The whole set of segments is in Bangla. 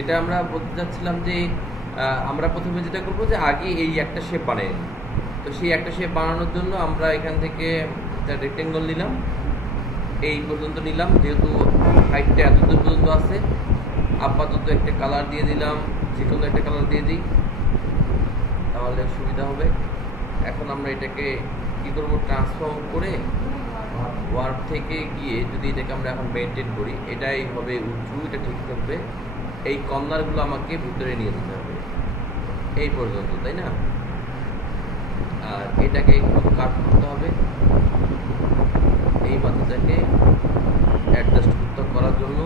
যেটা আমরা বলতে চাচ্ছিলাম যে আমরা প্রথমে যেটা করবো যে আগে এই একটা শেপ বানিয়ে নিই। তো সেই একটা শেপ বানানোর জন্য আমরা এখান থেকে একটা রেক্টেঙ্গল নিলাম, এই পর্যন্ত নিলাম, যেহেতু হাইটটা এতদূর পর্যন্ত আছে। আপাতত একটা কালার দিয়ে দিলাম, যে কোনো একটা কালার দিয়ে দিই, তাহলে সুবিধা হবে। এখন আমরা এটাকে কী করবো, ট্রান্সফর্ম করে ওয়ার্ক থেকে গিয়ে যদি এটাকে আমরা এখন মেনটেন করি, এটাই হবে উঁচু, এটা ঠিক থাকবে। এই কর্নারগুলো আমাকে ভিতরে নিয়ে যেতে হবে এই পর্যন্ত, তাই না? আর এটাকে একটু কাট করতে হবে, এই মাথাটাকে অ্যাডজাস্ট করার জন্য।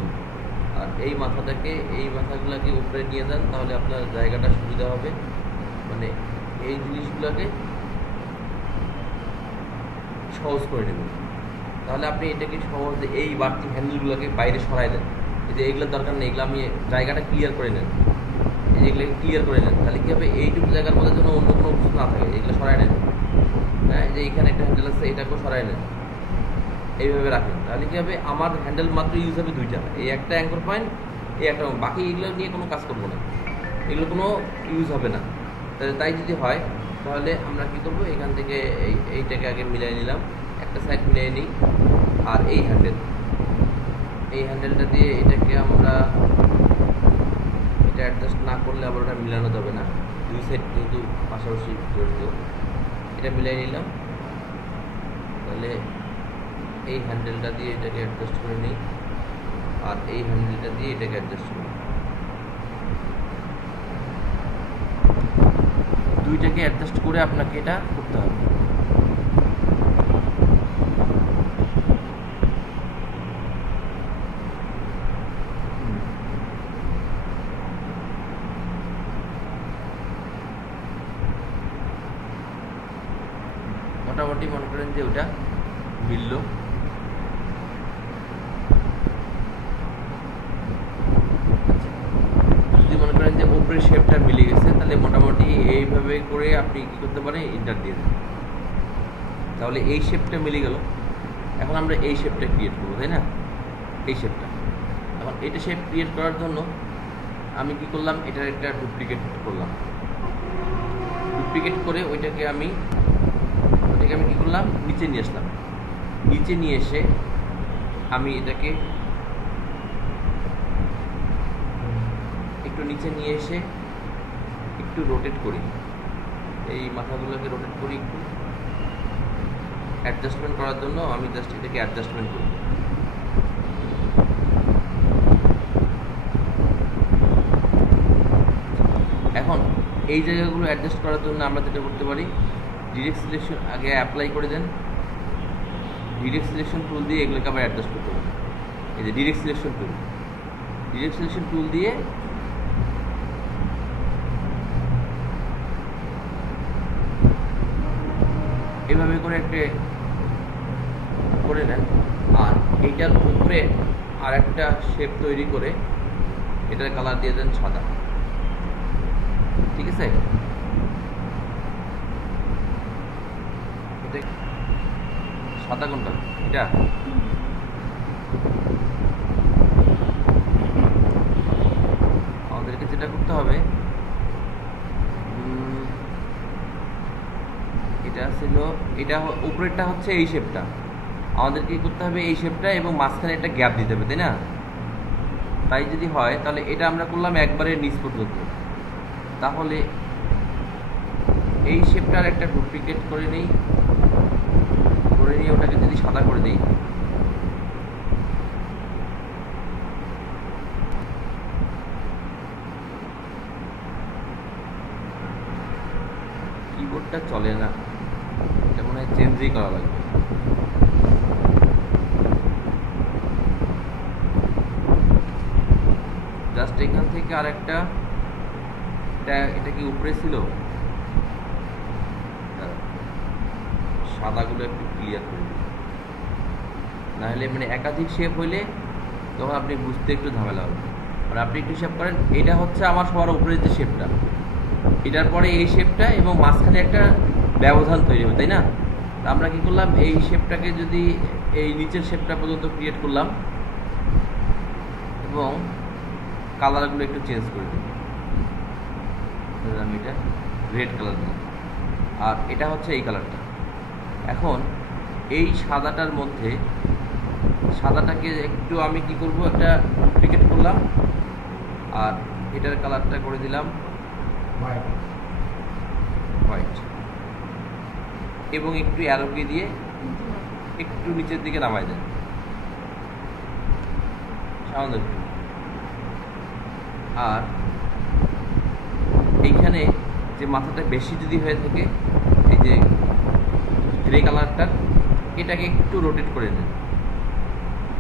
আর এই মাথাটাকে, এই মাথাগুলোকে উপরে নিয়ে যান, তাহলে আপনার জায়গাটা সুবিধা হবে। মানে এই জিনিসগুলোকে সহজ করে নেবেন। তাহলে আপনি এটাকে সহজে এই বাড়তি হ্যান্ডেলগুলোকে বাইরে সরাই দেন, যে এগুলোর দরকার নেই, এগুলো আপনি জায়গাটা ক্লিয়ার করে নেন, এগুলোকে ক্লিয়ার করে নেন। তাহলে কী হবে, এইটুকু জায়গার মধ্যে যেন অন্য কোনো কিছু না থাকে, এগুলো সরাই নেন। হ্যাঁ, যে এইখানে একটা হ্যান্ডেল আছে, এটাকেও সরাই নেন, এইভাবে রাখেন। তাহলে কী হবে, আমার হ্যান্ডেল মাত্র ইউজ হবে দুইটা, এই একটা অ্যাঙ্কর পয়েন্ট, এই একটা। বাকি এগুলো নিয়ে কোনো কাজ করবো না, এগুলো কোনো ইউজ হবে না। তাই যদি হয়, তাহলে আমরা কী করবো, এখান থেকে এইটাকে আগে মিলাই নিলাম, একটা সাইড মিলিয়ে নিই। আর এই হ্যান্ডেলটা দিয়ে এটাকে আমরা, এটা অ্যাডজাস্ট না করলে আবার ওটা মিলানো যাবে না, দুই সাইড যেহেতু পাশাপাশি জড়িত। এটা মিলাই নিলাম, তাহলে এই হ্যান্ডেলটা দিয়ে এটাকে অ্যাডজাস্ট করে নিই, আর এই হ্যান্ডেলটা দিয়ে এটাকে অ্যাডজাস্ট করি। দুইটাকে অ্যাডজাস্ট করে আপনাকে এটা করতে হবে। মোটামুটি মনে করেন যে ওটা মিলল। যদি মনে করেন যে উপরের শেপটা মিলে গেছে, তাহলে মোটামুটি এইভাবে করে আপনি কী করতে পারেন, ইন্টার দিয়ে দেন, তাহলে এই শেপটা মিলে গেল। এখন আমরা এই শেপটা ক্রিয়েট করবো, তাই না? এই শেপটা, এখন এটা শেপ ক্রিয়েট করার জন্য আমি কি করলাম, এটার একটা ডুপ্লিকেট করলাম। ডুপ্লিকেট করে ওইটাকে আমি কী করলাম, নিচে নিয়ে আসলাম। নিচে নিয়ে এসে আমি এটাকে একটু নিচে নিয়ে এসে একটু রোটেট করি, এই মাথাগুলোকে রোটেট করি একটু অ্যাডজাস্টমেন্ট করার জন্য। আমি জাস্ট এটাকে অ্যাডজাস্টমেন্ট করি। এখন এই জায়গাগুলো অ্যাডজাস্ট করার জন্য আমরা যেটা করতে পারি, ডিরেক্ট সিলেকশন আগে অ্যাপ্লাই করে দেন, ডিরেক্ট সিলেকশন টুল দিয়ে এগুলোকে আবার অ্যাডজাস্ট করতে পারি। এই যে ডিরেক্ট সিলেকশন টুল দিয়ে এভাবে করে একটা করে নেন। আর এইটার উপরে আর একটা শেপ তৈরি করে এটার কালার দিয়ে দেন সাদা, ঠিক আছে? সাদা কোনটা, এটা? আমাদেরকে যেটা করতে হবে, এটা ছিল, এটা উপরেরটা হচ্ছে এই শেপটা, আমাদেরকে কি করতে হবে, এই শেপটা, এবং মাঝখানে একটা গ্যাপ দিতে হবে, তাই না? তাই যদি হয়, তাহলে এটা আমরা করলাম একবারে নিচ পর্যন্ত। তাহলে এই শেপটার একটা ডুপ্লিকেট করে নিয়ে ওটাকে যদি সাদা করে দিই, কিবোর্ডটা চলে না, এটা মনে হয় চেঞ্জই করা লাগবে। জাস্ট এখান থেকে আরেকটা, এটা কি উপরে ছিল, সাদাগুলো একটু ক্লিয়ার করে দিই, নাহলে মানে একাধিক শেপ হইলে তখন আপনি বুঝতে একটু ঝামেলা হবে। আর আপনি একটু শেপ করেন, এটা হচ্ছে আমার সবার উপরের যে শেপটা, এটার পরে এই শেপটা, এবং মাঝখানে একটা ব্যবধান তৈরি হবে, তাই না? আমরা কি করলাম, এই শেপটাকে যদি এই নিচের শেপটা পর্যন্ত ক্রিয়েট করলাম, এবং কালারগুলো একটু চেঞ্জ করে দিই। আমি এটা রেড কালার দিই, আর এটা হচ্ছে এই কালারটা। এখন এই সাদাটার মধ্যে সাদাটাকে একটু আমি কি করব, একটা ডুপ্লিকেট করলাম, আর এটার কালারটা করে দিলাম হোয়াইট, এবং একটু অ্যারোকে দিয়ে একটু নিচের দিকে নামাই দেন সামান্য একটু। আর এইখানে যে মাথাটা বেশি যদি হয়ে থাকে, এই যে গ্রে কালারটা, এটাকে একটু রোটেট করে নেন,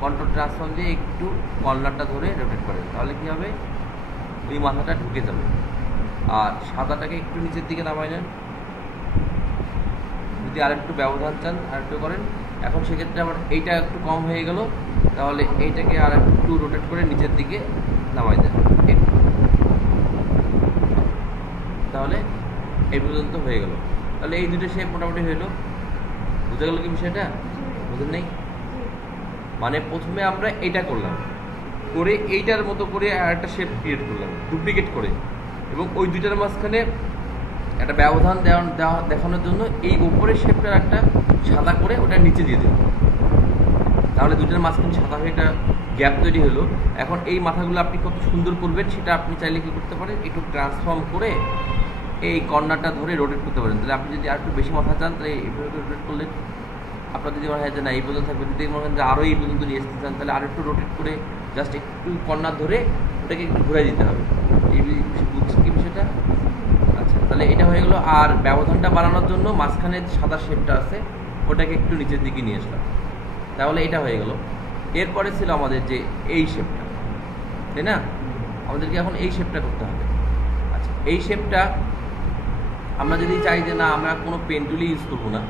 কন্ট্রোল ট্রান্সফর্ম দিয়ে একটু কর্নারটা ধরে রোটেট করেন, তাহলে কি হবে, ওই মাথাটা ঢুকে যাবে। আর সাদাটাকে একটু নিচের দিকে নামাই নেন, যদি আরেকটু ব্যবধান চান আরেকটু করেন। এখন সেক্ষেত্রে আবার এইটা একটু কম হয়ে গেল, তাহলে এইটাকে আর একটু রোটেট করে নিচের দিকে নামাই দেন, তাহলে এই পর্যন্ত হয়ে গেল। তাহলে এই দুটো শেপ মোটামুটি হইলো। বুঝে গেল কি বিষয়টা? বুঝেন নেই? মানে প্রথমে আমরা এইটা করলাম, করে এইটার মতো করে আরেকটা শেপ ক্রিয়েট করলাম ডুপ্লিকেট করে, এবং ওই দুইটার মাঝখানে একটা ব্যবধান দেখানোর জন্য এই উপরের শেপটার একটা সাদা করে ওটা নিচে দিয়ে দিল, তাহলে দুইটার মাঝখানে সাদা হয়ে একটা গ্যাপ তৈরি হলো। এখন এই মাথাগুলো আপনি কত সুন্দর করবেন সেটা আপনি চাইলে কি করতে পারেন, একটু ট্রান্সফর্ম করে এই কর্নারটা ধরে রোটেট করতে পারেন। তাহলে আপনি যদি আর একটু বেশি মাথা চান, তাহলে এইভাবে রোটেট করলে আপনার যদি মনে হয় যে না এই পর্যন্ত থাকবে, যদি মনে হয় যে আরও এই পর্যন্ত নিয়ে আসতে চান, তাহলে আরও একটু রোটেট করে জাস্ট একটু কর্নার ধরে ওটাকে একটু ঘুরাই দিতে হবে। এই বুঝছেন কি বিষয়টা? আচ্ছা, তাহলে এটা হয়ে গেলো। আর ব্যবধানটা বাড়ানোর জন্য মাঝখানে সাদা শেপটা আছে ওটাকে একটু নিচের দিকে নিয়ে আসলাম, তাহলে এটা হয়ে গেল। এরপরে ছিল আমাদের যে এই শেপটা, তাই না? আমাদেরকে এখন এই শেপটা করতে হবে। আচ্ছা, এই শেপটা আমরা যদি চাই যে না আমরা কোনো পেন টুলই ইউজ করবো না,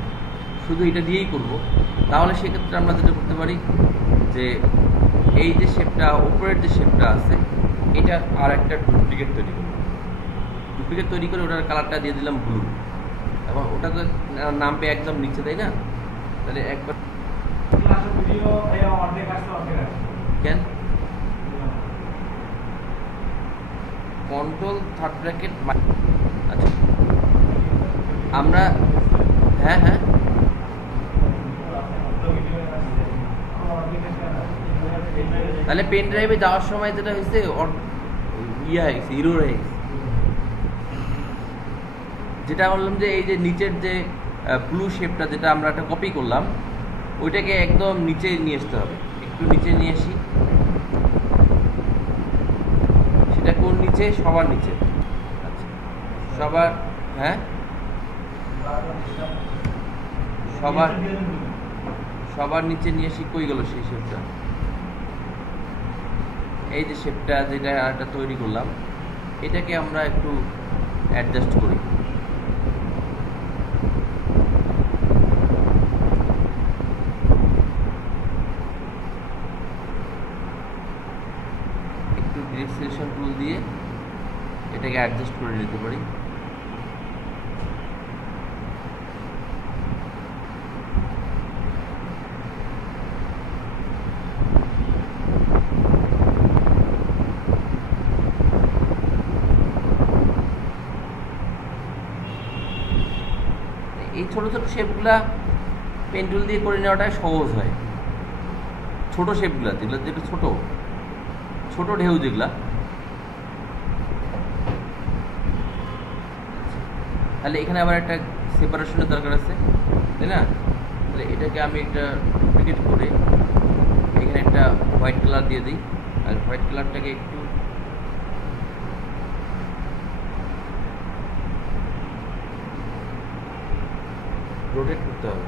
শুধু এটা দিয়েই করব, তাহলে সেক্ষেত্রে আমরা যেটা করতে পারি যে এই যে শেপটা উপরের যে শেপটা আছে এটা আর একটা ডুপ্লিকেট তৈরি করব। ডুপ্লিকেট তৈরি করে ওটার কালারটা দিয়ে দিলাম ব্লু। এখন ওটা তো নামবে একদম নিচে, তাই না? তাহলে একবার কেন কন্ট্রোল থার্ড ব্র্যাকেট। আচ্ছা, আমরা হ্যাঁ তাহলে পেন ড্রাইভে যাওয়ার সময় যেটা হয়েছে হয়ে গেছে, হিরো হয়ে গেছে। যেটা বললাম যে এই যে নিচের যে ব্লু শেপটা যেটা আমরা একটা কপি করলাম, ওইটাকে একদম নিচে নিয়ে আসতে হবে। একটু নিচে নিয়ে আসি, সেটা কোন নিচে? সবার নিচে। আচ্ছা, সবার, হ্যাঁ সবার নিচে নিয়ে আসি। কই গেল সেই শেপটা? এই যে শেপটা যেটা একটা তৈরি করলাম, এটাকে আমরা একটু অ্যাডজাস্ট করি। একটু ডিরেক্ট সিলেকশন টুল দিয়ে এটাকে অ্যাডজাস্ট করে নিতে পারি। এই ছোটো ছোটো শেপগুলা পেন টুল দিয়ে করে নেওয়াটাই সহজ হয়। ছোটো শেপগুলা যেগুলো যেটা ছোটো ঢেউ যেগুলা, তাহলে এখানে আবার একটা সেপারেশনের দরকার আছে, তাই না? তাহলে এটাকে আমি একটা ডুপ্লিকেট করে এখানে একটা হোয়াইট কালার দিয়ে দিই, আর হোয়াইট কালারটাকে একটু রোটেট করতে হবে।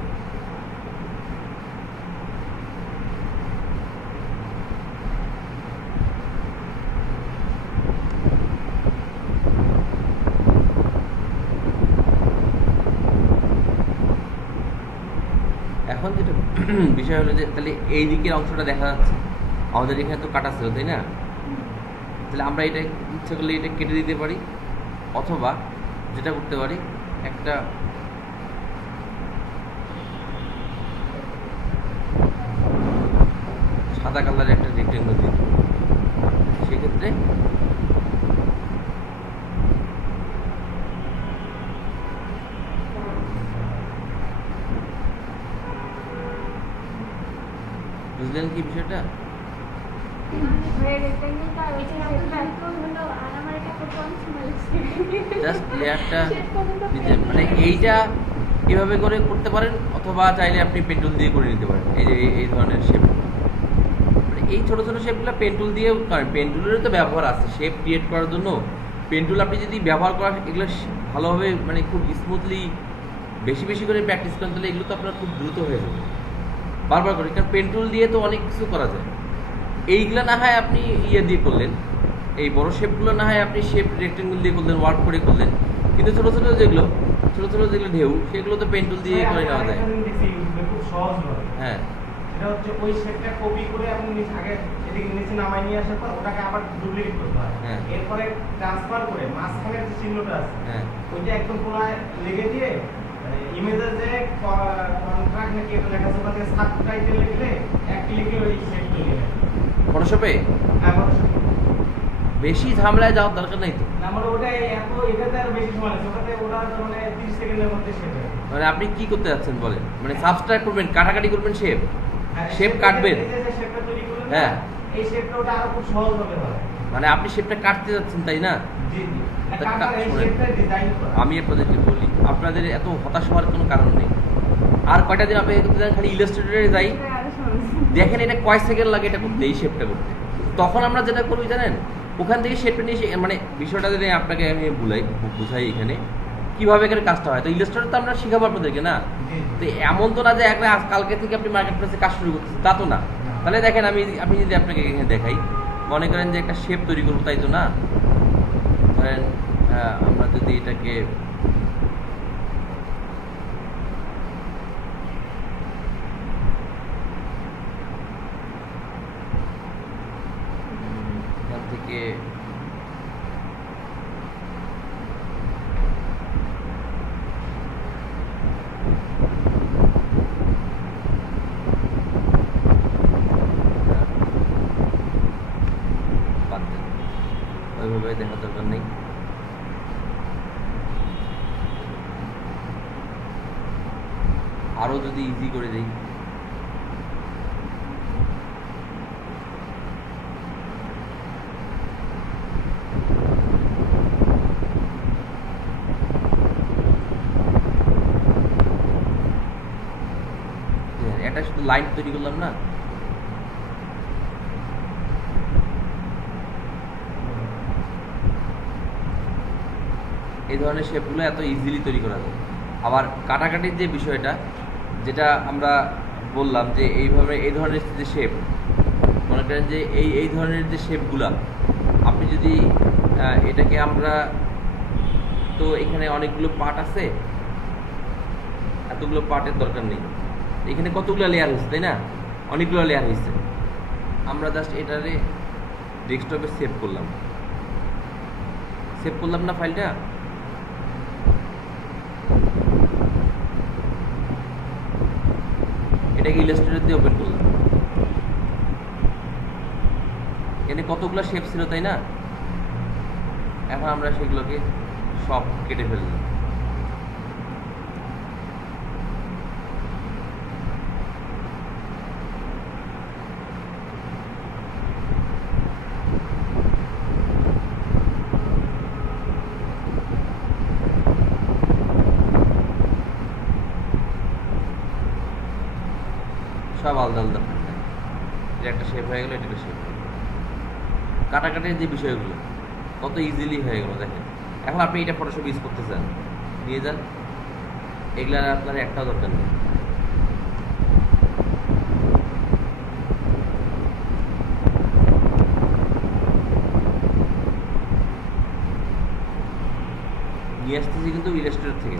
এখন যেটা বিষয় হলো যে তাহলে এই দিকের অংশটা দেখা যাচ্ছে, আমাদের এখানে তো কাটা ছিল, তাই না? তাহলে আমরা এটা ইচ্ছা করলে এটা কেটে দিতে পারি, অথবা যেটা করতে পারি একটা সাদা কালারের একটা রেক্টেঙ্গল দিই, সেই সেক্ষেত্রে বুঝলেন কি বিষয়টা? জাস্ট লেয়ারটা নিতে, মানে এইটা এভাবে করে করতে পারেন, অথবা চাইলে আপনি পেন্টুল দিয়ে করে নিতে পারেন। এই যে এই ধরনের শেপ, মানে এই ছোটো ছোটো শেপগুলো পেন্টুল দিয়ে, কারণ পেন্টুলেরও তো ব্যবহার আছে শেপ ক্রিয়েট করার জন্য। পেন্টুল আপনি যদি ব্যবহার করা এগুলো ভালোভাবে, মানে খুব স্মুথলি বেশি বেশি করে প্র্যাকটিস করেন, তাহলে এগুলো তো আপনার খুব দ্রুত হয়ে যাবে বারবার করে। কারণ পেন্টুল দিয়ে তো অনেক কিছু করা যায়। এইগুলো না হয় আপনি ইয়ে দিয়ে করলেন, এই বড় শেপগুলো না হয় আপনি শেপ রেক্টেঙ্গল দিয়ে করলেন, ওয়ার্ক করে করলেন, কিন্তু ছোটো ছোটো যেগুলো ঢেউ, সেগুলো তো পেন্টুল দিয়ে করে নেওয়া যায়। খুব সহজ হয়। হ্যাঁ, সেটা হচ্ছে ওই শেপটা কপি করে আপনি আগে এদিকে নিচে নামাই নিয়ে আসার পর ওটাকে আবার ডুপ্লিকেট করতে হয়। হ্যাঁ। এরপরে ট্রান্সফার করে মাঝখানের যে চিহ্নটা আছে, হ্যাঁ, ওইটা একদম কোনায় লেগে দিয়ে ইমেজের যে কন্ট্রাক্ট নাকি এটা লেখা আছে, ওটাকে সাবটাইটেল লিখলে এক ক্লিকে ওই শেপ তৈরি হয় ফটোশপে হ্যাঁ ফটোশপ। বেশি ঝামেলায় যাওয়ার দরকার নেই তো। না মানে ওটা এত এটাতে আর বেশি সময় লাগছে, ওটাতে ওটা মানে 30 সেকেন্ডের মধ্যে শেপ হয়ে যায়। মানে আপনি কি করতে যাচ্ছেন বলেন? মানে সাবস্ট্রাক্ট করবেন, কাটাকাটি করবেন, শেপ হ্যাঁ, শেপ কাটবেন। এই যে শেপটা তৈরি করলেন, হ্যাঁ, এই শেপটা ওটা আরো খুব সহজভাবে হয়। মানে আপনি শেপটা কাটতে যাচ্ছেন, তাই না? জি জি, তা কাটার এই শোনেন, শেপটা ডিজাইন করা। আমি আপনাদেরকে বলি, আপনাদের এত হতাশ হওয়ার কোনো কারণ নেই। আর কয়টা দিন আপনি করতে যান, খালি ইলাস্ট্রেটরে যাই, দেখেন এটা কয় সেকেন্ড লাগে এটা করতে, এই শেপটা করতে। তখন আমরা যেটা করবি জানেন, ওখান থেকে শেপটা নিয়ে মানে বিষয়টা যদি আপনাকে আমি বুঝাই এখানে কীভাবে এখানে কাজটা হয়। তো ইলাস্ট্রেটর তো আমরা শিখাবো আপনাদেরকে না, তো এমন তো না যে একটা কালকে থেকে আপনি মার্কেট প্লেসে কাজ শুরু করতেছেন, তা তো না। তাহলে দেখেন আমি যদি আপনাকে এখানে দেখাই, মনে করেন যে একটা শেপ তৈরি করবো, তাই তো না? ধরেন আমরা যদি এটাকে এখান থেকে ওইভাবে দেখার দরকার নেই। আরো যদি ইজি করে দিই, এটা শুধু লাইন তৈরি করলাম না, এই ধরনের শেপগুলো এত ইজিলি তৈরি করা যায়। আবার কাটাকাটির যে বিষয়টা, যেটা আমরা বললাম যে এইভাবে এই ধরনের যে শেপ, মনে করেন যে এই ধরনের যে শেপগুলা, আপনি যদি এটাকে আমরা, তো এখানে অনেকগুলো পার্ট আছে, এতগুলো পার্টের দরকার নেই, এখানে কতগুলো লেয়ার হয়েছে, তাই না? অনেকগুলো লেয়ার হয়েছে। আমরা জাস্ট এটারে ডেস্কটপে সেভ করলাম না ফাইলটা, এটাকে ইলাস্ট্রেটর দিয়ে ওপেন করলাম। এখানে কতগুলো শেপ ছিল, তাই না? এখন আমরা সেগুলোকে সব কেটে ফেললাম। সব আলাদা আলাদা, এটা একটা শেপ হয়ে গেল, এটা একটা শেপ হয়ে গেল। কাটাকাটির যে বিষয়গুলো কত ইজিলি হয়ে গেল দেখেন। এখন আপনি এটা ফটোশপ ইউজ করতে চান, নিয়ে যান, এগুলো আপনার একটাও দরকার নেই। নিয়ে আসতেছি কিন্তু ইলাস্ট্রেটর থেকে।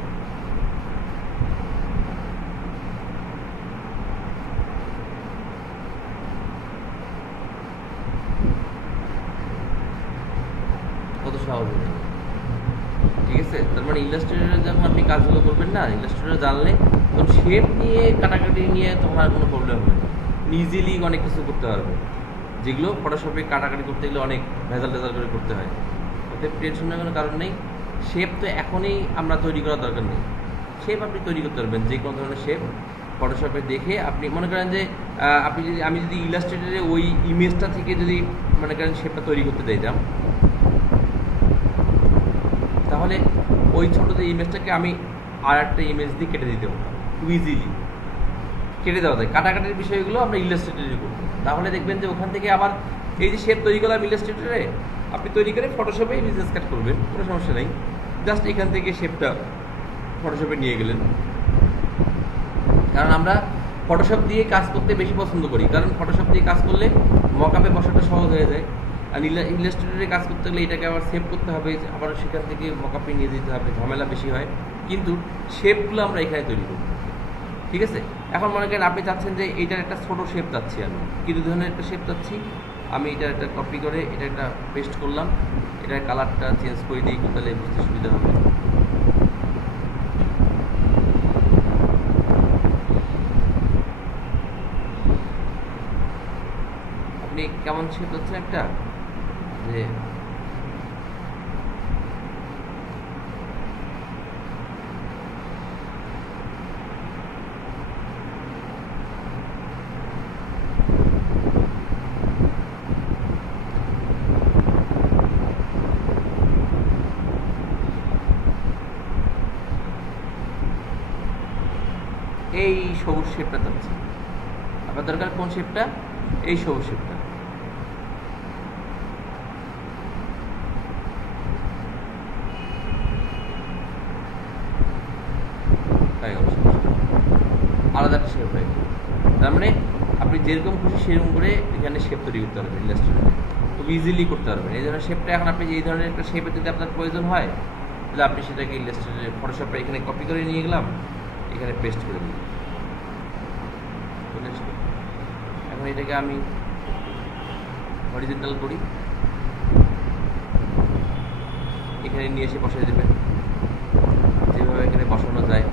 কত সহজ, ঠিক আছে? তার মানে ইলাস্ট্রেটরে যখন আপনি কাজগুলো করবেন না, ইলাস্ট্রেটর জানলে তখন শেপ নিয়ে কাটাকাটি নিয়ে তোমার কোনো প্রবলেম হবে না, ইজিলি অনেক কিছু করতে পারবে। যেগুলো ফটোশপে কাটাকাটি করতে গেলে অনেক ভেজাল টেজাল করে করতে হয়। অতএব টেনশন নেওয়ার কোনো কারণ নেই। শেপ তো এখনই আমরা তৈরি করার দরকার নেই, শেপ আপনি তৈরি করতে পারবেন যে কোনো ধরনের শেপ ফটোশপে দেখে। আপনি মনে করেন যে আমি যদি ইলাস্ট্রেটরে ওই ইমেজটা থেকে যদি মনে করেন শেপটা তৈরি করতে দিতাম, তাহলে ওই ছোটো যে ইমেজটাকে আমি আর একটা ইমেজ দিয়ে কেটে দিতে পারতাম, খুব ইজিলি কেটে দেওয়া যায়। কাটাকাটির বিষয়গুলো আমরা ইলাস্ট্রেটরে করবো, তাহলে দেখবেন যে ওখান থেকে আবার এই যে শেপ তৈরি করলাম ইলাস্ট্রেটরে, আপনি তৈরি করে ফটোশপে বিজনেস কাট করবেন, কোনো সমস্যা নেই। জাস্ট এখান থেকে শেপটা ফটোশপে নিয়ে গেলেন। কারণ আমরা ফটোশপ দিয়ে কাজ করতে বেশি পছন্দ করি, কারণ ফটোশপ দিয়ে কাজ করলে মকআপে বসাটা সহজ হয়ে যায়। আর ইলাস্ট্রেটরে কাজ করতে গেলে এটাকে আবার সেভ করতে হবে, আবার সেখান থেকে মকআপে নিয়ে যেতে হবে, ঝামেলা বেশি হয়। কিন্তু শেপগুলো আমরা এখানে তৈরি করব, ঠিক আছে? এখন মনে করেন আপনি চাচ্ছেন যে এইটার একটা ছোটো শেপ চাচ্ছি, আমি কিন্তু ধরনের একটা শেপ চাচ্ছি, আমি এটার একটা কপি করে এটা একটা পেস্ট করলাম, এটার কালারটা চেঞ্জ করে দিই, তাহলে বুঝতে সুবিধা হবে। আপনি কেমন শেপ চাচ্ছেন একটা, যে এই সবুজ শেপটা চাচ্ছি। আপনার দরকার কোন শেপটা? এই সবুজ শেপটা। আলাদা একটা শেপ হয়ে গেল। তার মানে আপনি যেরকম খুশি সেরকম করে এখানে শেপ তৈরি করতে পারবেন, ইলাস্ট্রেটরে খুব ইজিলি করতে পারবেন। এই ধরনের শেপটা এখন আপনি এই ধরনের একটা শেপের যদি আপনার প্রয়োজন হয়, তাহলে আপনি সেটাকে ইলাস্ট্রেটরে ফটোশপে এখানে কপি করে নিয়ে গেলাম, এখানে পেস্ট করে দিই। এখন এটাকে আমি হরিজন্টাল করি, এখানে নিয়ে এসে বসাই দেবেন যেভাবে এখানে বসানো যায়।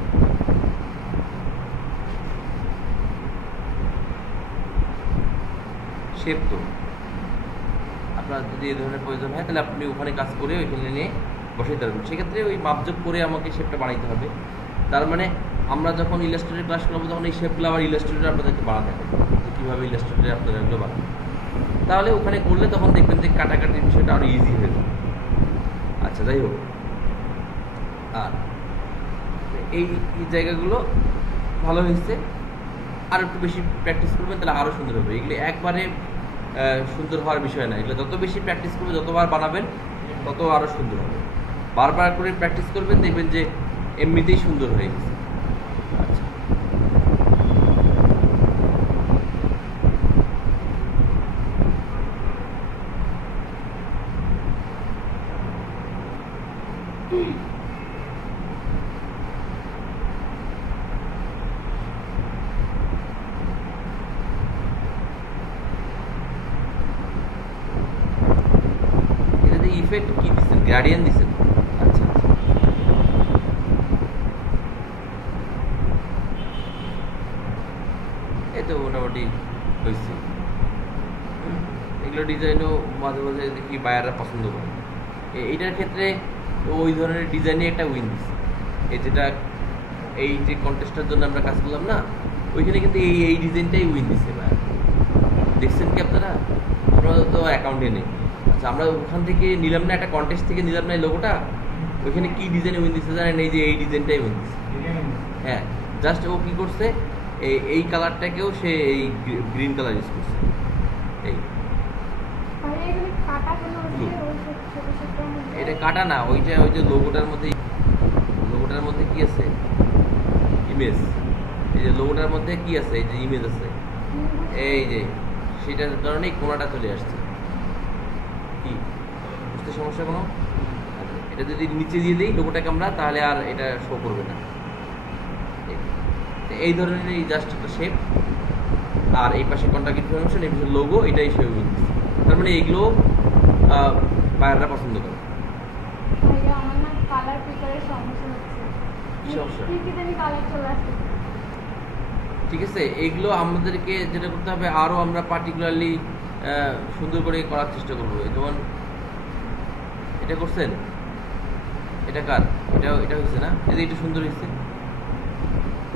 শেপ তো আপনার যদি এই ধরনের প্রয়োজন হয়, তাহলে আপনি ওখানে কাজ করে ওইখানে নিয়ে বসাইতে পারবেন। সেক্ষেত্রে ওই মাপজোক করে আমাকে শেপটা বানাইতে হবে। তার মানে আমরা যখন ইলাস্ট্রেটর ক্লাস করবো, তখন এই শেপগুলো আবার ইলাস্ট্রেটরে আপনাদেরকে বানাতে হবে, কীভাবে ইলাস্ট্রেটরে আপনারা এগুলো বানাবেন। তাহলে ওখানে করলে তখন দেখবেন যে কাটাকাটির বিষয়টা আরও ইজি হয়ে যাবে। আচ্ছা, যাই হোক, আর এই জায়গাগুলো ভালো হয়েছে, আর একটু বেশি প্র্যাকটিস করবেন, তাহলে আরও সুন্দর হবে। এগুলো একবারে সুন্দর হওয়ার বিষয় না, এগুলো যত বেশি প্র্যাকটিস করবে, যতবার বানাবেন, তত আরও সুন্দর হবে। বারবার করে প্র্যাকটিস করবেন, দেখবেন যে এমনিতেই সুন্দর হয়ে গেছে। আচ্ছা, এটাতে ইফেক্ট কি দিচ্ছেন? গ্রেডিয়েন্ট দিচ্ছেন? আচ্ছা, এই তো মোটামুটি হয়েছে। এগুলো ডিজাইনও মাঝে মাঝে দেখি বায়াররা পছন্দ করে। এইটার ক্ষেত্রে ওই ধরনের ডিজাইনে একটা উইন দিচ্ছে। এই যেটা এই যে কন্টেস্টের জন্য আমরা কাজ করলাম না, ওইখানে কিন্তু এই ডিজাইনটাই উইন দিচ্ছে বায়ার। দেখছেন কি আপনারা? আপনারা তো অ্যাকাউন্টে নেই। আচ্ছা, আমরা ওখান থেকে নিলাম না, একটা কন্টেস্ট থেকে নিলাম না এই লোগোটা, ওইখানে কি ডিজাইনে উইন দিচ্ছে জানেন? এই যে এই ডিজাইনটাই উইন দিচ্ছে। হ্যাঁ, জাস্ট ও কী করছে, এই কালারটাকেও সে এই গ্রিন কালার ইউজ করছে। এই এটা কাটা না, ওই যে লোগোটার মধ্যে কি আছে? ইমেজ। এই যে লোগোটার মধ্যে কি আছে? এই যে ইমেজ আছে, এই যে সেটার কারণেই কোনাটা চলে আসছে। কি বুঝতে সমস্যা কোনো? এটা যদি নিচে দিয়ে দিই লোগোটাকে আমরা, তাহলে আর এটা শো করবে না। এই ধরনের জাস্ট একটা শেপ, আর এই পাশে কন্টাক্ট ইনফরমেশন, এই পাশে লোগো, এটাই সে উইন দিচ্ছে। তার মানে এইগুলো বায়াররা পছন্দ করে। কি সমস্যা? ঠিক আছে, এইগুলো আমাদেরকে যেটা করতে হবে, আরও আমরা পার্টিকুলারলি সুন্দর করে করার চেষ্টা করবো। যেমন এটা করছেন, এটা কার, এটা হয়েছে না, এটা একটু সুন্দর হয়েছে,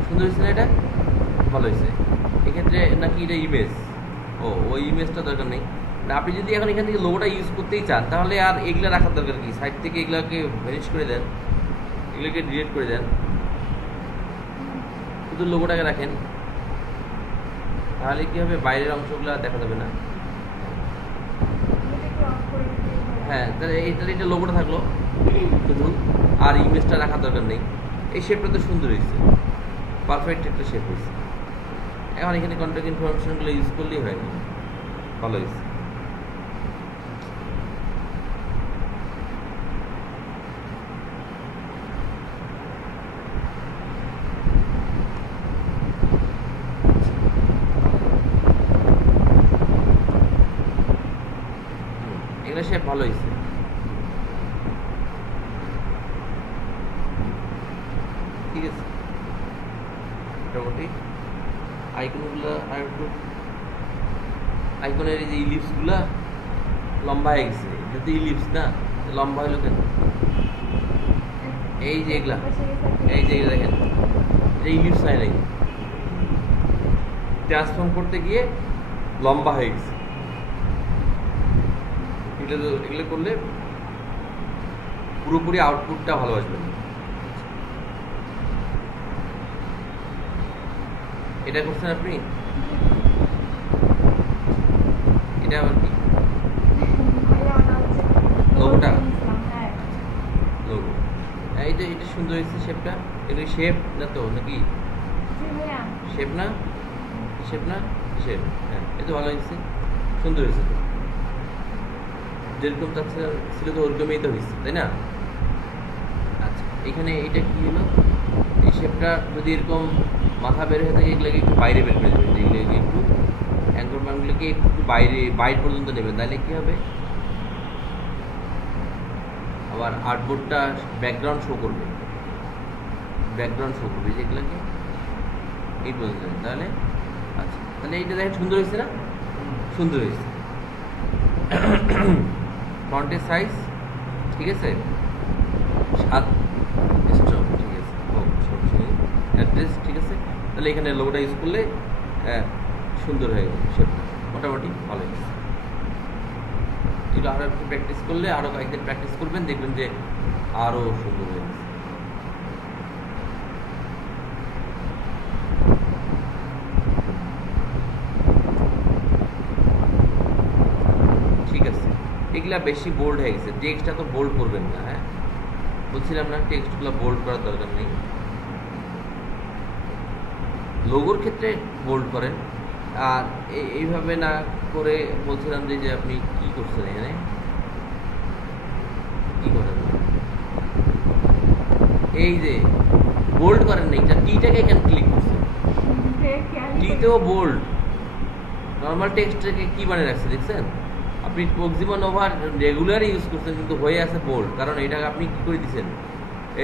সুন্দর হয়েছে না, এটা ভালো হয়েছে। এক্ষেত্রে নাকি এটা ইমেজ, ওই ইমেজটা দরকার নেই। না, আপনি যদি এখন এখান থেকে লোগোটা ইউজ করতেই চান তাহলে আর এগুলো রাখার দরকার কি, সাইড থেকে এগুলোকে ভ্যানিশ করে দেন, এগুলোকে ডিলিট করে দেন, শুধু লোগোটাকে রাখেন, তাহলে কি হবে, বাইরের অংশগুলো আর দেখা যাবে না। হ্যাঁ, তাহলে এটা লোগোটা থাকলো শুধু, আর ইমেজটা রাখার দরকার নেই। এই শেপটা তো সুন্দর হয়েছে, পারফেক্ট একটা শেপ হয়েছে। এখন এখানে কন্ট্যাক্ট ইনফরমেশনগুলো ইউজ করলেই হয়, ভালো হয়েছে। এগুলো শেপ ভালো হয়েছে। ঠিক আছে, মোটামুটি আইকনগুলো আর একটু, আইকনের এই যে ইলিপসগুলা লম্বা হয়ে গেছে, এটা তো ইলিপস না, লম্বা হলো কেন? এই যে এগুলা, এই যে এগুলা দেখেন, এটা ইলিপস হয় নাই, ট্রান্সফর্ম করতে গিয়ে লম্বা হয়ে গেছে। এগুলো করলে পুরোপুরি আউটপুটটা ভালো আসবে না। এটা করছেন আপনি, এটা আবার কি লোগোটা, লোগো, এটা সুন্দর হয়েছে শেপটা। এগুলো শেপ না তো নাকি, শেপ না, শেপ না, শেপ, হ্যাঁ, এটা ভালো হয়েছে, সুন্দর হয়েছে। তো যেরকম ছিল তো ওরকমই তো হয়েছে, তাই না? আচ্ছা, এখানে এটা কি হলো, এই শেপটা যদি এরকম মাথা বের হয়ে থাকে, এগুলোকে একটু বাইরে বের করে দেবেন, এগুলোকে একটু অ্যাঙ্কর পয়েন্টগুলোকে একটু বাইরে পর্যন্ত নেবেন, তাহলে কি হবে, আবার আর্টবোর্ডটা ব্যাকগ্রাউন্ড শো করবে, যেগুলোকে এই পর্যন্ত, তাহলে আচ্ছা, তাহলে এইটা দেখেন সুন্দর হয়েছে না, সুন্দর হয়েছে। ফন্টের সাইজ ঠিক আছে, 7 স্ট্রং, ঠিক আছে, অ্যাড্রেস ঠিক আছে। তাহলে এখানে লোগোটা ইউজ করলে সুন্দর হয়ে গেল, শেপটা মোটামুটি ভালো হয়েছে। এগুলো আরও একটু প্র্যাকটিস করলে, আরও কয়েকদিন প্র্যাকটিস করবেন, দেখবেন যে আরও সুন্দর হয়ে গেছে। ঠিক আছে, এগুলা বেশি বোল্ড হয়ে গেছে, টেক্সটটা তো বোল্ড করবেন না। হ্যাঁ, বলছিলাম না, টেক্সটগুলো বোল্ড করার দরকার নেই। লোগোর ক্ষেত্রে বোল্ড করেন, আর এইভাবে না করে বলছিলাম যে আপনি কি করছেন এখানে, কি করেন, এই যে বোল্ড করেন না, এটা টিটাকে এখানে ক্লিক করছেন, টিতেও বোল্ড, নর্মাল টেক্সটটাকে কি বানিয়ে রাখছে দেখছেন আপনি, প্রক্সিমা নোভার রেগুলার ইউজ করছেন কিন্তু হয়ে আছে বোল্ড, কারণ এটাকে আপনি কি করে দিচ্ছেন,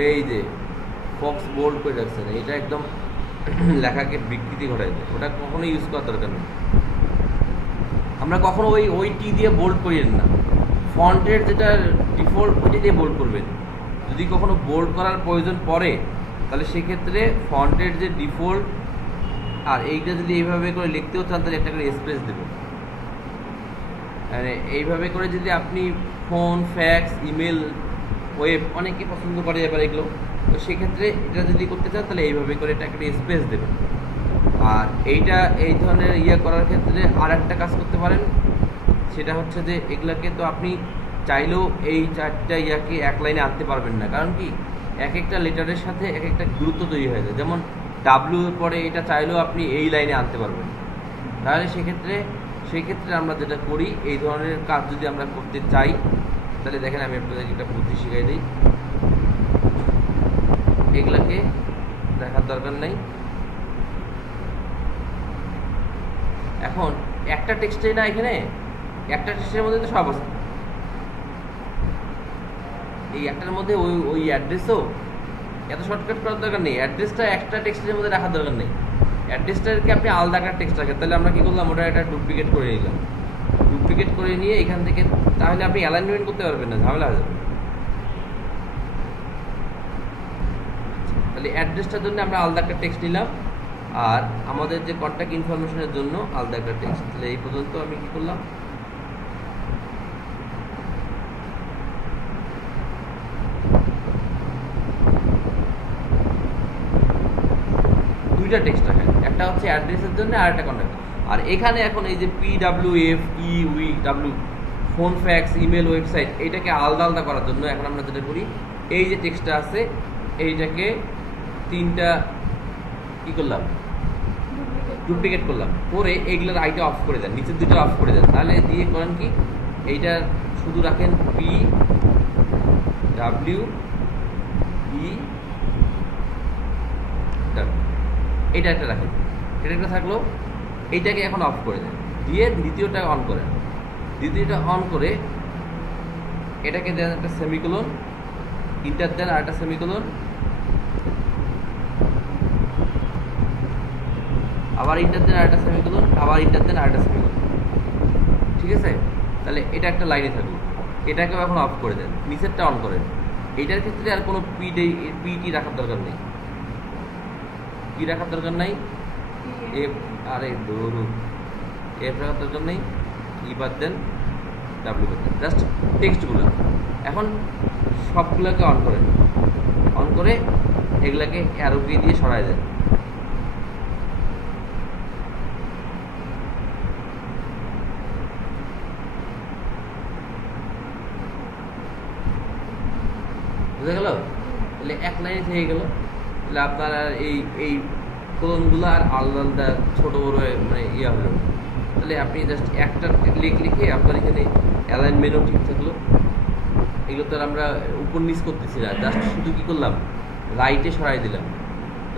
এই যে ফক্স বোল্ড করে রাখছেন, এটা একদম লেখাকে বিকৃতি ঘটাই দেয়, ওটা কখনো ইউজ করার দরকার নেই। আমরা কখনো ওই টি দিয়ে বোল্ড করিয়েন না, ফন্টের যেটা ডিফল্ট ওইটা দিয়ে বোল্ড করবেন। যদি কখনো বোল্ড করার প্রয়োজন পড়ে তাহলে সেক্ষেত্রে ফন্টের যে ডিফল্ট, আর এইটা যদি এইভাবে করে লিখতেও চান তাহলে একটা করে স্পেস দেবেন। মানে এইভাবে করে যদি আপনি ফোন, ফ্যাক্স, ইমেল, ওয়েব অনেকে পছন্দ করে এবার এগুলো, তো সেক্ষেত্রে এটা যদি করতে চান তাহলে এইভাবে করে এটা একটা স্পেস দেবেন। আর এইটা এই ধরনের করার ক্ষেত্রে আর একটা কাজ করতে পারেন, সেটা হচ্ছে যে এগুলাকে তো আপনি চাইলেও এই 4টা এক লাইনে আনতে পারবেন না, কারণ কি এক একটা লেটারের সাথে এক একটা গুরুত্ব তৈরি হয়ে যায়। যেমন ডাব্লিউ এর পরে এটা চাইলেও আপনি এই লাইনে আনতে পারবেন, তাহলে সেক্ষেত্রে আমরা যেটা করি, এই ধরনের কাজ যদি আমরা করতে চাই তাহলে দেখেন আমি আপনাদেরকে একটা বুদ্ধি শিখাই দিই, এগুলাকে দেখার দরকার নেই। এখন একটা টেক্সটে না, এখানে একটা টেক্সটের মধ্যে তো সব আছে, এই একটার মধ্যে ওই অ্যাড্রেসও এত শর্টকাট করার দরকার নেই, অ্যাড্রেসটা একটা টেক্সটের মধ্যে রাখার দরকার নেই, অ্যাড্রেসটাকে আপনি আলাদা একটা টেক্সট রাখেন। তাহলে আমরা কি করলাম, ওটা একটা ডুপ্লিকেট করে নিলাম, ডুপ্লিকেট করে নিয়ে এখান থেকে, তাহলে আপনি অ্যালাইনমেন্ট করতে পারবেন না, ঝামেলা হয়ে যাবে। তাহলে অ্যাড্রেসটার জন্য আমরা আলাদা একটা টেক্সট নিলাম, আর আমাদের যে কন্ট্যাক্ট ইনফরমেশনের জন্য আলাদা একটা টেক্সট। তাহলে এই পর্যন্ত আমি কি করলাম, দুইটা টেক্সট রাখেন, একটা হচ্ছে অ্যাড্রেসের জন্য আর একটা কন্ট্যাক্ট। আর এখানে এখন এই যে PWF EWW phone, fax, email, website, এইটাকে আলাদা আলাদা করার জন্য এখন আমরা যেটা করি, এই যে টেক্সটটা আছে এইটাকে তিনটা কি করলাম, ডুপ্লিকেট করলাম, করে এইগুলোর আইটা অফ করে দেন, নিচের দুটো অফ করে দেন। তাহলে দিয়ে করেন কি, এইটা শুধু রাখেন PWE, এটা একটা রাখেন, এটা একটা থাকলো। এইটাকে এখন অফ করে দেন, দিয়ে দ্বিতীয়টা অন করেন। দ্বিতীয়টা অন করে এটাকে দেন একটা সেমিকোলন, ইন্টার দেন আর একটা সেমিকোলন, আবার ইন্টার দেন আর একটা সেমিকোলন, আবার ইন্টার দেন আর একটা সেমিকোলন। ঠিক আছে? তাহলে এটা একটা লাইনে থাকলো। এটাকেও এখন অফ করে দেন, নিচেরটা অন করেন। এইটার ক্ষেত্রে আর কোনো পিটি রাখার দরকার নেই, কি রাখার দরকার নাই, এফ, আরে ধরু এফ রাখার দরকার নেই, ই বাদ দেন, ডাব্লিউ বাদ দেন, জাস্ট টেক্সটগুলো। এখন সবগুলোকে অন করেন, অন করে এগুলাকে অ্যারো কি দিয়ে সরাই দেন। বুঝা গেল? তাহলে এক লাইনে থেকে গেল। তাহলে আপনার আর এই কোলনগুলো আর আলাদা আলাদা ছোটো বড়ো মানে ইয়া হলো। তাহলে আপনি জাস্ট একটা লিখে আপনার এখানে অ্যালাইনমেন্টও ঠিক থাকলো। এগুলো তো আর আমরা উপর নিচ করতেছি না, জাস্ট শুধু কী করলাম, রাইটে সরাই দিলাম,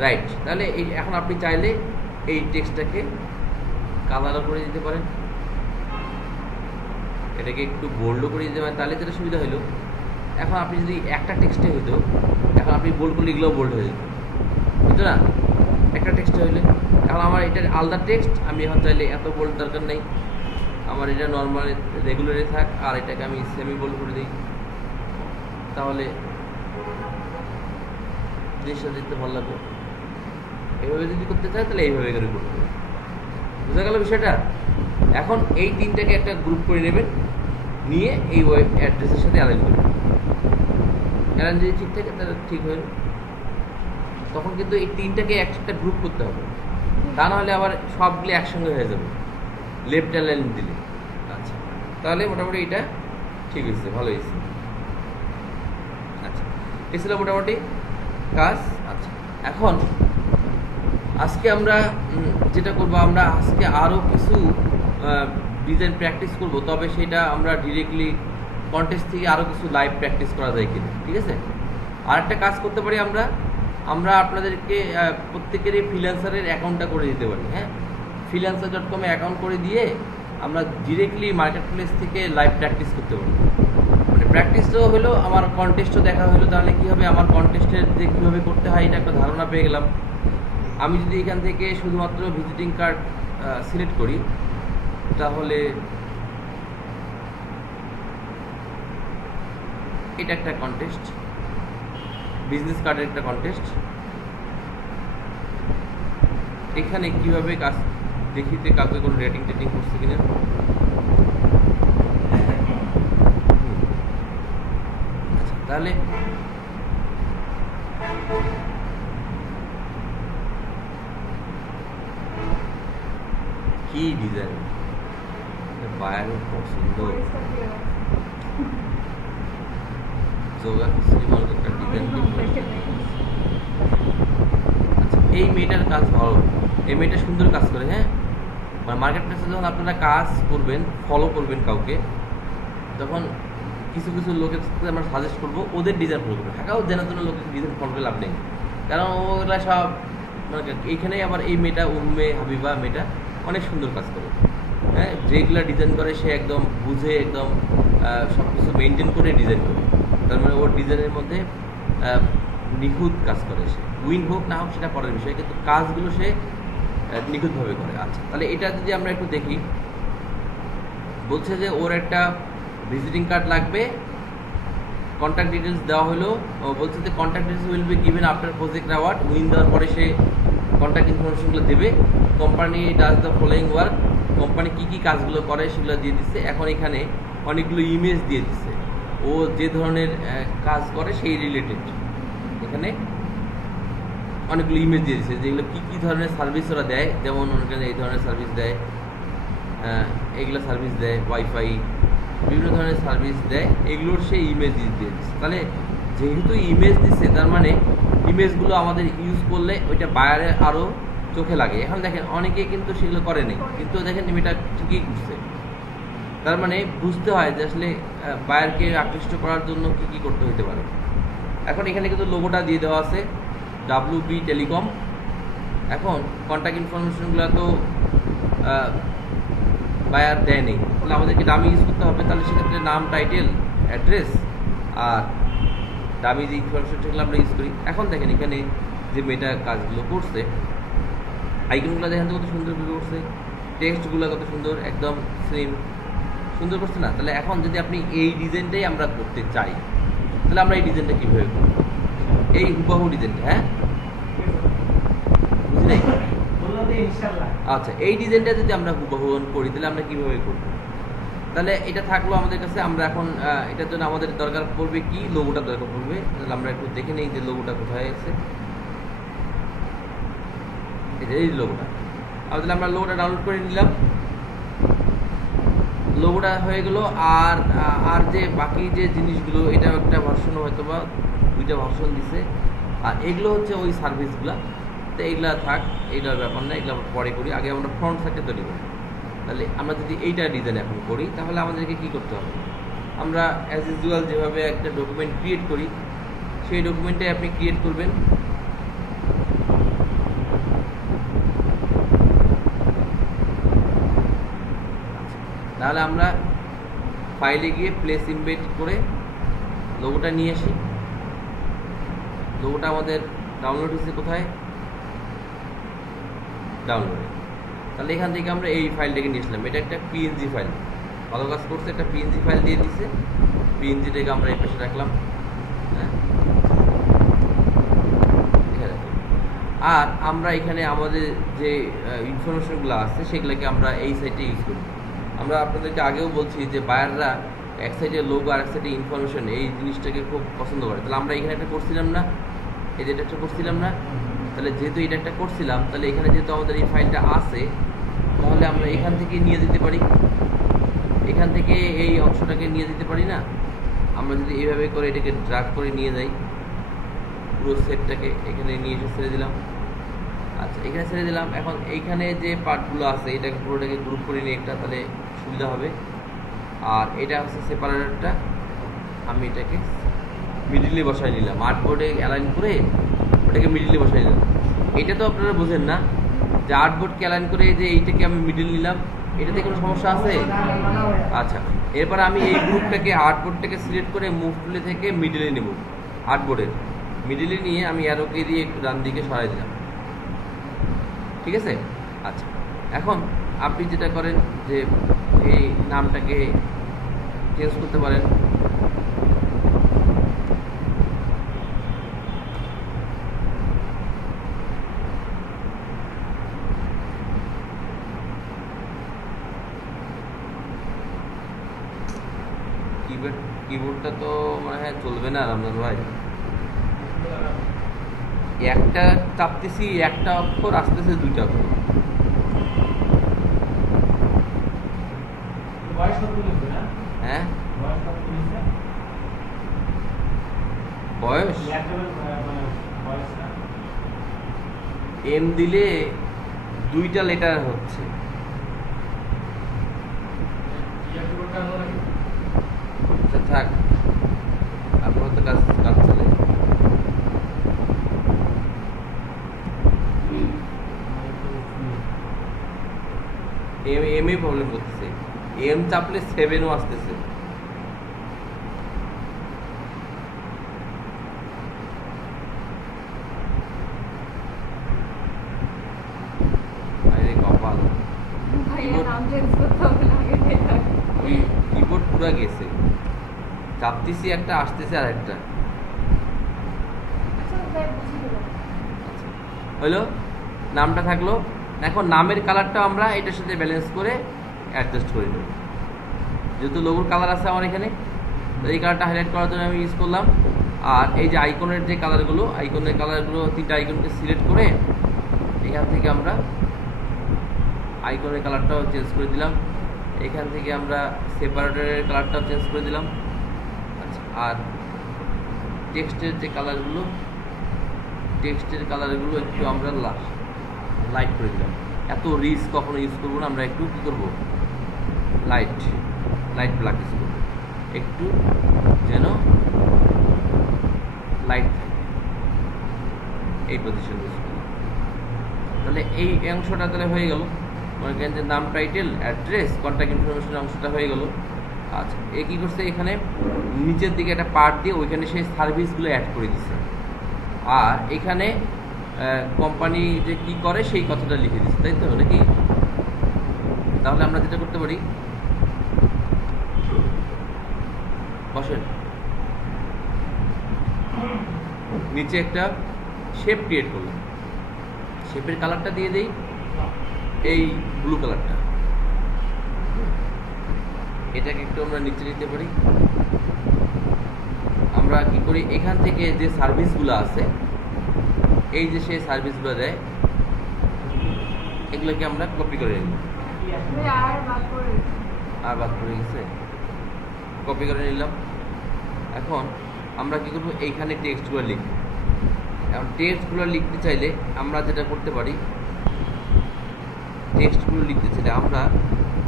রাইট। তাহলে এখন আপনি চাইলে এই টেক্সটটাকে কালারও করে দিতে পারেন, এটাকে একটু বোল্ডও করে দিতে পারেন, তাহলে যেটা সুবিধা হলো। এখন আপনি যদি একটা টেক্সটে হইতো, এখন আপনি বোল্ড করলে এগুলোও বোল্ড হয়ে যেত, বুঝতো না? একটা টেক্সটে হইলে, এখন আমার এটার আলাদা টেক্সট, আমি এখন চাইলে এত বোল্ড দরকার নেই, আমার এটা নর্মাল রেগুলারে থাক, আর এটাকে আমি সেমি বোল্ড করে দিই, তাহলে জিনিসটা দেখতে ভালো লাগবে। এইভাবে যদি করতে চাই তাহলে এইভাবে করে করতে হবে। বুঝা গেল বিষয়টা? এখন এই তিনটাকে একটা গ্রুপ করে নেবেন, নিয়ে এই ওয়েব অ্যাড্রেসের সাথে অ্যালাইন করবেন। অ্যালাইন যদি ঠিক থাকে তাহলে ঠিক হয়ে, তখন কিন্তু এই তিনটাকে একটা গ্রুপ করতে হবে, তা নাহলে আবার সবগুলো একসঙ্গে হয়ে যাবে লেফট অ্যালাইন দিলে। আচ্ছা, তাহলে মোটামুটি এটা ঠিক হয়েছে, ভালো হয়েছে। আচ্ছা, এই ছিল মোটামুটি কাজ। আচ্ছা, এখন আজকে আমরা যেটা করবো, আমরা আজকে আরও কিছু ডিজাইন প্র্যাকটিস করব, তবে সেটা আমরা ডিরেক্টলি কন্টেস্ট থেকে আরও কিছু লাইভ প্র্যাকটিস করা যায় কিনা। ঠিক আছে? আর একটা কাজ করতে পারি, আমরা আপনাদেরকে প্রত্যেকেরই ফ্রিল্যান্সারের অ্যাকাউন্টটা করে দিতে পারি। হ্যাঁ, freelancer.com এ অ্যাকাউন্ট করে দিয়ে আমরা ডিরেক্টলি মার্কেট প্লেস থেকে লাইভ প্র্যাকটিস করতে পারি। মানে প্র্যাকটিসও হলো, আমার কন্টেস্টও দেখা হলো। তাহলে কী হবে, আমার কন্টেস্টের যে কীভাবে করতে হয় এটা একটা ধারণা পেয়ে গেলাম। আমি যদি এখান থেকে শুধুমাত্র ভিজিটিং কার্ড সিলেক্ট করি, তাহলে এটা একটা কন্টেস্ট, বিজনেস কার্ডের একটা কন্টেস্ট। এখানে কিভাবে কাজ দেখিতে, কাউকে কোনো রেটিং টেটিং করছে কিনা। আচ্ছা, তাহলে কি ডিজাইন বায়ারের পছন্দ, যোগা সিনেমার একটা ডিজাইন। আচ্ছা, এই মেয়েটার কাজ ভালো, এই মেয়েটা সুন্দর কাজ করে। হ্যাঁ, মানে মার্কেট প্লেসে যখন আপনারা কাজ করবেন, ফলো করবেন কাউকে, তখন কিছু কিছু লোকের সাথে আমরা সাজেস্ট করবো ওদের ডিজাইন ফলো করবে। হ্যাঁ, জেনার জন্য লোকের ডিজাইন ফলো করে লাভ নেই, কারণ ওগুলা সব মানে এইখানেই আবার এই মেয়েটা উম্মে হাবিবা মেয়েটা অনেক সুন্দর কাজ করে। হ্যাঁ, যেগুলো ডিজাইন করে সে একদম বুঝে, একদম সব কিছু মেনটেন করে ডিজাইন করে। তার মানে ওর ডিজাইনের মধ্যে নিখুঁত কাজ করে সে। উইন হোক না হোক সেটা পরের বিষয়, কিন্তু কাজগুলো সে নিখুঁতভাবে করে। আচ্ছা, তাহলে এটা যদি আমরা একটু দেখি, বলছে যে ওর একটা ভিজিটিং কার্ড লাগবে, কন্ট্যাক্ট ডিটেলস দেওয়া হলো। ও বলছে যে contact details will be given after project award, win দেওয়ার পরে সে কন্ট্যাক্ট ইনফরমেশনগুলো দেবে। Company does the following work, company কী কী কাজগুলো করে সেগুলো দিয়ে দিচ্ছে। এখন এখানে অনেকগুলো ইমেজ দিয়ে দিচ্ছে, ও যে ধরনের কাজ করে সেই রিলেটেড। এখানে অনেকগুলো ইমেজ দিয়ে দিচ্ছে যেগুলো কী কী ধরনের সার্ভিস ওরা দেয়, যেমন ওখানে এই ধরনের সার্ভিস দেয়, এগুলো সার্ভিস দেয়, ওয়াইফাই, বিভিন্ন ধরনের সার্ভিস দেয়, এগুলোর সেই ইমেজ দিয়ে দিচ্ছে। তাহলে যেহেতু ইমেজ দিচ্ছে, তার মানে ইমেজগুলো আমাদের ইউজ করলে ওইটা বায়ারে আরও চোখে লাগে। এখন দেখেন অনেকে কিন্তু সেগুলো করে নেই, কিন্তু দেখেন এটা ঠিকই করছে। তার মানে বুঝতে হয় যে আসলে বায়ারকে আকৃষ্ট করার জন্য কী কী করতে হতে পারে। এখন এখানে কিন্তু লোগোটা দিয়ে দেওয়া আছে WB টেলিকম। এখন কন্ট্যাক্ট ইনফরমেশনগুলো তো বায়ার দেয় নেই, তাহলে আমাদেরকে ডামি ইউজ করতে হবে। তাহলে সেক্ষেত্রে নাম, টাইটেল, অ্যাড্রেস আর ডামি যে ইনফরমেশন সেগুলো আমরা ইউজ করি। এখন দেখেন এখানে যে মেয়েটা কাজগুলো করছে, আইকনগুলো দেখেন তো কত সুন্দর করছে, টেক্সটগুলো কত সুন্দর, একদম সেম সুন্দর করছে না? তাহলে এখন যদি আপনি এই ডিজাইনটাই আমরা করতে চাই, তাহলে আমরা এই ডিজাইনটা কীভাবে করব? এই হুবাহু ডিজাইনটা, হ্যাঁ বুঝি নাই? আচ্ছা, এই ডিজাইনটা যদি আমরা হুবাহু করি তাহলে আমরা কীভাবে করব? তাহলে এটা থাকলো আমাদের কাছে। আমরা এখন এটার জন্য আমাদের দরকার পড়বে কি, লোগোটা দরকার পড়বে। তাহলে আমরা একটু দেখে নিই যে লোগোটা কোথায় আছে। এই লোগোটা, তাহলে আমরা লোগোটা ডাউনলোড করে নিলাম। লোগোটা হয়ে গেল। আর যে বাকি যে জিনিসগুলো, এটা একটা ভার্সন হয়তো বা 2টা ভার্সন দিছে, আর এগুলো হচ্ছে ওই সার্ভিসগুলো। তো এগুলা থাক, এইটার ব্যাপার না, এগুলো আমরা পরে করি। আগে আমরা ফ্রন্ট সাইডে তৈরি করি। তাহলে আমরা যদি এইটা ডিজাইন এখন করি, তাহলে আমাদেরকে কী করতে হবে? আমরা অ্যাজ ইউজুয়াল যেভাবে একটা ডকুমেন্ট ক্রিয়েট করি, সেই ডকুমেন্টে আপনি ক্রিয়েট করবেন। তাহলে আমরা ফাইলে গিয়ে প্লেস ইমবেড করে লোগোটা নিয়ে আসি। লোগোটা আমাদের ডাউনলোড হয়েছে কোথায়? ডাউনলোডে। তাহলে এখান থেকে আমরা এই ফাইলটাকে নিয়ে আসলাম। এটা একটা PNG ফাইল, ভালো কাজ করছে, একটা PNG ফাইল দিয়ে দিচ্ছে। PNGটাকে আমরা এই পাশে রাখলাম, হ্যাঁ, এখানে রাখলাম। আর আমরা এখানে আমাদের যে ইনফরমেশনগুলো আছে সেগুলোকে আমরা এই সাইটে ইউজ করি। আমরা আপনাদেরকে আগেও বলছি যে বায়াররা এক সাইডে লোগো আর এক সাইডে ইনফরমেশন, এই জিনিসটাকে খুব পছন্দ করে। তাহলে আমরা এখানে একটা করছিলাম না, এই যে এটা একটা করছিলাম না? তাহলে যেহেতু এটা একটা করছিলাম, তাহলে এখানে যেহেতু আমাদের এই ফাইলটা আছে, তাহলে আমরা এখান থেকে নিয়ে যেতে পারি, এখান থেকে এই অংশটাকে নিয়ে যেতে পারি না? আমরা যদি এইভাবে করে এটাকে ড্রাগ করে নিয়ে যাই, পুরো সেটটাকে এখানে নিয়ে এসে ছেড়ে দিলাম। আচ্ছা, এখানে ছেড়ে দিলাম। এখন এইখানে যে পার্টগুলো আছে এটাকে পুরোটাকে গ্রুপ করে নিয়ে একটা, তাহলে সুবিধা হবে। আর এটা হচ্ছে সেপারেটরটা, আমি এটাকে মিডিলে বসাই নিলাম, আর্টবোর্ডে অ্যালাইন করে ওটাকে মিডিলে বসাই নিলাম। এটা তো আপনারা বোঝেন না যে আর্টবোর্ডকে অ্যালাইন করে যে এইটাকে আমি মিডিল নিলাম, এটাতে কোনো সমস্যা আছে? আচ্ছা, এরপর আমি এই গ্রুপটাকে, আর্টবোর্ডটাকে সিলেক্ট করে মুভ টুলে থেকে মিডিলে নেব। আর্টবোর্ডের মিডিলে নিয়ে আমি অ্যারোকে দিয়ে একটু ডান দিকে সরাই দিলাম, ঠিক আছে? আচ্ছা, এখন আপনি যেটা করেন যে এই নামটাকে চেঞ্জ করতে পারেন। কিবোর্ডটা তো মনে হয় চলবে না রমজান ভাই। একটা চাপতেছি, একটা অক্ষর আসতেছে 2টা অক্ষর। হ্যাঁ, বয়স এম দিলে 2টা লেটার হচ্ছে। আচ্ছা থাক, আপনার তো কাজ চলে। এম এ প্রবলেম করতেছে, এম চাপলে 7ও আসতেছে। আরে কপাল, পুরা গেছে, চাপতেছি একটা, আসতেছে আর একটা। হইলো, নামটা থাকলো। এখন নামের কালারটা আমরা এটার সাথে ব্যালেন্স করে অ্যাডজাস্ট করে নেব। যেহেতু লোগোর কালার আছে আমার এখানে, তো এই কালারটা হাইলাইট করার জন্য আমি ইউজ করলাম। আর এই যে আইকনের যে কালারগুলো, আইকনের কালারগুলো 3টা আইকনকে সিলেক্ট করে এখান থেকে আমরা আইকনের কালারটাও চেঞ্জ করে দিলাম। এখান থেকে আমরা সেপারেটরের কালারটাও চেঞ্জ করে দিলাম। আচ্ছা, আর টেক্সটের যে কালারগুলো, টেক্সটের কালারগুলো একটু আমরা লাইট করে দিলাম। এত রিচ কখনো ইউজ করবো না, আমরা একটু কী করবো, লাইট ব্ল্যাক ইউজ করবো, একটু যেন লাইট এই পজিশন ইউজ করবো। তাহলে এই অংশটা তাহলে হয়ে গেল, মনে করেন যে নাম, টাইটেল, অ্যাড্রেস, কন্ট্যাক্ট ইনফরমেশনের অংশটা হয়ে গেল। আচ্ছা, এ কী করছে, এখানে নিচের দিকে একটা পার্ট দিয়ে ওইখানে সেই সার্ভিসগুলো অ্যাড করে দিচ্ছে। আর এখানে কোম্পানি যে কি করে সেই কথাটা লিখে দিচ্ছে, তাই তো নাকি? তাহলে আমরা যেটা করতে পারি, বসেন, নিচে একটা শেপ ক্রিয়েট করলাম, শেপের কালারটা দিয়ে দেই এই ব্লু কালারটা। এটাকে একটু আমরা নিচে নিতে পারি। আমরা কি করি, এখান থেকে যে সার্ভিসগুলো আছে, এই যে সেই সার্ভিসগুলো দেয়, এগুলোকে আমরা কপি করে নিই। আর বাদ পড়ে গেছে, কপি করে নিলাম। এখন আমরা কি করবো, এইখানে টেক্সটগুলো লিখব। এখন টেক্সটগুলো লিখতে চাইলে আমরা যেটা করতে পারি, টেক্সটগুলো লিখতে চাইলে আমরা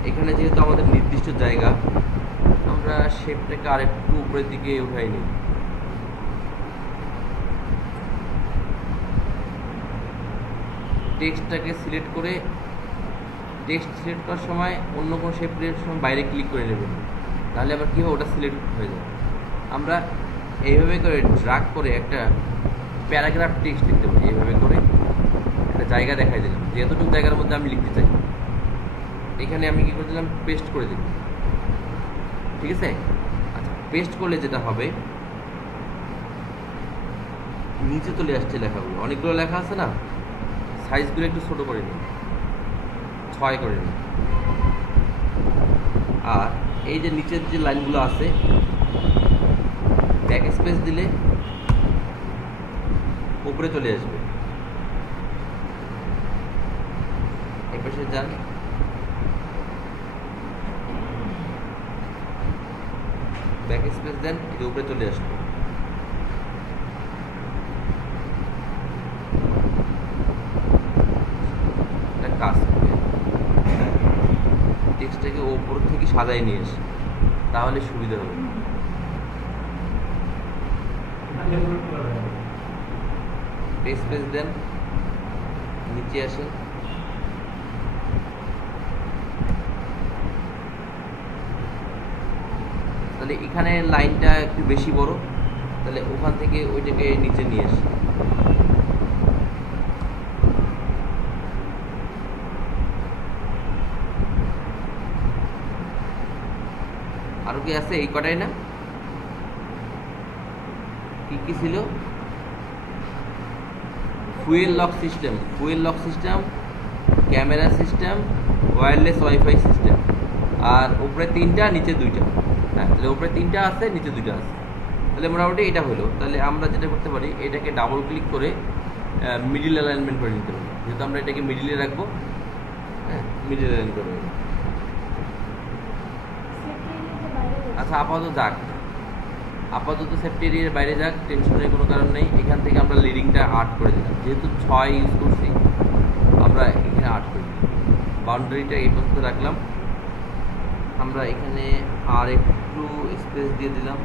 এখানে যেহেতু আমাদের নির্দিষ্ট জায়গা, আমরা শেপটাকে আর একটু উপরের দিকে উঠাই নিই। টেক্সটটাকে সিলেক্ট করে, টেক্সট সিলেক্ট করার সময় অন্য কোনো শেপ সিলেক্টের সময় বাইরে ক্লিক করে নেবেন, তাহলে আবার কী হবে, ওটা সিলেক্ট হয়ে যায়। আমরা এইভাবে করে ড্রাগ করে একটা প্যারাগ্রাফ টেক্সট লিখতে পারি। এইভাবে করে একটা জায়গা দেখাই দিলাম, যে এতটুকু জায়গার মধ্যে আমি লিখতে চাই, এখানে আমি কী করে দিলাম, পেস্ট করে দিলাম। ঠিক আছে? আচ্ছা, পেস্ট করলে যেটা হবে, নিচে চলে আসছে লেখাগুলো, অনেকগুলো লেখা আছে না, সাইজগুলো একটু ছোটো করে নিই, 6 করে নিই। আর এই যে নিচের যে লাইনগুলো আছে, ব্যাক স্পেস দিলে উপরে চলে আসবে। এই পাশে যান, ব্যাক স্পেস দেন, এই উপরে চলে আসবে। কাজ টেক্সটটাকে ওপর থেকে সাজায় নিয়ে আসে, তাহলে সুবিধা হবে। স্পেস দেন, নিচে আসেন, তাহলে এখানে লাইনটা একটু বেশি বড়, তাহলে ওখান থেকে ওইটাকে নিচে নিয়ে আসি। আরো কি আছে? এই কটাই না? কি কি ছিল? Fuel lock system, camera system, wireless wifi system, আর উপরে 3টা, নিচে 2টা। হ্যাঁ, তাহলে উপরে 3টা আছে, নিচে 2টা আছে, তাহলে মোটামুটি এটা হলো। তাহলে আমরা যেটা করতে পারি, এটাকে ডাবল ক্লিক করে মিডিল অ্যালাইনমেন্ট করে নিতে পারি। যেহেতু আমরা এটাকে মিডিলে রাখবো, হ্যাঁ, মিডিল অ্যালাইন করে। আচ্ছা, আপাতত সেফটি এরিয়ার বাইরে যাক, টেনশনের কোনো কারণ নেই। এখান থেকে আমরা লিডিংটা 8 করে দিলাম, যেহেতু 6 ইউজ করছি, আমরা এখানে 8 করে দিলাম। বাউন্ডারিটা এই পর্যন্ত রাখলাম। আমরা এখানে আর একটু স্পেস দিয়ে দিলাম,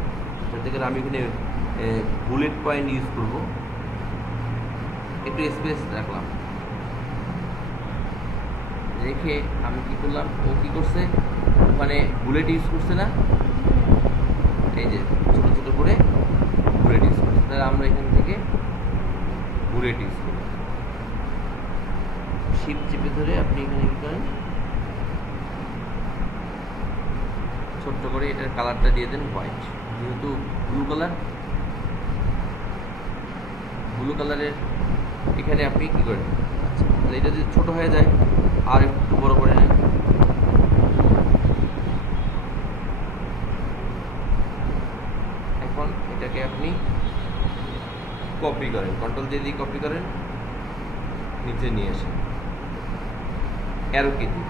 যাতে করে আমি এখানে বুলেট পয়েন্ট ইউজ করব, একটু স্পেস রাখলাম। রেখে আমি কি করলাম, ও কি করছে, ওখানে বুলেট ইউজ করছে না, এই যে ছোটো ছোটো করে বুলেট ইউজ করছে, তাহলে আমরা এখান থেকে বুলেট ইউজ করি। শিপ চেপে ধরে আপনি এখানে কি করেন, ছোট্ট করে এটার কালারটা দিয়ে দেন হোয়াইট, যেহেতু ব্লু কালারের এখানে আপনি কী করেন, আচ্ছা এটা যদি ছোটো হয়ে যায় আর একটু বড় করে নেন। এখন এটাকে আপনি কপি করেন, কন্ট্রোল দিয়ে কপি করেন, নিচে নিয়ে আসেন অ্যারো কি দিয়ে,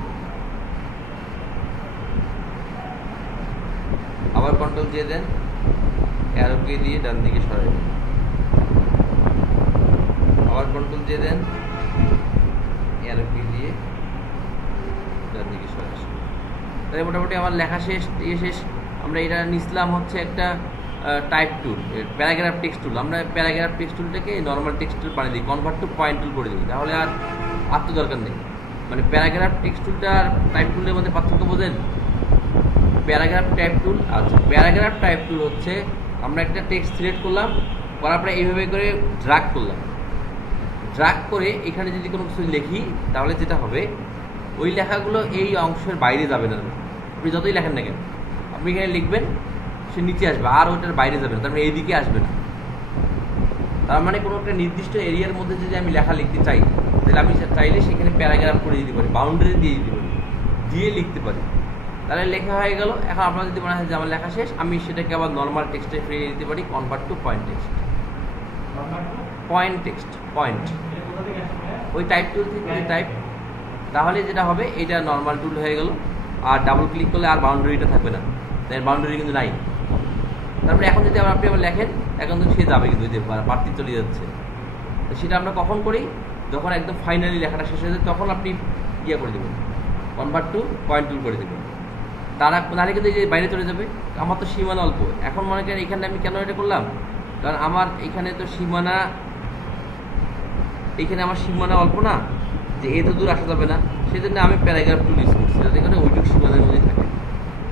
আবার কন্ট্রোল দিয়ে দেন, অ্যারো কি দিয়ে ডান দিকে সরাই দেন, আবার কন্ট্রোল দিয়ে দেন, অ্যারো কি দিয়ে ডান দিকে সরাই আসেন। তাহলে মোটামুটি আমার লেখা শেষ, শেষ। আমরা এটা নিছিলাম হচ্ছে একটা type tool, paragraph text tool. আমরা প্যারাগ্রাফ টেক্সট টুলটাকে নর্মাল টেক্সট টুল বানিয়ে দিই, কনভার্ট টু পয়েন্ট টুল করে দিই, তাহলে আর তো দরকার নেই। মানে প্যারাগ্রাফ টেক্সট টুলটা আর টাইপ টুলের মধ্যে পার্থক্য বোঝেন? প্যারাগ্রাফ টাইপ টুল, আচ্ছা প্যারাগ্রাফ টাইপ টুল হচ্ছে আমরা একটা টেক্সট সিলেক্ট করলাম, করার পরে এইভাবে করে ড্রাগ করলাম, ড্রাগ করে এখানে যদি কোনো কিছু লিখি তাহলে যেটা হবে ওই লেখাগুলো এই অংশের বাইরে যাবে না। আপনি যতই লেখেন না কেন, আপনি এখানে লিখবেন, সে নিচে আসবে, আর ওটার বাইরে যাবে না, তার মানে এইদিকে আসবে না। তার মানে কোনো একটা নির্দিষ্ট এরিয়ার মধ্যে যদি আমি লেখা লিখতে চাই, তাহলে আমি চাইলে সেখানে প্যারাগ্রাফ করে দিতে পারি, বাউন্ডারি দিয়ে দিতে পারি, দিয়ে লিখতে পারি, তাহলে লেখা হয়ে গেল। এখন আপনার যদি মনে হয় যে আমার লেখা শেষ, আমি সেটাকে আবার নর্মাল টেক্সটে ফিরিয়ে দিতে পারি, convert to point text. Point text, point ওই টাইপ টুল থেকে টাইপ, তাহলে যেটা হবে এটা নর্মাল টুল হয়ে গেল। আর ডাবল ক্লিক করলে আর বাউন্ডারিটা থাকবে না, তাই বাউন্ডারি কিন্তু নাই। তারপরে এখন যদি আপনি আবার লেখেন, এখন কিন্তু সে যাবে, কিন্তু বাড়তি চলে যাচ্ছে। তো সেটা আমরা কখন করি, যখন একদম ফাইনালি লেখাটা শেষ হয়ে যায়, তখন আপনি ইয়ে করে দেবেন, কনভার্ট টু পয়েন্ট টুল করে দেবেন। নাহলে কিন্তু এই যে বাইরে চলে যাবে। আমার তো সীমানা অল্প, এখন মনে করেন এখানে আমি কেন এটা করলাম, কারণ আমার এখানে তো সীমানা, এইখানে আমার সীমানা অল্প না, যে এত দূর আসা যাবে না, সেজন্য আমি প্যারাগ্রাফ টুল ইউজ করছি, যাতে এখানে ওইটুকু সীমানার মধ্যেই থাকে।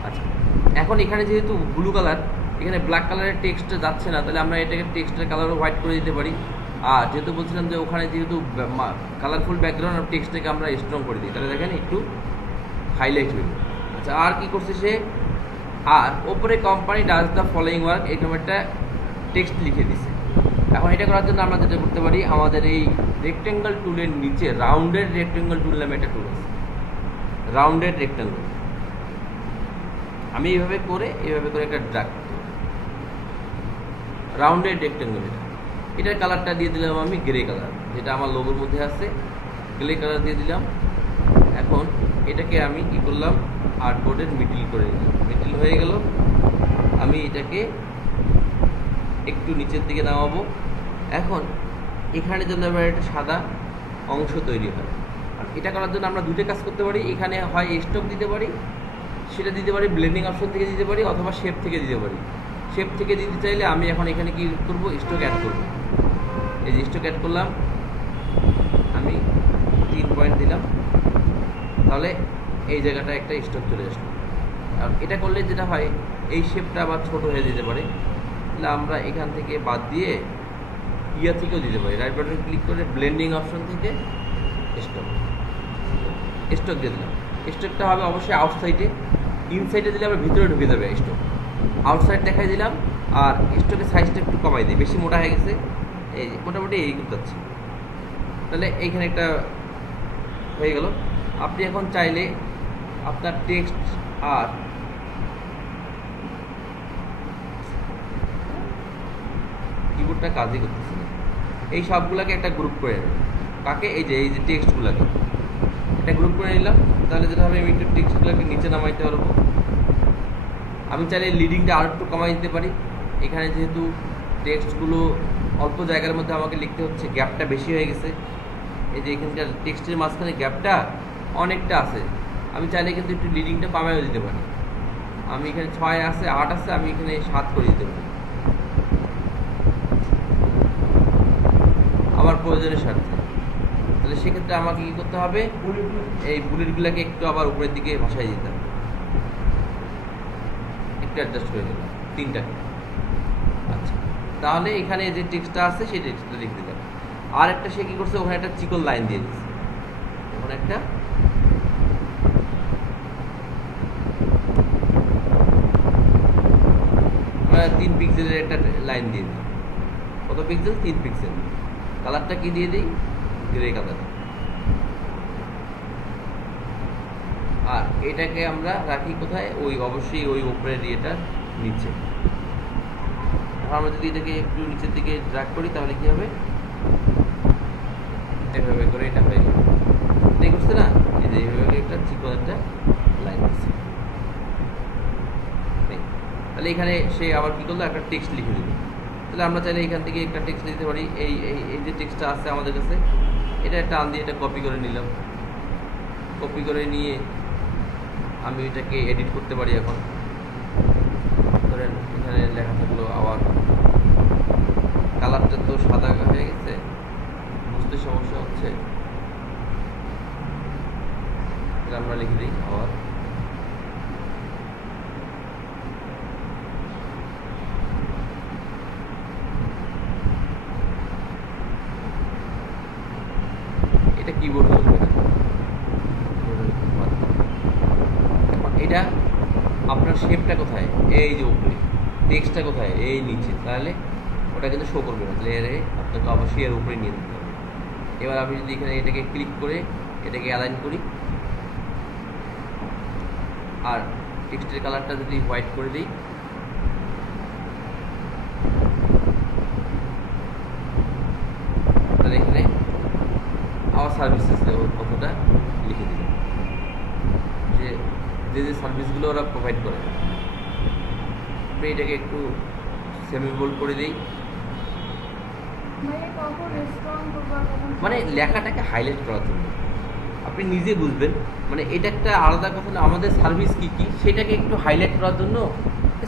আচ্ছা এখন এখানে যেহেতু ব্লু কালার, এখানে ব্ল্যাক কালারের টেক্সট যাচ্ছে না, তাহলে আমরা এটাকে টেক্সটের কালারও হোয়াইট করে দিতে পারি। আর যেহেতু বলছিলাম যে ওখানে যেহেতু কালারফুল ব্যাকগ্রাউন্ড আর টেক্সটটাকে আমরা স্ট্রং করে দিই, তাহলে দেখেন একটু হাইলাইট হইল। আচ্ছা আর কি করছে সে, আর ওপরে company does the following work, এরকম একটা টেক্সট লিখে দিছে। এখন এটা করার জন্য আমরা যেটা করতে পারি, আমাদের এই রেক্টেঙ্গল টুলের নিচে রাউন্ডেড রেক্টেঙ্গল টুল নামে একটা টুল আছে, রাউন্ডেড রেক্টেঙ্গল। আমি এইভাবে করে একটা ড্রাগ করতে পারি, রাউন্ডেড রেক্টেঙ্গল। এটার কালারটা দিয়ে দিলাম আমি গ্রে কালার, যেটা আমার লোগোর মধ্যে আছে, গ্রে কালার দিয়ে দিলাম। এখন এটাকে আমি কি করলাম, আর্টবোর্ডের মিডল করে দিলাম, মিডল হয়ে গেল। আমি এটাকে একটু নিচের দিকে নামাবো। এখন এখানে যেন এবার একটা সাদা অংশ তৈরি হয়, আর এটা করার জন্য আমরা দুটো কাজ করতে পারি। এখানে হয় স্ট্রোক দিতে পারি, সেটা দিতে পারি ব্লেন্ডিং অপশন থেকে দিতে পারি, অথবা শেপ থেকে দিতে পারি। শেপ থেকে দিতে চাইলে আমি এখন এখানে কি করব, স্ট্রোক অ্যাড করব। এই যে স্ট্রোক অ্যাড করলাম, আমি 3 পয়েন্ট দিলাম, তাহলে এই জায়গাটা একটা স্ট্রোক চলে আসলো। আর এটা করলে যেটা হয়, এই শেপটা আবার ছোট হয়ে যেতে পারে, তাহলে আমরা এখান থেকে বাদ দিয়ে ইয়া থেকেও দিতে পারি, রাইট বাটন ক্লিক করে ব্লেন্ডিং অপশন থেকে স্ট্রোক দিয়ে দিলাম। স্ট্রোকটা হবে অবশ্যই আউটসাইডে, ইনসাইডে দিলে আমরা ভিতরে ঢুকে যাবে স্ট্রোক। আউটসাইড দেখাই দিলাম, আর স্ট্রোকের সাইজটা একটু কমাই দিই, বেশি মোটা হয়ে গেছে, এই মোটামুটি এই করতে যাচ্ছে। তাহলে এইখানে একটা হয়ে গেল। আপনি এখন চাইলে আপনার টেক্সট আর কিবোর্ডটা কাজই করতেছে না, এই সবগুলোকে একটা গ্রুপ করে নেব। কাকে, এই যে টেক্সটগুলোকে একটা গ্রুপ করে নিলাম। তাহলে যেটা হবে, আমি একটু টেক্সটগুলোকে নিচে নামাইতে পারবো। আমি চাইলে লিডিংটা আর একটু কমাই দিতে পারি। এখানে যেহেতু টেক্সটগুলো অল্প জায়গার মধ্যে আমাকে লিখতে হচ্ছে, গ্যাপটা বেশি হয়ে গেছে। এই যে এখানকার টেক্সটের মাঝখানে গ্যাপটা অনেকটা আছে, আমি চাইলে কিন্তু একটু লিডিংটা কমাইও দিতে পারি। আমি এখানে 6 আছে, 8 আছে, আমি এখানে 7 করে দিতে পারি আমার প্রয়োজনের স্বার্থে। তাহলে সেক্ষেত্রে আমাকে কী করতে হবে, এই বুলেটগুলোকে একটু আবার উপরের দিকে ভাসাই দিতে হবে, একটু অ্যাডজাস্ট করে দিলাম 3টাকে। আচ্ছা তাহলে এখানে যে টেক্সটটা আছে সেই টেক্সটটা লিখে দিলাম। আর একটা সে কী করছে, ওখানে একটা চিকন লাইন দিয়ে দিচ্ছে, ওখানে একটা 3 পিক্সেলের একটা লাইন দিয়ে দিই। কত পিক্সেল? 3 পিক্সেল। কালারটা কি দিয়ে দিই? Grey colour. আর এটাকে আমরা রাখি কোথায়? ওই অবশ্যই ওই উপরের ইয়েটার নিচে। আমরা যদি এটাকে একটু নিচের দিকে ড্র্যাগ করি তাহলে কি হবে? এভাবে করে এটা হয়ে যাবে। দেখতে না, এই যে এইভাবে একটা চিকন একটা লাইন দিচ্ছে। তাহলে এখানে সে আবার কি করলো? একটা টেক্সট লিখে দিল। তাহলে আমরা চাইলে এখান থেকে একটা টেক্সট দিতে পারি। এই এই যে টেক্সটটা আছে আমাদের কাছে, এটা টান দিয়ে এটা কপি করে নিলাম। কপি করে নিয়ে আমি এটাকে এডিট করতে পারি। এখন ধরেন এখানে লেখা থাকলো আবার, কালারটা তো সাদা হয়ে গেছে, বুঝতে সমস্যা হচ্ছে। আমরা লিখে দিই আবার, এটা কিবোর্ড চলবে না। এটা আপনার শেপটা কোথায়? এই যে উপরে। টেক্সটটা কোথায়? এই নিচে। তাহলে ওটা কিন্তু শো করবে না। তাহলে এর আপনাকে অবশ্যই এর উপরে নিয়ে দিতে হবে। এবার আমি যদি এখানে এটাকে ক্লিক করে এটাকে অ্যালাইন করি, আর টেক্সটের কালারটা যদি হোয়াইট করে দিই, তাহলে এখানে আওয়ার সার্ভিসেস কথাটা লিখে দিলাম, যে যে সার্ভিসগুলো ওরা প্রোভাইড করে। আমি এটাকে একটু সেমি বোল্ড করে দিই, মানে লেখাটাকে হাইলাইট করার জন্য। আপনি নিজে বুঝবেন, মানে এটা একটা আলাদা কথা না। আমাদের সার্ভিস কী কী সেটাকে একটু হাইলাইট করার জন্য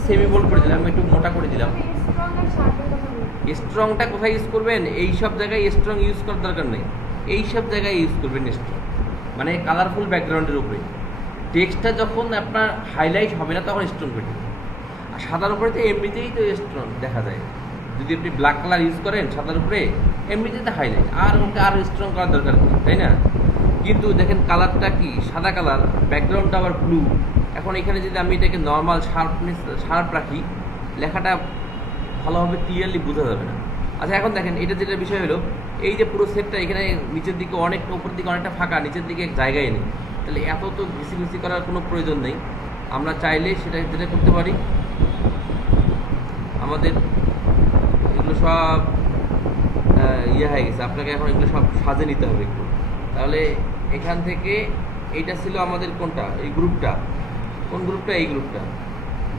সেমি বোল্ড করে দিলাম, একটু মোটা করে দিলাম। স্ট্রংটা কোথায় ইউজ করবেন? এই সব জায়গায় স্ট্রং ইউজ করার দরকার নেই। এই সব জায়গায় ইউজ করবেন স্ট্রং, মানে কালারফুল ব্যাকগ্রাউন্ডের উপরে। টেক্সটটা যখন আপনার হাইলাইট হবে না তখন স্ট্রং করবেন। আর সাদার উপরে তো এমনিতেই তো স্ট্রং দেখা যায়। যদি আপনি ব্ল্যাক কালার ইউজ করেন সাদার উপরে, এমনিতেই তো হাইলাইট, আর ওকে আরও স্ট্রং করার দরকার নেই, তাই না? কিন্তু দেখেন কালারটা কি সাদা কালার, ব্যাকগ্রাউন্ডটা আবার ব্লু। এখন এখানে যদি আমি এটাকে নর্মাল শার্প রাখি, লেখাটা ভালোভাবে ক্লিয়ারলি বোঝা যাবে না। আচ্ছা এখন দেখেন, এটা যেটা বিষয় হলো, এই যে পুরো সেটটা এখানে নিচের দিকে অনেকটা, উপরের দিকে অনেকটা ফাঁকা, নিচের দিকে এক জায়গায় নেই। তাহলে এত তো ঘিসি করার কোনো প্রয়োজন নেই। আমরা চাইলে সেটা যেটা করতে পারি, আমাদের এগুলো সব ইয়ে হয়ে গেছে, আপনাকে এখন এগুলো সব সাজে নিতে হবে একটু। তাহলে এখান থেকে এইটা ছিল আমাদের কোনটা? এই গ্রুপটা। কোন গ্রুপটা? এই গ্রুপটা।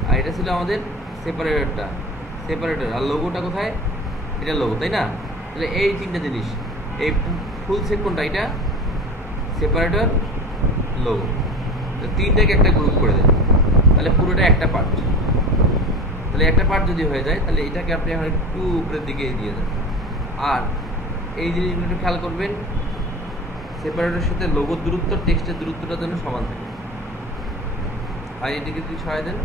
আর এটা ছিল আমাদের সেপারেটর। আর লোগোটা কোথায়? এটা লোগো, তাই না? তাহলে এই তিনটা জিনিস, এই ফুল সেট কোনটা? এটা সেপারেটর, লোগো। তো তিনটাকে একটা গ্রুপ করে দেন, তাহলে পুরোটা একটা পার্ট। তাহলে একটা পার্ট যদি হয়ে যায়, তাহলে এটাকে আপনি এখন একটু উপরের দিকে দিয়ে দেন। আর এই জিনিসগুলো একটু খেয়াল করবেন, সেপারেটরের সাথে লোগোর দূরত্ব, টেক্সটের দূরত্বটা যেন সমান থাকে। আর এদিকে যদি সরাই দেন,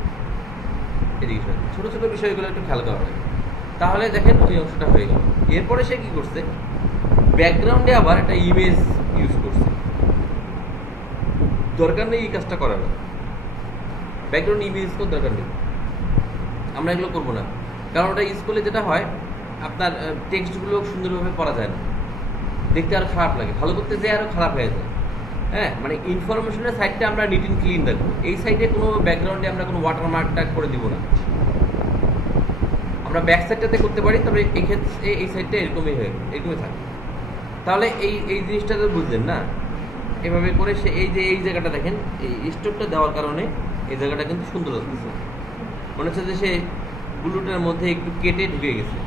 এদিকে সরাই দেন। ছোটো ছোটো বিষয়গুলো একটু খেয়াল করা লাগে। তাহলে দেখেন ওই অংশটা হয়ে গেল। এরপরে সে কী করছে? ব্যাকগ্রাউন্ডে আবার একটা ইমেজ ইউজ করছে। দরকার নেই এই কাজটা করার, ব্যাকগ্রাউন্ড ইমেজ করার দরকার নেই। আমরা এগুলো করবো না, কারণ ওটা ইউজ করলে যেটা হয়, আপনার টেক্সটগুলো সুন্দরভাবে পড়া যায় না, দেখতে আরও খারাপ লাগে, ভালো করতে যেয়ে আরও খারাপ হয়ে যায়। হ্যাঁ, মানে ইনফরমেশনের সাইডটা আমরা নিট অ্যান্ড ক্লিন রাখবো। এই সাইডে কোনো ব্যাকগ্রাউন্ডে আমরা কোনো ওয়াটারমার্কটা করে দিব না। আমরা ব্যাক সাইডটাতে করতে পারি, তবে এক্ষেত্রে এই সাইডটা এরকমই থাকে। তাহলে এই জিনিসটা তো বুঝলেন না? এভাবে করে সে এই জায়গাটা দেখেন, এই স্টোকটা দেওয়ার কারণে এই জায়গাটা কিন্তু সুন্দর লাগতেছে। মনে হচ্ছে যে সে ব্লুটার মধ্যে একটু কেটে ঢুকে গেছে।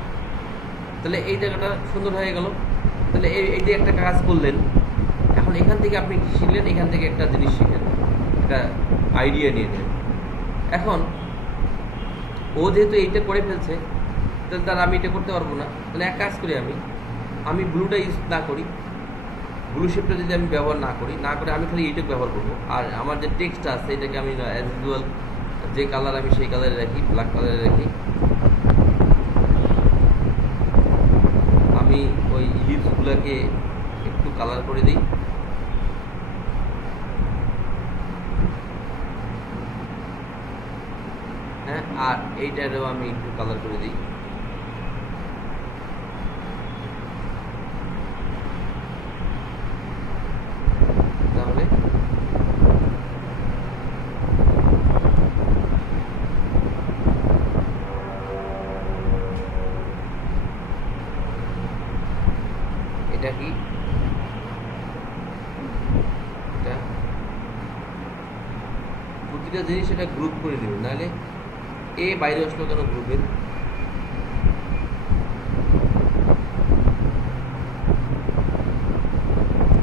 তাহলে এই জায়গাটা সুন্দর হয়ে গেল। তাহলে এই যে একটা কাজ করলেন, এখন এখান থেকে আপনি শিখলেন, এখান থেকে একটা জিনিস শিখলেন, একটা আইডিয়া নিয়ে নেন। এখন ও যেহেতু এইটা করে ফেলছে, তাহলে তার আমি এটা করতে পারবো না। তাহলে এক কাজ করি, আমি ব্লুটা ইউজ না করি, ব্লু শেপটা যদি আমি ব্যবহার না করে আমি খালি এইটাকে ব্যবহার করবো। আর আমার যে টেক্সটটা আছে এটাকে আমি অ্যাজ ইউজুয়াল যে কালার আমি সেই কালারে রাখি, ব্ল্যাক কালারে রাখি। আমি ওই লিভসগুলোকে একটু কালার করে দিই। হ্যাঁ, আর এইটারও আমি একটু কালার করে দিই। তাহলে এটা কি, এটা প্রতিটা জিনিস এটা গ্রুপ করে নেবেন, নাহলে এ বাইরে আসলো কেন গ্রুপের।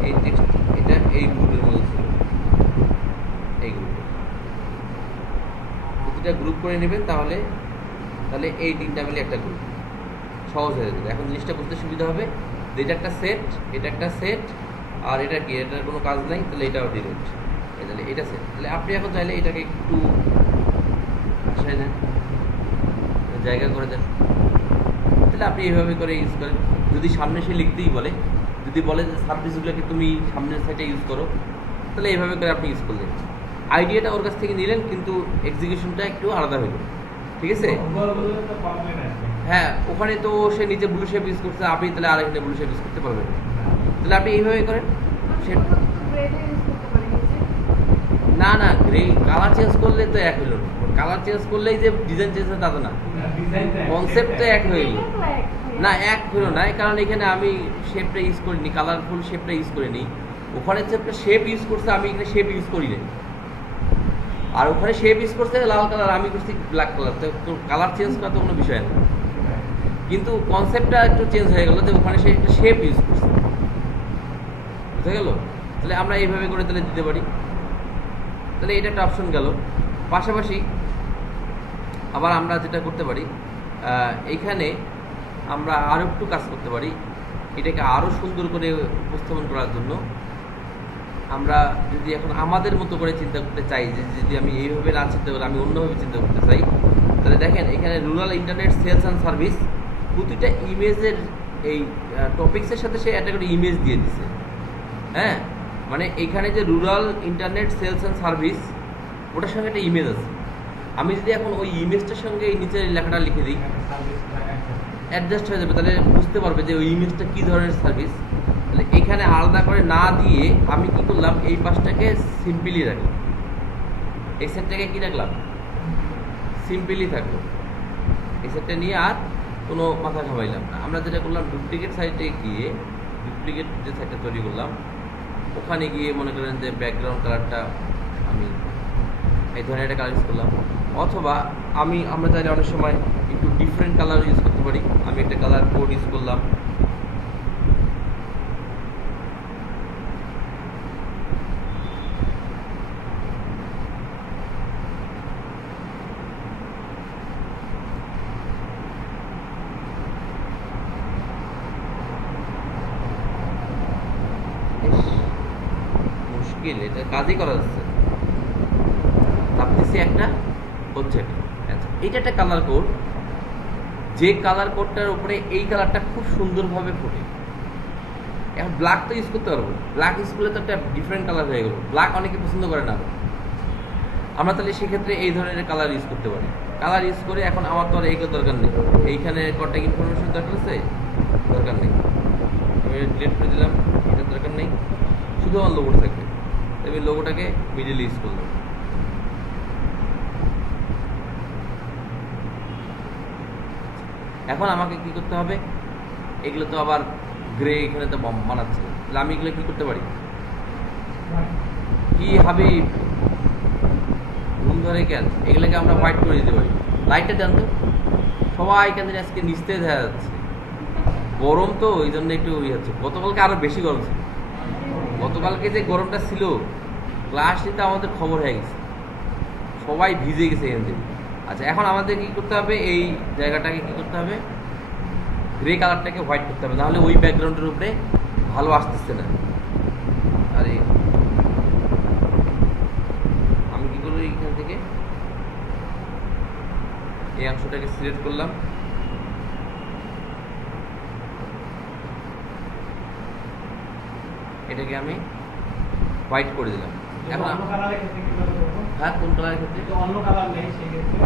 এই টেক্সট এটা এই গ্রুপের মধ্যে ছিল, এই গ্রুপে প্রতিটা গ্রুপ করে নেবেন, তাহলে তাহলে এই তিনটা মিলে একটা গ্রুপ সহজ হয়ে যাবে। এখন জিনিসটা বুঝতে সুবিধা হবে, এটা একটা সেট, এটা একটা সেট, আর এটা কি, এটার কোনো কাজ নাই, তাহলে এটাও ডিরেক্ট, তাহলে এটা সেট। তাহলে আপনি এখন চাইলে এটাকে একটু আসায় দেন, জায়গা করে দেন, তাহলে আপনি এইভাবে করে ইউজ করেন। যদি সামনে সে লিখতেই বলে, যদি বলে যে সার্ভিসগুলোকে তুমি সামনের সাইডে ইউজ করো, তাহলে এইভাবে করে আপনি ইউজ করলেন। আইডিয়াটা ওর কাছ থেকে নিলেন, কিন্তু এক্সিকিউশনটা একটু আলাদা হলো, ঠিক আছে? হ্যাঁ, ওখানে তো সে নিজে ব্লু শেপ ইউজ করছে, আপনি তাহলে আর এখানে ব্লু শেপ ইউজ করতে পারবেন। তাহলে আপনি এইভাবে করেন। না না, গ্রে কালার চেঞ্জ করলে তো এক হইল না, কালার চেঞ্জ করলেই যে ডিজাইন চেঞ্জ হয় তা তো না, কনসেপ্ট তো এক হয়ে গেল না, এক হলো না, কারণ এখানে আমি শেপটা ইউজ করিনি, কালারফুল শেপটা ইউজ করিনি। ওখানে যে একটা শেপ ইউজ করছে, আমি এখানে শেপ ইউজ করি নাই, আর ওখানে শেপ ইউজ করছে লাল কালার, আমি করছি ব্ল্যাক কালার, তো কালার চেঞ্জ করা তো কোনো বিষয় না, কিন্তু কনসেপ্টটা একটু চেঞ্জ হয়ে গেল, যে ওখানে সে একটা শেপ ইউজ করছে, বুঝা গেল? তাহলে আমরা এইভাবে করে তাহলে দিতে পারি। তাহলে এটা একটা অপশন গেল। পাশাপাশি আবার আমরা যেটা করতে পারি, এইখানে আমরা আরও একটু কাজ করতে পারি, এটাকে আরও সুন্দর করে উপস্থাপন করার জন্য। আমরা যদি এখন আমাদের মতো করে চিন্তা করতে চাই, যে যদি আমি এইভাবে না চিন্তা করে আমি অন্যভাবে চিন্তা করতে চাই, তাহলে দেখেন এখানে rural internet sales and service, প্রতিটা ইমেজের এই টপিক্সের সাথে সে একটা করে ইমেজ দিয়ে দিছে। হ্যাঁ, মানে এখানে যে rural internet sales and service, ওটার সঙ্গে একটা ইমেজ আছে। আমি যদি এখন ওই ইমেজটার সঙ্গে এই নিচের লেখাটা লিখে দিই, অ্যাডজাস্ট হয়ে যাবে, তাহলে বুঝতে পারবে যে ওই ইমেজটা কী ধরনের সার্ভিস। তাহলে এখানে আলাদা করে না দিয়ে আমি কি করলাম, এই পাশটাকে সিম্পলি রাখলাম, এই সেটটাকে কী রাখলাম, সিম্পলি থাকলো। এই সেটটা নিয়ে আর কোনো মাথা ঘামাইলাম না। আমরা যেটা করলাম, ডুপ্লিকেট সাইটে গিয়ে, ডুপ্লিকেট যে সাইটটা তৈরি করলাম, ওখানে গিয়ে মনে করেন যে ব্যাকগ্রাউন্ড কালারটা আমি এই ধরনের একটা কালার ইউজ করলাম, অথবা আমরা চাইলে অনেক সময় একটু ডিফারেন্ট কালার ইউজ করতে পারি। আমি একটা কালার কোড ইউজ করলাম, মুশকিল, এটা কাজই করা যাচ্ছে, ভাবতেছি একটা হচ্ছে এটা। আচ্ছা, এটা একটা কালার কোড, যে কালার কোডটার উপরে এই কালারটা খুব সুন্দরভাবে ফোটে। এখন ব্ল্যাক তো ইউজ করতে পারবো, ব্ল্যাক ইউজ করলে তো একটা ডিফারেন্ট কালার হয়ে গেল, ব্ল্যাক অনেকে পছন্দ করে না। আমরা তাহলে সেক্ষেত্রে এই ধরনের কালার ইউজ করতে পারি। কালার ইউজ করে এখন আমার তো আর এইগুলো দরকার নেই, এইখানে কন্ট্যাক্ট ইনফরমেশন দরকার আছে, দরকার নেই, আমি ডিলিট করে দিলাম, এটার দরকার নেই, শুধু আমার লোগোটা থাকবে। আমি লোগোটাকে মিডিল ইউজ করলাম। এখন আমাকে কি করতে হবে, এগুলো তো আবার গ্রে এখানে তো বানাচ্ছে, তাহলে আমি এগুলো কি করতে পারি, কি হাবিব ঘুম ধরে কেন, এগুলোকে আমরা হোয়াইট করে দিতে পারি। লাইটটা দেন তো, সবাই কেন আজকে নিচতে দেখা যাচ্ছে, গরম তো ওই জন্য একটু ইয়ে হচ্ছে। গতকালকে আরো বেশি গরম ছিল, গতকালকে যে গরমটা ছিল, ক্লাস নিতে আমাদের খবর হয়ে গেছে, সবাই ভিজে গেছে এখান থেকে। আচ্ছা, এখন আমাদের কি করতে হবে, এই জায়গাটাকে কি করতে হবে, গ্রে কালারটাকে হোয়াইট করতে হবে, নাহলে ওই ব্যাকগ্রাউন্ডের উপরে ভালো আসতেছে না। আরে আমি কি করবো, এইখান থেকে এই অংশটাকে সিলেক্ট করলাম, এটাকে আমি হোয়াইট করে দিলাম। এখন হ্যাঁ, কোন কালারের ক্ষেত্রে? যদি অন্য কালার নেই সেক্ষেত্রে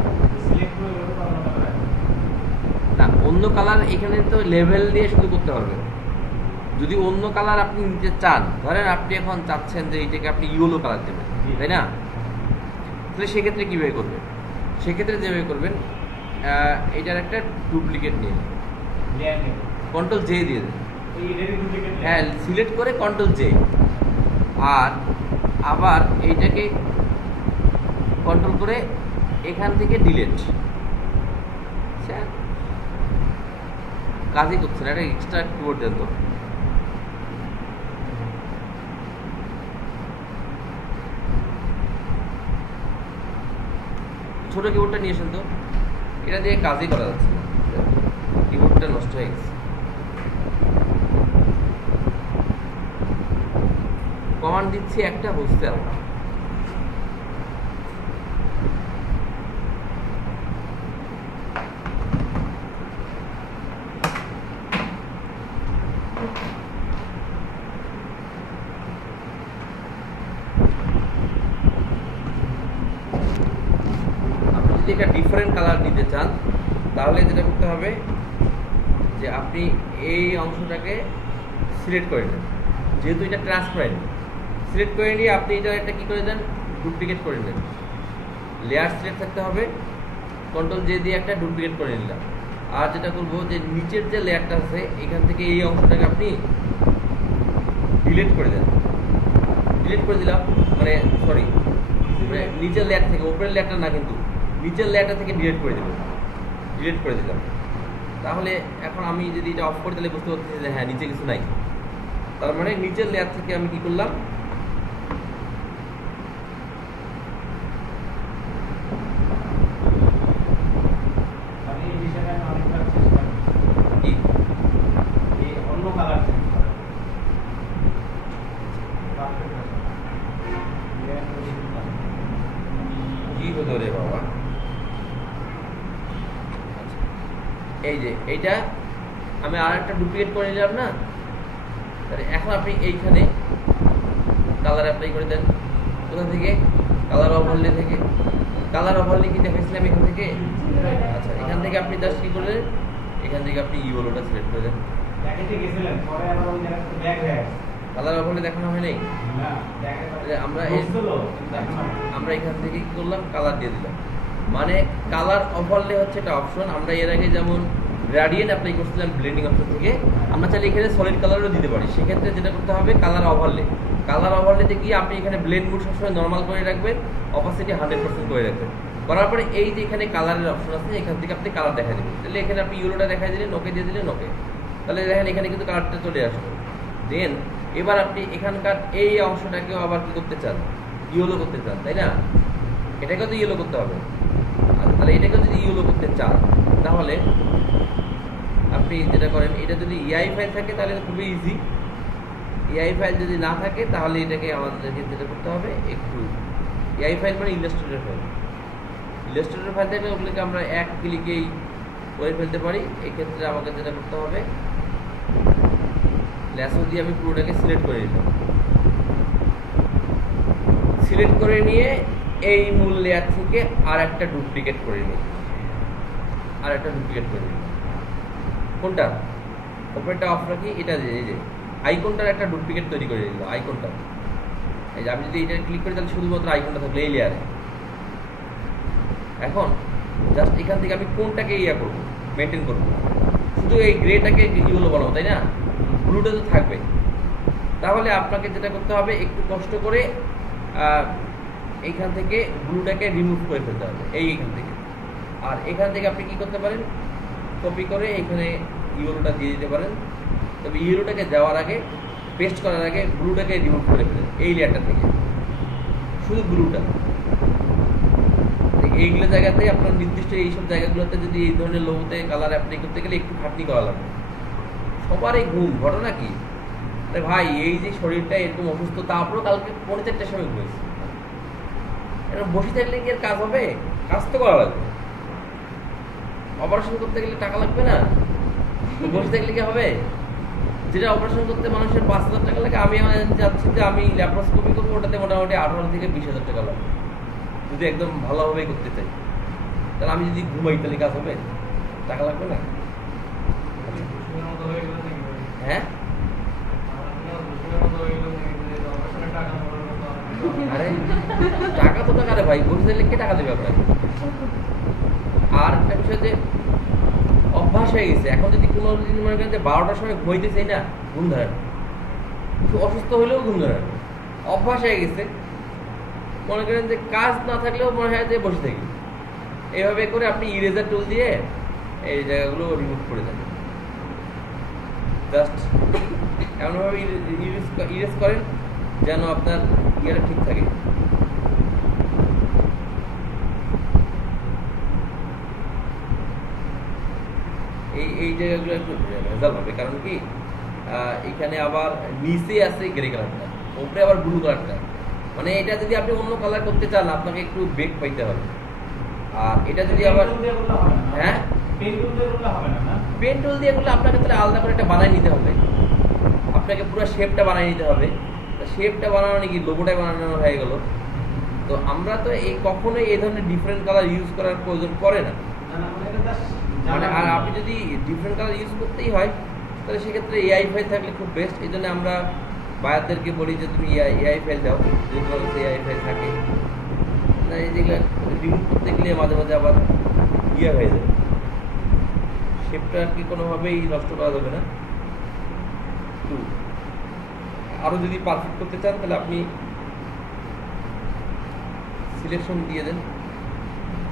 সিলেক্ট করে ওটা অন্য কালার। না, অন্য কালার এখানে তো লেভেল দিয়ে শুধু করতে পারবেন। যদি অন্য কালার আপনি নিতে চান, ধরেন আপনি এখন চাচ্ছেন যে এইটাকে আপনি ইয়েলো কালার দেবেন, তাই না? তাহলে সেক্ষেত্রে কীভাবে করবেন? সেক্ষেত্রে যেভাবে করবেন, এটার একটা ডুপ্লিকেট নিয়ে লেয়ার নেই, কন্ট্রোল জে দিয়ে দেন। এই এটারই ডুপ্লিকেট হ্যাঁ, সিলেক্ট করে কন্ট্রোল জে, আর আবার এইটাকে কন্ট্রোল করে এখান থেকে ডিলেট। কাজই করছে না, এটা এক্সট্রা কিবোর্ড দেন তো। ছোট কিবোর্ডটা নিয়ে এসেন তো, এটা দিয়ে কাজই করা যাচ্ছে না, কিবোর্ডটা নষ্ট হয়ে গেছে। কমান্ড দিচ্ছি একটা, বুঝতে হবে। যদি একটা ডিফারেন্ট কালার নিতে চান তাহলে যেটা করতে হবে যে আপনি এই অংশটাকে সিলেক্ট করে নেন, যেহেতু এটা ট্রান্সপারেন্ট, সিলেক্ট করে নিয়ে আপনি এটা একটা কী করে দেন, ডুপ্লিকেট করে নেন। লেয়ার সিলেক্ট থাকতে হবে, কন্ট্রোল জে দিয়ে একটা ডুপ্লিকেট করে নিলাম। আর যেটা করবো যে নিচের যে লেয়ারটা আছে এখান থেকে এই অংশটাকে আপনি ডিলিট করে দেন। ডিলিট করে দিলাম, মানে সরি, মানে নিচের লেয়ার থেকে, উপরের লেয়ারটা না কিন্তু নিচের লেয়ারটা থেকে ডিলিট করে দেবেন। ডিলিট করে দিলাম, তাহলে এখন আমি যদি এটা অফ করি তাহলে বুঝতে পারছি যে হ্যাঁ নিচে কিছু নাই। তার মানে নিচের লেয়ার থেকে আমি কি করলাম, মানে এই বিষয়টা আমি অনেকবার চেষ্টা কি এই অন্য কালার চেঞ্জ করা পারফেক্ট আছে লেয়ার করে দিলাম। কি হলো রে বাবা। আচ্ছা, এই যে এইটা আমি আর একটা ডুপ্লিকেট করে নিলাম না, তাহলে এখন আপনি এইখানে কালার অ্যাপ্লাই করে দেন। কোথা থেকে? কালার ওভারলে থেকে। কালার ওভারলে কি দেখাইছিলাম এখান থেকে? আচ্ছা, এখান থেকে আপনি জাস্ট কি করলেন, এখান থেকে আপনি ইয়েলোটা সিলেক্ট করে দেন। দেখাইতে গেছিলেন, পরে আবার ওই জায়গাতে ব্যাক হয়ে গেছে। কালার ওভারলে দেখানো হয় নাই। না, দেখাতে যে আমরা এখান থেকে কি করলাম, কালার দিয়ে দিলাম। মানে কালার ওভারলে হচ্ছে একটা অপশন। আমরা এর আগে যেমন গ্রেডিয়েন্ট অ্যাপ্লাই করছিলাম ব্লেন্ডিং অপশন থেকে, আমরা চাইলে এখানে সলিড কালারও দিতে পারি। সেক্ষেত্রে যেটা করতে হবে, কালার ওভারলে। কালার ওভারলেতে গিয়ে আপনি এখানে ব্লেন্ড মুড সবসময় নর্মাল করে রাখবেন, অপাসিটি 100% করে রাখবেন। করার পরে এই যে এখানে কালারের অপশন আছে, এখান থেকে আপনি কালার দেখা দেবেন। তাহলে এখানে আপনি ইউলোটা দেখাই দিলেন, ওকে দিয়ে দিলেন, ওকে, তাহলে দেখেন এখানে কিন্তু কালারটা চলে আসবে। দেন এবার আপনি এখানকার এই অংশটাকেও আবার কি করতে চান, ইয়েলো করতে চান, তাই না? এটাকেও তো ইয়েলো করতে হবে। আচ্ছা, তাহলে এটাকেও যদি ইয়েলো করতে চান তাহলে আপনি যেটা করেন, এটা যদি ইআই ফাইল থাকে তাহলে খুবই ইজি। ইআই ফাইল যদি না থাকে তাহলে এটাকে আমাদেরকে যেটা করতে হবে, একটু ইআই ফাইল মানে ইলাস্ট্রেটর ফাইল। ইলাস্ট্রেটর ফাইল থাকলে ওগুলোকে আমরা এক ক্লিকেই করে ফেলতে পারি। এক্ষেত্রে আমাকে যেটা করতে হবে, ল্যাসো দিয়ে আমি পুরোটাকে সিলেক্ট করে নিলাম। সিলেক্ট করে নিয়ে এই মূল লেয়ার থেকে আর একটা ডুপ্লিকেট করে নিই, আর একটা ডুপ্লিকেট করে নিই। কোনটা? ওপরটা অফ রাখি, এটা এই যে আইকনটার একটা ডুপ্লিকেট তৈরি করে নিল। আইকনটা এই যে আমি যদি এটা ক্লিক করি তাহলে শুধুমাত্র আইকনটা থাকলো এই লেয়ারে। এখন জাস্ট এখান থেকে আমি কোনটাকে ইয়া করবো, মেনটেন করবো, শুধু এই গ্রেটাকে ইয়েলো বানাবো, তাই না? ব্লুটা তো থাকবে। তাহলে আপনাকে যেটা করতে হবে, একটু কষ্ট করে এইখান থেকে ব্লুটাকে রিমুভ করে ফেলতে হবে, এইখান থেকে। আর এখান থেকে আপনি কি করতে পারেন, কপি করে এখানে ইয়েলোটা দিয়ে দিতে পারেন। তবে ইয়েলোটাকে দেওয়ার আগে, পেস্ট করার আগে ব্লুটাকে রিমুভ করে ফেলেন এই লেয়ারটা থেকে, শুধু ব্লুটা। এইগুলো জায়গাতে আপনার নির্দিষ্ট এইসব জায়গাগুলোতে যদি এই ধরনের লোগোতে কালার অ্যাপ্লাই করতে গেলে একটু খাটনি করা লাগবে। সবার এই ঘুম, ঘটনা কি ভাই, এই যে শরীরটা এরকম অসুস্থ, তারপরেও কালকে 4:30টার সময় ঘুমেছি। এরকম বসে থাকলে কি আর কাজ হবে? কাজ তো করা লাগবে। অপারেশন করতে গেলে টাকা লাগবে না? বসে থাকলে কি হবে? যেটা অপারেশন করতে মানুষের 5,000 টাকা লাগে, আমি চাচ্ছি যে আমি ল্যাপ্রোস্কোপি করবো, ওটাতে মোটামুটি 18 থেকে 20,000 টাকা লাগবে। যদি একদম ভালোভাবে করতে চাই, তাহলে আমি যদি ঘুমাই তাহলে কাজ হবে? টাকা লাগবে না? হ্যাঁ, আরে টাকা তো টাকা রে ভাই, ঘুরতে চাইলে কে টাকা দেবে আপনাকে? আর একটা বিষয় যে অভ্যাস হয়ে গেছে, এখন যদি কোনো দিন মনে করেন যে 12টার সময় ঘুমাইতে চাই না, ঘুম ধরে না। একটু অসুস্থ হলেও ঘুম ধরে না, অভ্যাস হয়ে গেছে। মনে করেন যে কাজ না থাকলেও মনে হয় যে বসে থাকি। এইভাবে করে আপনি ইরেজার টুল দিয়ে এই জায়গাগুলো রিমুভ করে দেন। জাস্ট এমনভাবে ইরেজ করেন যেন আপনার ইয়েটা ঠিক থাকে। এই জায়গাগুলো একটু ভেজাল হবে, কারণ কি এখানে আবার নিচে আছে গ্রে কালারটা, উপরে আবার ব্লু কালারটা। মানে এটা যদি আপনি অন্য কালার করতে চান আপনাকে একটু বেগ পাইতে হবে। আর এটা যদি আবার হ্যাঁ পেন টুল দিয়ে করলে আপনাকে তাহলে আলাদা করে একটা বানাই নিতে হবে, আপনাকে পুরো শেপটা বানিয়ে নিতে হবে। শেপটা বানানো নাকি লোগোটাই বানানো হয়ে গেল। তো আমরা তো এই কখনোই এই ধরনের ডিফারেন্ট কালার ইউজ করার প্রয়োজন পড়ে না। মানে আর আপনি যদি ডিফারেন্ট কালার ইউজ করতেই হয় তাহলে সেক্ষেত্রে এআই ফাইল থাকলে খুব বেস্ট। এই জন্য আমরা বায়ারদেরকে বলি যে তুমি এআই ফাইল দাও, যদি তোমার এআই ফাইল থাকে। না এই যেগুলো রিমুভ করতে গেলে মাঝে মাঝে আবার ইয়ে হয়ে যায়, শেপটা আর কি কোনোভাবেই নষ্ট করা যাবে না। তো আরও যদি পারফেক্ট করতে চান তাহলে আপনি সিলেকশন দিয়ে দেন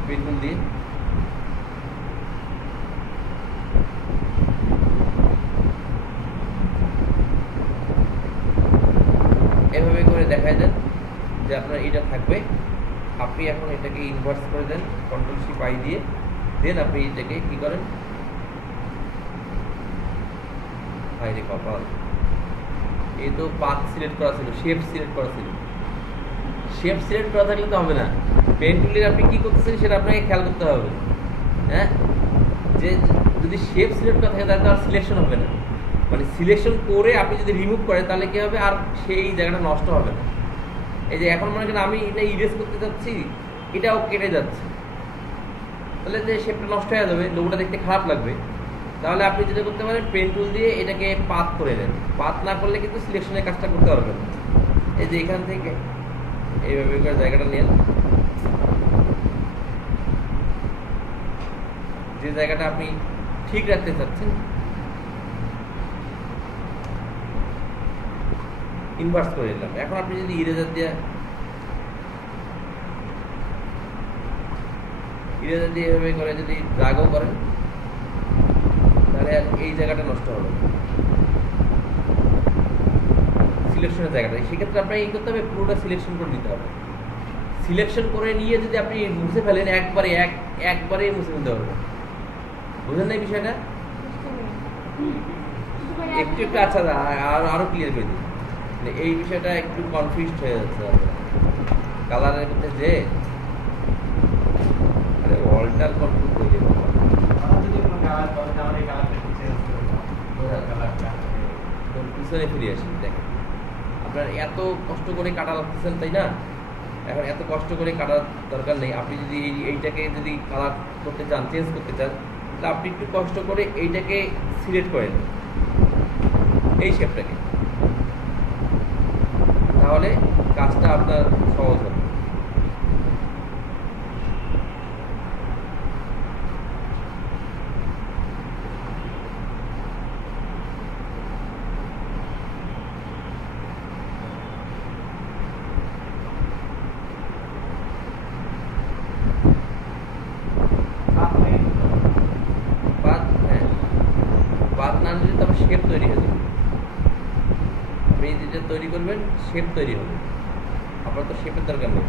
পেন টুল দিয়ে। এভাবে করে দেখায় দেন যে আপনার এটা থাকবে। আপনি এখন এটাকে ইনভার্স করে দেন Ctrl+Shift+I দিয়ে। দেন আপনি এটাকে কি করেন, বাইরে কপাল, এই তো পাথ সিলেক্ট করা ছিল, শেপ সিলেক্ট করা ছিল। শেপ সিলেক্ট করা থাকলে তো হবে না, পেন টুলের আপনি কি করতেছেন সেটা আপনাকে খেয়াল করতে হবে। হ্যাঁ, যে যদি শেপ সিলেক্ট করা থাকে তাহলে তো আর সিলেকশন হবে না। মানে সিলেকশন করে আপনি যদি রিমুভ করেন তাহলে কি হবে, আর সেই জায়গাটা নষ্ট হবে না। এই যে এখন মনে করেন আমি এটা ইরেজ করতে যাচ্ছি, এটাও কেটে যাচ্ছে, তাহলে যে শেপটা নষ্ট হয়ে যাবে, লোগোটা দেখতে খারাপ লাগবে। তাহলে আপনি যেটা করতে পারেন, পেন টুল দিয়ে এটাকে পাথ করে দেন। পাথ না করলে কিন্তু সিলেকশনের কাজটা করতে পারবেন না। এই যে এখান থেকে এইভাবে করে জায়গাটা নেন, যে জায়গাটা আপনি ঠিক রাখতে চাচ্ছেন ইনভার্স করে নিলাম। এখন আপনি যদি ইরেজার দিয়ে এভাবে করে যদি ড্রাগও করেন তাহলে এই জায়গাটা নষ্ট হবে, সিলেকশনের জায়গাটা। সেক্ষেত্রে আপনাকে এই করতে হবে, পুরোটা সিলেকশন করে নিতে হবে। সিলেকশন করে নিয়ে যদি আপনি মুছে ফেলেন একবারে মুছে ফেলতে পারবেন। বুঝলেন না এই বিষয়টা? একটু একটু আচ্ছা আরো ক্লিয়ার করে দিই। এই বিষয়টা একটু কনফিউজড হয়ে যাচ্ছে কালারের মধ্যে, যে অল্টার কন্ট্রোল করে দেবো। পিছনে ফিরে আসি, দেখেন আপনার এত কষ্ট করে কাটা লাগতেছেন, তাই না? এখন এত কষ্ট করে কাটার দরকার নেই। আপনি যদি এইটাকে যদি কালার করতে চান, চেঞ্জ করতে চান, তাহলে আপনি একটু কষ্ট করে এইটাকে সিলেক্ট করে নেন, এই শেপটাকে, তাহলে কাজটা আপনার সহজ হবে। বাদ না নিলে তবে শেপ তৈরি হয়ে যাবে। আপনি যেটা তৈরি করবেন শেপ তৈরি হবে, আপনার তো শেপের দরকার নেই।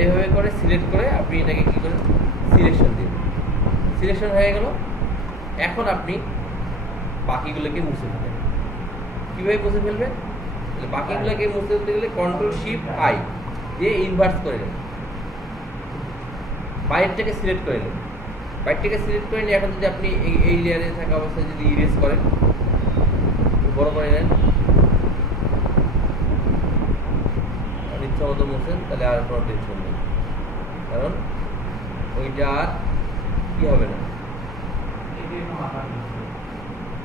এইভাবে করে সিলেক্ট করে আপনি এটাকে কি করেন, সিলেকশন দিন। সিলেকশন হয়ে গেল। এখন আপনি বাকিগুলোকে মুছে ফেলবেন। কীভাবে মুছে ফেলবেন? বাকিগুলোকে মুছে ফেলতে গেলে Ctrl+Shift+I দিয়ে ইনভার্স করে নেন। বাইরেরটাকে সিলেক্ট করে নিন। বাইরটাকে সিলেক্ট করে নিয়ে এখন যদি আপনি এই লেয়ারে থাকা অবস্থায় যদি ইরেজ করেন, বড় করে নেন, ইচ্ছা মতো মুছেন, তাহলে আর কোনো টেনশন নেই, কারণ ওইটা আর কি হবে না।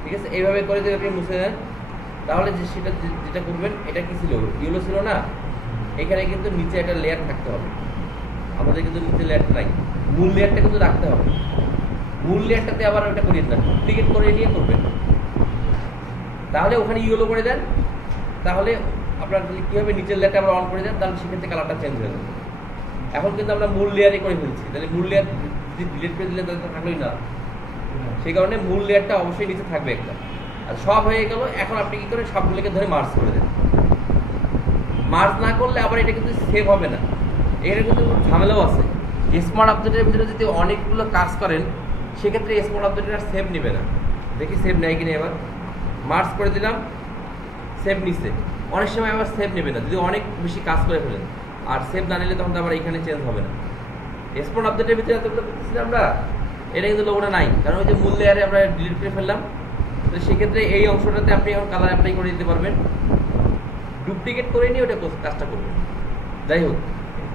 ঠিক আছে, এইভাবে করে যদি আপনি মুছে নেন, তাহলে যে সেটা যেটা করবেন, এটা কি ছিল, ইয়েলো ছিল না, এখানে কিন্তু নিচে একটা লেয়ার থাকতে হবে। আমাদের কিন্তু নিচে লেয়ারটা নাই, মূল লেয়ারটা কিন্তু রাখতে হবে। মূল লেয়ারটাতে আবার ওটা করিয়ে দেন, ডুপ্লিকেট করে নিয়ে করবেন। তাহলে ওখানে ইয়েলো করে দেন, তাহলে আপনার কি হবে, নিচের লেয়ারটা আবার অন করে দেন, তাহলে সেক্ষেত্রে কালারটা চেঞ্জ হয়ে যাবে। এখন কিন্তু আমরা মূল লেয়ারই করে ফেলছি, তাহলে মূল লেয়ার যদি ডিলিট করে দিলেন তাহলে তো থাকলোই না। সেই কারণে মূল লেয়ারটা অবশ্যই নিচে থাকবে একটা। আর সব হয়ে গেল, এখন আপনি কি করেন, সবগুলোকে ধরে মার্জ করে দেন। মার্জ না করলে আবার এটা কিন্তু সেভ হবে না, এর কিন্তু ঝামেলাও আছে। স্মার্ট আপডেটের ভিতরে যদি অনেকগুলো কাজ করেন, সেক্ষেত্রে স্মার্ট আপডেটের আর সেভ নেবে না। দেখি সেভ নেয় কিনা। এবার মার্জ করে দিলাম, সেভ নিচ্ছে। অনেক সময় আবার সেভ নেবে না যদি অনেক বেশি কাজ করে ফেলেন, আর সেভ না নিলে তখন তো আবার এখানে চেঞ্জ হবে না। স্মার্ট আপডেটের ভিতরে এতগুলো করতেছি আমরা, এটা কিন্তু লোগোটা নাই, কারণ ওই যে মূল লেয়ারে আমরা ডিলিট করে ফেললাম। তো সেক্ষেত্রে এই অংশটাতে আপনি এখন কালার অ্যাপ্লাই করে দিতে পারবেন, ডুপ্লিকেট করে নিয়ে ওটা কাজটা করবেন। যাই হোক,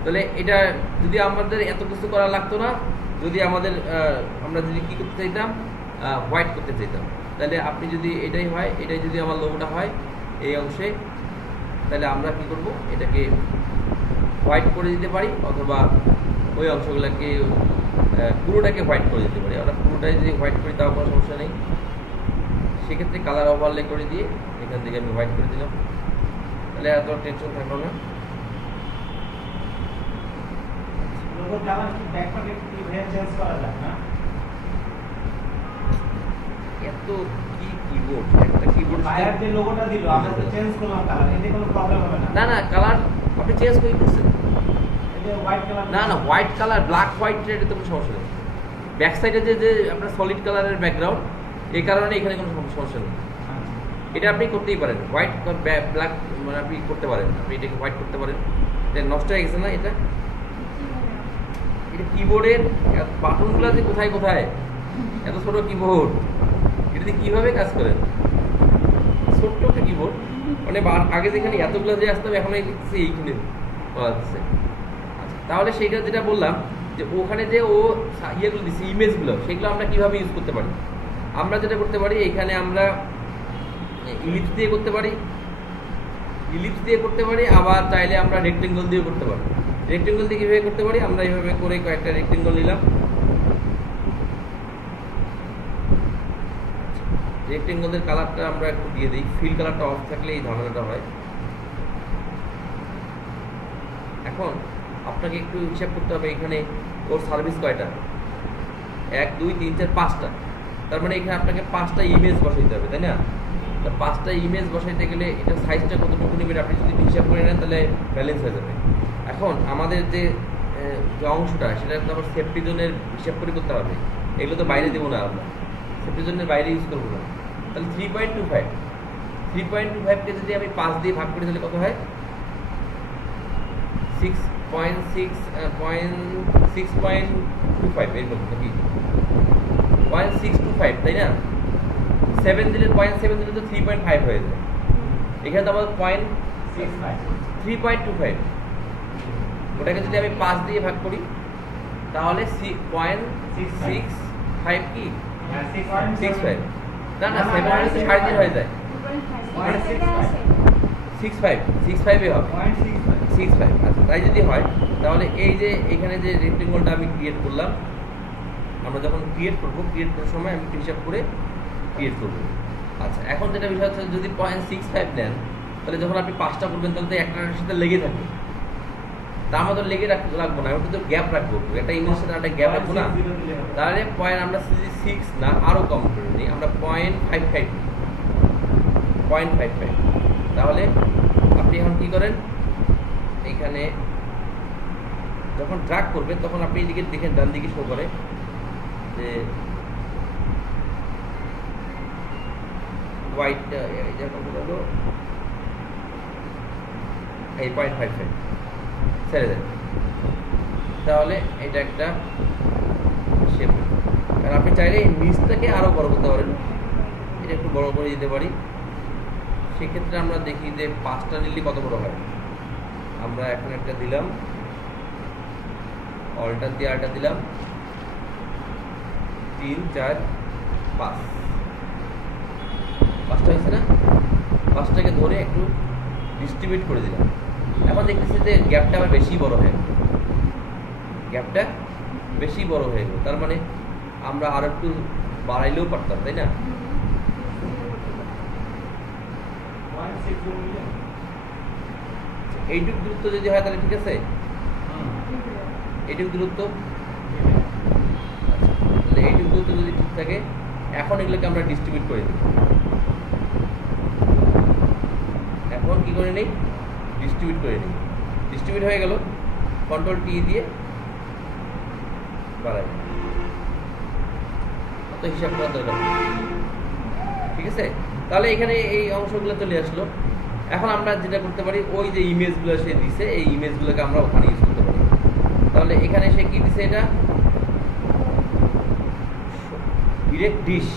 তাহলে এটা যদি আমাদের এত কিছু করা লাগতো না, যদি আমাদের আমরা যদি কী করতে চাইতাম, হোয়াইট করতে চাইতাম, তাহলে আপনি যদি এটাই হয়, এটাই যদি আমার লোগোটা হয় এই অংশে, তাহলে আমরা কি করব, এটাকে হোয়াইট করে দিতে পারি, অথবা ওই অংশগুলোকে পুরোটাকে হোয়াইট করে দিতে পারি। আমরা পুরোটাই যদি হোয়াইট করি তাও কোনো সমস্যা নেই। সেক্ষেত্রে কালার ওভারলে করে দিয়ে এখান থেকে আমি হোয়াইট করে দিলাম, তাহলে এত টেনশন থাকলো না। এত কি কিবোর্ড, একটা কিবোর্ড বাইরের যে লোগোটা দিল আমরা তো চেঞ্জ করলাম কালার, এতে কোনো প্রবলেম হবে না? না না, কালার আপনি চেঞ্জ করে দিচ্ছেন। এই যে হোয়াইট কালার, না না, হোয়াইট কালার, ব্ল্যাক হোয়াইট, এটা তো কোনো সমস্যা নেই। ব্যাক সাইডে যে আপনার সলিড কালারের ব্যাকগ্রাউন্ড, এই কারণে এখানে কোনো সমস্যা নেই। এটা আপনি করতেই পারেন, হোয়াইট ব্ল্যাক, মানে আপনি করতে পারেন, আপনি এটাকে হোয়াইট করতে পারেন। এটা নষ্ট হয়ে গেছে না, এটা কিবোর্ডের বাটনগুলো যে কোথায় কোথায়, এত ছোট কিবোর্ড, এটা দিয়ে কীভাবে কাজ করেন? ছোট্ট একটা কিবোর্ড, মানে আগে যেখানে এতগুলো যে আসতাম, এখন এইখানে বলা যাচ্ছে। আচ্ছা, তাহলে সেইটা যেটা বললাম, যে ওখানে যে ও ইয়েগুলো দিচ্ছে, ইমেজগুলো, সেগুলো আমরা কীভাবে ইউজ করতে পারি? আমরা যেটা করতে পারি, এখানে আমরা ইলিপস দিয়ে করতে পারি, আবার চাইলে আমরা রেক্টেঙ্গল দিয়ে করতে পারি। রেক্টেঙ্গল দিয়ে কীভাবে করতে পারি, আমরা এইভাবে করে কয়েকটা রেক্টেঙ্গল নিলাম। রেক্টেঙ্গলের কালারটা আমরা একটু দিয়ে দিই, ফিল কালারটা অফ থাকলে এই ঝামেলাটা হয়। এখন আপনাকে একটু হিসাব করতে হবে, এখানে ওর সার্ভিস কয়টা, 1 2 3 4 5টা, তার মানে এখানে আপনাকে 5টা ইমেজ বসাইতে হবে, তাই না? তা 5টা ইমেজ বসাইতে গেলে এটা সাইজটা কতটুকু নেবেন আপনি যদি হিসাব করে নেন, তাহলে ব্যালেন্স হয়ে যাবে। এখন আমাদের যে অংশটা, সেটা তো আবার সেফটি জোনের হিসাব করে করতে হবে। এগুলো তো বাইরে দেবো না, আমরা সেফটি জোনের বাইরে ইউজ করবো না। তাহলে 3.25কে যদি আমি 5 দিয়ে ভাগ করি, তাহলে কত হয়? 6.25 এরকম নাকি, 0.625, তাই না? 7 দিলে 0.7 দিলে তো 3.5 হয়ে যায়। এখানে তো আমাদের 3.25, ওটাকে যদি আমি 5 দিয়ে ভাগ করি, তাহলে 0.65 কি 6.5, না না 7 হলে তো 3.5 হয়ে যায়, 65 হবে, 65। আচ্ছা, তাই যদি হয়, তাহলে এই যে এখানে যে রেক্টেঙ্গলটা আমি ক্রিয়েট করলাম, আমরা যখন ক্রিয়েট করার সময় আমি হিসাব করে ক্রিয়েট করবো। আচ্ছা, এখন যেটা বিষয় হচ্ছে, যদি 0.65 দেন, তাহলে যখন আপনি 5টা করবেন, তাহলে তো একটার সাথে লেগে থাকবে। তা আমাদের লেগে রাখবো না, ওটা তো গ্যাপ রাখবো, একটা ইমেজের সাথে একটা গ্যাপ রাখবো না। তাহলে আমরা 6 না, আরও কম করে নিই, আমরা 0.55। তাহলে আপনি এখন কি করেন, এখানে যখন ড্র্যাগ করবেন, তখন আপনি এদিকে দেখেন, ডান দিকে শো করে যে হোয়াইটটা হলো এই 0.55 ছেড়ে দেন। তাহলে এটা একটা শেপ। কারণ আপনি চাইলে এই নিচটাকে আরও বড় করতে পারেন, এটা একটু বড় করে দিতে পারি। সেক্ষেত্রে আমরা দেখি যে 5টা নিলে কত বড় হয়। আমরা এখন একটা দিলাম, অল্টার দিয়ে আরেকটা দিলাম, 3 4 5, 5টা হয়েছে না? 5টাকে ধরে একটু ডিস্ট্রিবিউট করে দিলাম। এখন দেখতেছি যে গ্যাপটা আবার বেশি বড় হয়ে গেল, গ্যাপটা বেশি বড় হয়ে গেল। তার মানে আমরা আর একটু বাড়াইলেও পারতাম, তাই না? 1.6 মিলিয়ন। এইটুকু দূরত্ব যদি হয় তাহলে ঠিক আছে, এইটুকু দূরত্ব, তাহলে এইটুকু দূরত্ব যদি ঠিক থাকে, এখন এগুলোকে আমরা ডিস্ট্রিবিউট করে দিই। এখন কি করে নিই? ডিস্ট্রিবিউট করে নিই। ডিস্ট্রিবিউট হয়ে গেল, কন্ট্রোল টি দিয়ে বাড়াই, অত হিসাব করার দরকার নেই। ঠিক আছে, তাহলে এখানে এই অংশগুলো চলে আসলো। এখন আমরা যেটা করতে পারি, ওই যে ইমেজগুলো সে দিছে, এই ইমেজগুলোকে আমরা ওখানে ইউজ করতে পারি। তাহলে এখানে সে কি দিছে? এটা ডিরেক্ট ডিশ,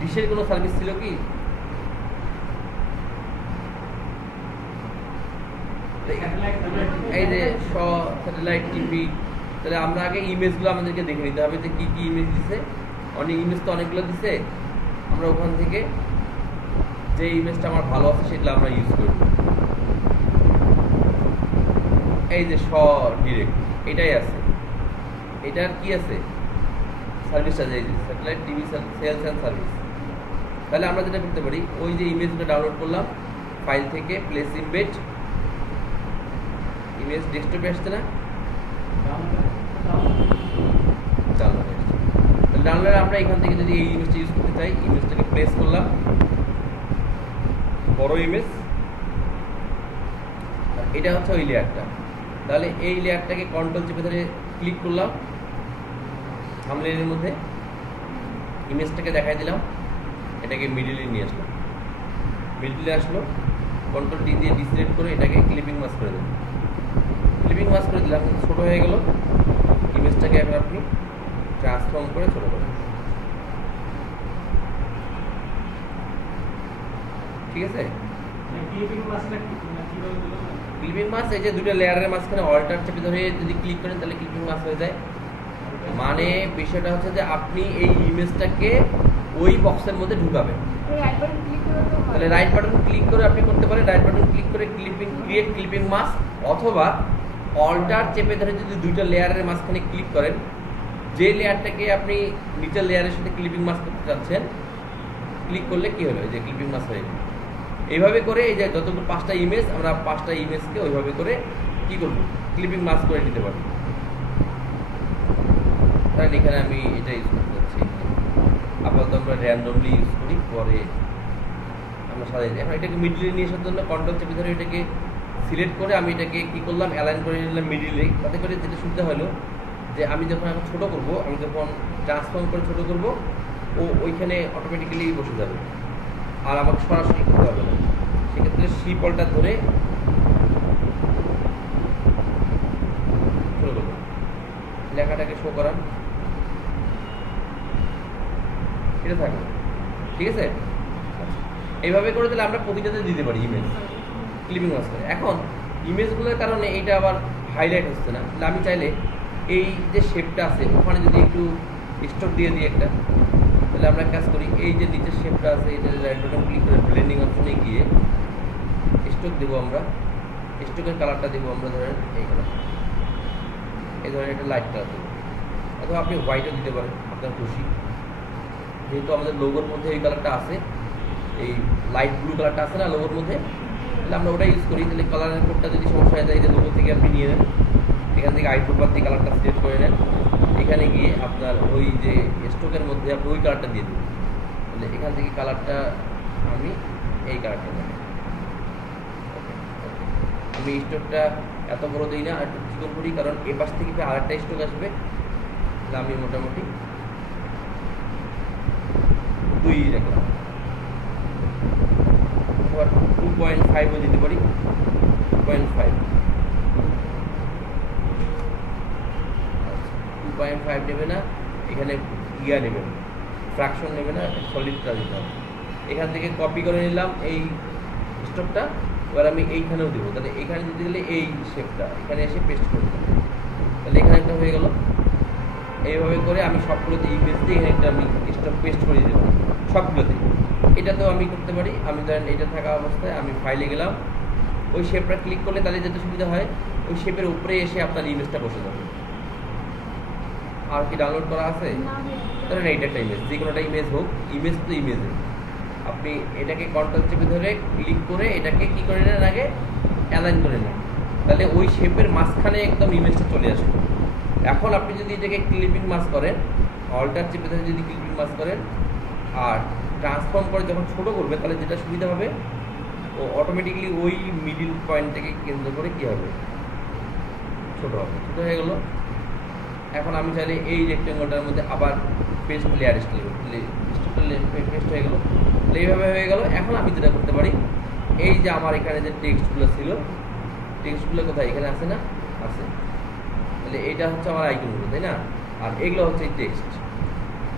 ডিশের কোনো সার্ভিস ছিল কি? এই যে স্যাটেলাইট টিভি। তাহলে আমরা আগে ইমেজগুলো আমাদেরকে দেখে নিতে হবে যে কি কি ইমেজ দিছে। অনেক ইমেজ তো অনেকগুলো দিছে, আমরা ওখান থেকে যে ইমেজটা আমার ভালো আছে সেগুলো আমরা ইউজ করব। এই যে ডিরেক্ট এটাই আছে, এটার কি আছে? সার্ভিসটা, এই যে satellite TV sales and service. তাহলে আমরা যেটা করতে পারি, ওই যে ইমেজগুলো ডাউনলোড করলাম ফাইল থেকে, প্লেস ইমবেড, ইমেজ ডেস্কটপে আসছে না? ডাউনলোড আমরা এখান থেকে যদি এই ইমেজটা ইউজ করতে চাই, ইমেজটাকে প্লেস করলাম, বড় ইমেজ, এটা হচ্ছে ওই লেয়ারটা। তাহলে এই লেয়ারটাকে কন্ট্রোল চেপে ধরে ক্লিক করলাম, থাম্বনেইলের মধ্যে ইমেজটাকে দেখাই দিলাম, এটাকে মিডিলে নিয়ে আসলাম, মিডিলে আসলো, কন্ট্রোল টি দিয়ে ডিসিলেক্ট করে এটাকে ক্লিপিং মাস্ক করে দিলাম। ক্লিপিং মাস্ক করে দিলাম, ছোট হয়ে গেল। ইমেজটাকে এখন আপনি ট্রান্সফর্ম করে ছোট করুন। ঠিক আছে, ক্লিপিং মাস্ক এই যে দুটো লেয়ারের মাঝখানে অল্টার চেপে ধরে যদি ক্লিক করেন তাহলে ক্লিপিং মাস্ক হয়ে যায়। মানে বিষয়টা হচ্ছে যে আপনি এই ইমেজটাকে ওই বক্সের মধ্যে ঢুকাবেন। তাহলে রাইট বাটন ক্লিক করে আপনি করতে পারেন, রাইট বাটন ক্লিক করে ক্রিয়েট ক্লিপিং মাস্ক, অথবা অল্টার চেপে ধরে যদি দুইটা লেয়ারের মাঝখানে ক্লিক করেন, যে লেয়ারটাকে আপনি নিচের লেয়ারের সাথে ক্লিপিং মাস্ক করতে চাচ্ছেন, ক্লিক করলে কি হলো? এই যে ক্লিপিং মাস্ক হয়ে গেল। এইভাবে করে এই যে যতগুলো 5টা ইমেজ, আমরা 5টা ইমেজকে ওইভাবে করে কি করব? ক্লিপিং মাস্ক করে নিতে পারি। তাহলে এখানে আমি এটা ইউজ করতে যাচ্ছি, আপাতত আমরা র্যান্ডমলি ইউজ করি, পরে আমরা সাজাই। এখন এটাকে মিডলে নিয়ে আসার জন্য কন্ট্রোল চেপে ধরে এটাকে সিলেক্ট করে আমি এটাকে কি করলাম? অ্যালাইন করে নিলাম মিডিলে। তাতে করে যেটা সুবিধা হলো যে আমি যখন এখন ছোটো করবো, আমি যখন ট্রান্সফর্ম করে ছোটো করবো, ও ওইখানে অটোমেটিক্যালি বসে যাবে, আর আমাকে সরাসরি করতে হবে না। সেক্ষেত্রে শিপলটা ধরে ছোটো করবো, লেখাটাকে শো করান, এটা থাকবে। ঠিক আছে, এইভাবে করে দিলে আমরা প্রতিটাতে দিতে পারি ইমেজ, ক্লিপিং মাস্ক করে। এখন ইমেজগুলোর কারণে এইটা আবার হাইলাইট হচ্ছে না, তাহলে আমি চাইলে এই যে শেপটা আছে ওখানে যদি একটু স্ট্রোক দিয়ে দিই একটা, তাহলে আমরা কাজ করি, এই যে নিচের শেপটা আছে এটা রাইট বাটন ক্লিক করে ব্লেন্ডিং অপশনে গিয়ে স্ট্রোক দেবো আমরা, স্ট্রোকের কালারটা দেবো আমরা ধরেন এই কালার, এই ধরনের একটা লাইট কালার দেবো, অথবা আপনি হোয়াইটও দিতে পারেন আপনার খুশি। যেহেতু আমাদের লোগোর মধ্যে এই কালারটা আছে, এই লাইট ব্লু কালারটা আছে না লোগোর মধ্যে, তাহলে আমরা ওটা ইউজ করি। তাহলে কালারের কোডটা যদি সমস্যা হয়ে যায়, যে লোগো থেকে আপনি নিয়ে নেন, এখান থেকে আইফোন দিয়ে কালারটা সিলেক্ট করে নেন, এখানে গিয়ে আপনার ওই যে স্ট্রোকের মধ্যে আপনি ওই কালারটা দিয়ে দেবেন। তাহলে এখান থেকে কালারটা আমি এই কালারটা দেবো। আমি স্ট্রোকটা এত বড় দিই না, একটু চিকন করি, কারণ এ পাশ থেকে আরেকটা স্ট্রোক আসবে। তাহলে আমি মোটামুটি 2 রাখলাম, আবার 2.5ও দিতে পারি, 2.5। 0.5 নেবে না, এখানে ইয়া নেবে না, ফ্র্যাকশন নেবে না, সলিডটা দিতে হবে। এখান থেকে কপি করে নিলাম এই স্টকটা, এবার আমি এইখানেও দেবো। তাহলে এখানে দিতে গেলে এই শেপটা এখানে এসে পেস্ট করে দেবো, তাহলে এখানে একটা হয়ে গেল। এইভাবে করে আমি সবগুলোতে ইমেজ দিয়ে এখানে একটা আমি স্টক পেস্ট করে দেবো সবগুলোতে। এটাতেও আমি করতে পারি। আমি ধরেন এটা থাকা অবস্থায় আমি ফাইলে গেলাম, ওই শেপটা ক্লিক করলে তাহলে যেটা সুবিধা হয় ওই শেপের উপরে এসে আপনার ইমেজটা বসে যাবে। আর কি ডাউনলোড করা আছে? ধরেন এইটা একটা ইমেজ, যে কোনোটা ইমেজ হোক, ইমেজ তো ইমেজে আপনি এটাকে কন্ট্রোল চেপে ধরে ক্লিক করে এটাকে কি করে নেন, আগে অ্যালাইন করে নেন, তাহলে ওই শেপের মাঝখানে একদম ইমেজটা চলে আসবে। এখন আপনি যদি এটাকে ক্লিপিং মাস্ক করেন, অল্টার চেপে ধরে যদি ক্লিপিং মাস্ক করেন আর ট্রান্সফর্ম করে যখন ছোট করবে, তাহলে যেটা সুবিধা হবে ও অটোমেটিকলি ওই মিডিল পয়েন্টটাকে কেন্দ্র করে কী হবে, ছোট হবে। ছোট হয়ে গেলো। এখন আমি চাইলে এই রেক্টেঙ্গলটার মধ্যে আবার পেস্ট লেয়ার পেস্ট হয়ে গেলো, এইভাবে হয়ে গেল। এখন আমি যেটা করতে পারি, এই যে আমার এখানে যে টেক্সটগুলো ছিল, টেক্সটগুলো কোথায়, এখানে আছে না? আছে। তাহলে এইটা হচ্ছে আমার আইকনগুলো, তাই না? আর এগুলো হচ্ছে এই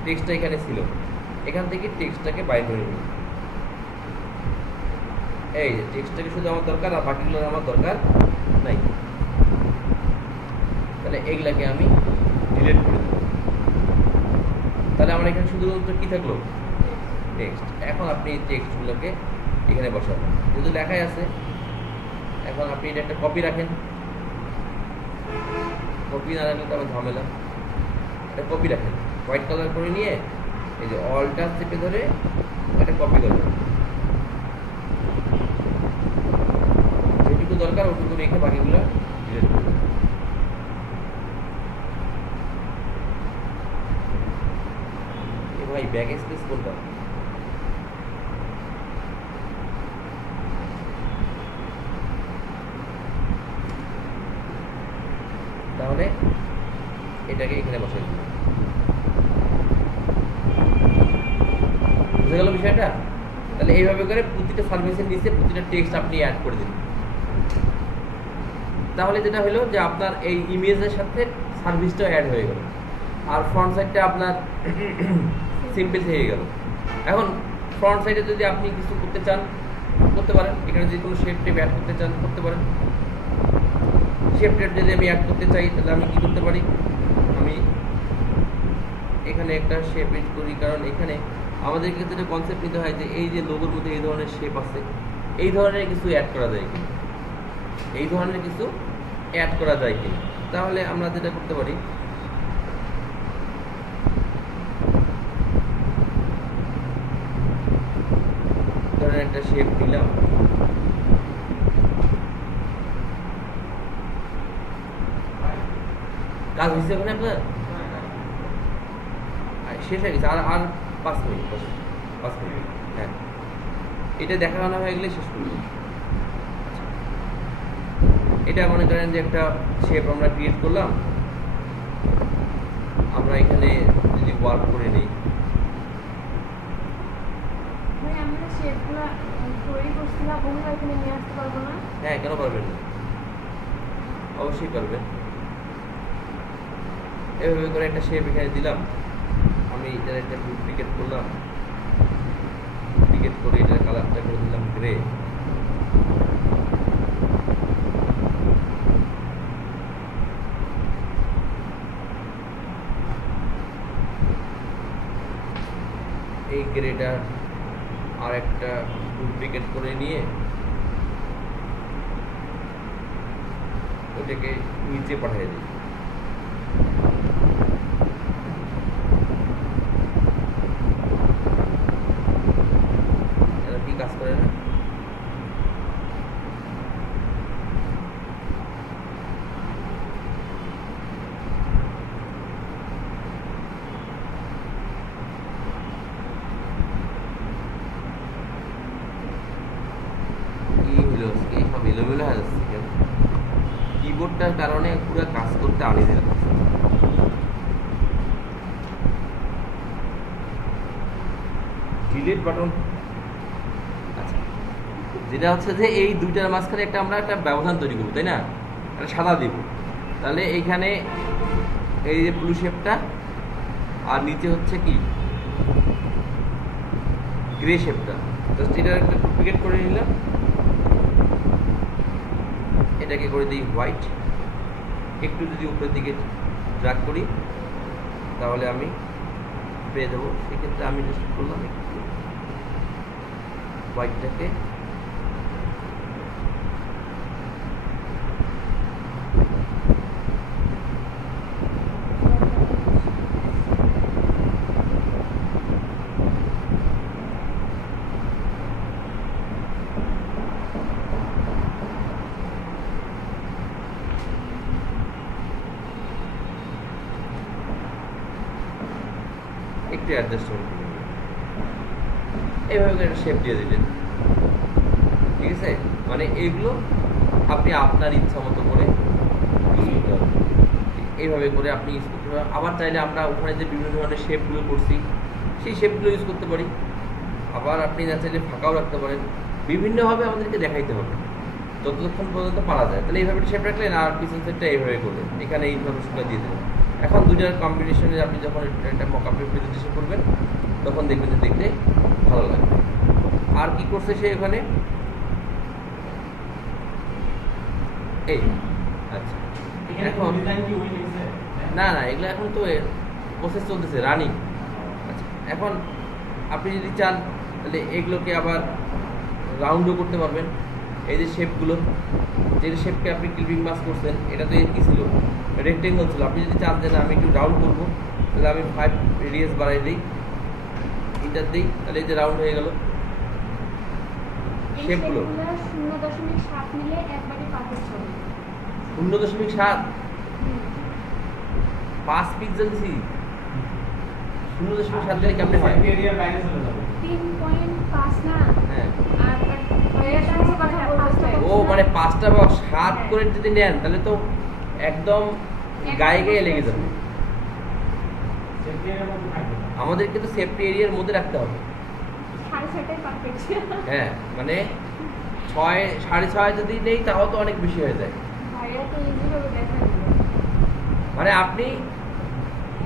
টেক্সটটা এখানে ছিল, এখান থেকে টেক্সটটাকে বাইর করে নিই। এই যে টেক্সটটাকে শুধু আমার দরকার, আর বাকিগুলো আমার দরকার নাই। তাহলে এইগুলাকে আমি ডিলিট করে দেবো। তাহলে আমার এখানে শুধুমাত্র কি থাকলো, টেক্সট। এখন আপনি এই টেক্সটগুলোকে এখানে বসাবেন, যেহেতু লেখাই আছে। এখন আপনি এটা একটা কপি রাখেন, কপি না রাখলে তো আমার ঝামেলা। একটা কপি রাখেন, হোয়াইট কালার করে নিয়ে এই যে অলটা চেপে ধরে একটা কপি করবেন, যেটুকু দরকার ওটুকু রেখে বাকিগুলো ডিলিট করবেন। ভাই ব্যাক স্পেস কোনটা? তাহলে এটাকে এখানে বসাই দিন। বুঝে গেল বিষয়টা? তাহলে এইভাবে করে প্রতিটা সার্ভিসের নিচে প্রতিটা টেক্সট আপনি অ্যাড করে দিন। তাহলে যেটা হলো যে আপনার এই ইমেজের সাথে সার্ভিসটাও অ্যাড হয়ে গেল, আর ফ্রন্ট সাইডটা আপনার সিম্পল হয়ে গেল। এখন ফ্রন্ট সাইডে যদি আপনি কিছু করতে চান করতে পারেন, এখানে যদি কোনো শেপ টেপ অ্যাড করতে চান করতে পারেন। শেপ টেপ যদি আমি অ্যাড করতে চাই তাহলে আমি কি করতে পারি, আমি এখানে একটা শেপ এড করি, কারণ এখানে আমাদেরকে যেটা কনসেপ্ট নিতে হয় যে এই যে লোগোর মধ্যে এই ধরনের শেপ আছে, এই ধরনের কিছু অ্যাড করা যায় কিনা, এই ধরনের কিছু অ্যাড করা যায় কিনা। তাহলে আমরা যেটা করতে পারি, ধরেন একটা শেপ নিলাম, কাজ হয়েছে ওখানে আপনার শেষ হয়ে গেছে, আর আর 5 মিনিট 5 মিনিট। হ্যাঁ, এটা দেখানো হয়ে গেলে শেষ করবো। এটা মনে করেন যে একটা শেপ আমরা ক্রিয়েট করলাম, আমরা এখানে যদি ওয়ার্ক করে নিই, হ্যাঁ কেন পারবেন না, অবশ্যই পারবেন। এভাবে করে একটা শেপ এখানে দিলাম, আমি এটার একটা ডুপ্লিকেট করলাম, ডুপ্লিকেট করে এটার কালারটা করে দিলাম গ্রে। এই গ্রেটা আর একটা ডুপ্লিকেট করে নিয়ে ওটাকে নিচে পাঠিয়ে দিই। এরা কি কাজ করে না, সব এলোমেলো হয়ে যাচ্ছে কেন? কিবোর্ডটার কারণে পুরো কাজ করতে আনিয়ে যাচ্ছে। ডিলিট বাটন, আচ্ছা, যেটা হচ্ছে যে এই দুইটার মাঝখানে একটা আমরা একটা ব্যবধান তৈরি করবো, তাই না? একটা সাদা দিব, তাহলে এইখানে এই যে ব্লু শেপটা, আর নিচে হচ্ছে কি গ্রে শেপটা। জাস্ট এটার একটা ডুপ্লিকেট করে নিলাম, এটাকে করে দিই হোয়াইট। একটু যদি উপরের দিকে ড্র্যাগ করি তাহলে আমি পেয়ে যাবো। সেক্ষেত্রে আমি জাস্ট করলাম একটু হোয়াইটটাকে একটু অ্যাডজাস্টমেন্ট করে নিলাম। এইভাবে করে একটা শেপ দিয়ে দিলেন, ঠিক আছে। মানে এইগুলো আপনি আপনার ইচ্ছা মতো করে ইউজ করতে পারবেন। এইভাবে করে আপনি ইউজ করতে পারবেন। আবার চাইলে আমরা ওখানে যে বিভিন্ন ধরনের শেপগুলো করছি সেই শেপগুলো ইউজ করতে পারি। আবার আপনি না চাইলে ফাঁকাও রাখতে পারেন। বিভিন্নভাবে আমাদেরকে দেখাইতে হবে যতক্ষণ পর্যন্ত পারা যায়। তাহলে এইভাবে শেপ রাখলেন আর পিছন সেটটা এইভাবে করলেন, এখানে এই ইনফরমেশনটা দিয়ে দেবেন। এখন দুটার কম্বিনেশনে আপনি যখন একটা মকআপের প্রেজেন্টেশন করবেন তখন দেখবেন যে দেখতে ভালো লাগবে। আর কি করছে সে এখানে, এই আচ্ছা এখন না না এগুলো এখন তো প্রসেস চলতেছে, রানিং। আচ্ছা এখন আপনি যদি চান তাহলে এগুলোকে আবার রাউন্ডও করতে পারবেন। এই যে শেপগুলো, যে শেপকে আপনি ক্লিপিং মাস করছেন, এটা তো কি ছিল, রেক্টেঙ্গল ছিল। আপনি যদি চান যে না আমি একটু রাউন্ড করবো, তাহলে আমি 5 রেডিয়াস বাড়াই দিই, ইন্টার দিই, তাহলে এই যে রাউন্ড হয়ে গেল শেপগুলো। 0.7 মিলে একবারে পারফেক্ট হবে। 0.7 5 পিক্সেল সি 0.7 দিলে কেমনে হয়? 3.5 না। হ্যাঁ আর এটা হচ্ছে কথা বলতে ও মানে 5টা বা 7 করে যদি নেন তাহলে তো একদম গায়ে গায়ে লেগে যাবে। আমাদেরকে তো সেফটি এরিয়ার মধ্যে রাখতে হবে। 6.5 পারফেক্ট। হ্যাঁ মানে 6 6.5 যদি নেই তাও তো অনেক বেশি হয়ে যায়। ভাইয়া তো ইজি ভাবে দেখা দিল। মানে আপনি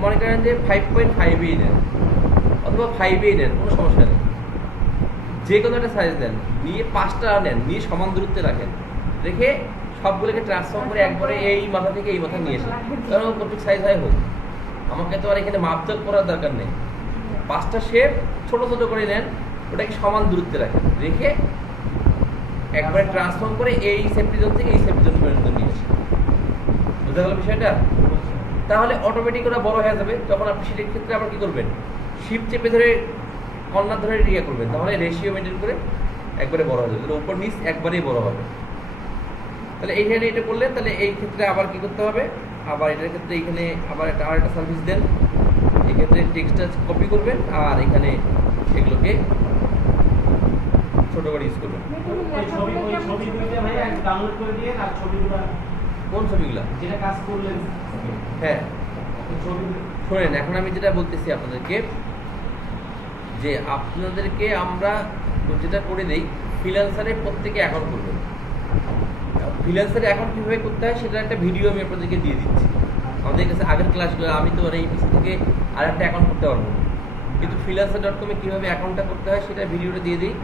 মনে করেন যে 5.5 নেন অথবা 5 নেন, কোনো সমস্যা নেই। যে কোনো একটা সাইজ নেন, নিয়ে 5টা নেন, নিয়ে সমান দূরত্বে রাখেন, রেখে সবগুলোকে ট্রান্সফর্ম করে একবারে এই মাথা থেকে এই মাথা নিয়ে এসে, কারণ কতটুকু সাইজ হয় হোক, আমাকে তো আর এখানে মাপজোক করার দরকার নেই। 5টা শেপ ছোট ছোট করে নেন, ওটাকে সমান দূরত্বে রাখেন, রেখে একবারে ট্রান্সফর্ম করে এই সেফটি জোন থেকে এই সেফটি জোন পর্যন্ত নিয়ে আসেন। বুঝতে গেল বিষয়টা? তাহলে অটোমেটিক ওরা বড় হয়ে যাবে। তখন আপনি সেটার ক্ষেত্রে আবার কি করবেন, শিপ চেপে ধরে কর্নার ধরে ইয়ে করবেন, তাহলে রেশিও মেনটেন করে একবারে বড় হয়ে যাবে। তাহলে উপর নিচ একবারেই বড় হবে। তাহলে এইখানে এটা করলেন, তাহলে এই ক্ষেত্রে আবার কি করতে হবে, আবার এটার ক্ষেত্রে এইখানে আবার একটা সার্ভিস দেন। এক্ষেত্রে টেক্সটটা কপি করবেন আর এখানে এগুলোকে ছোট করে ইউজ করবেন। কোন ছবিগুলো? যেটা কাজ করলেন। হ্যাঁ শোনেন, এখন আমি যেটা বলতেছি আপনাদেরকে, যে আপনাদেরকে আমরা যেটা করে দিই, ফ্রিল্যান্সারে প্রত্যেকে অ্যাকাউন্ট করবেন। ফ্রিল্যান্সারে অ্যাকাউন্ট কীভাবে করতে হয় সেটা একটা ভিডিও আমি আপনাদেরকে দিয়ে দিচ্ছি। আমাদের কাছে আগের ক্লাসগুলো, আমি তো এই পিছন থেকে আর একটা অ্যাকাউন্ট করতে পারবো না, কিন্তু freelancer.com কীভাবে অ্যাকাউন্টটা করতে হয় সেটা ভিডিওটা দিয়ে দিই।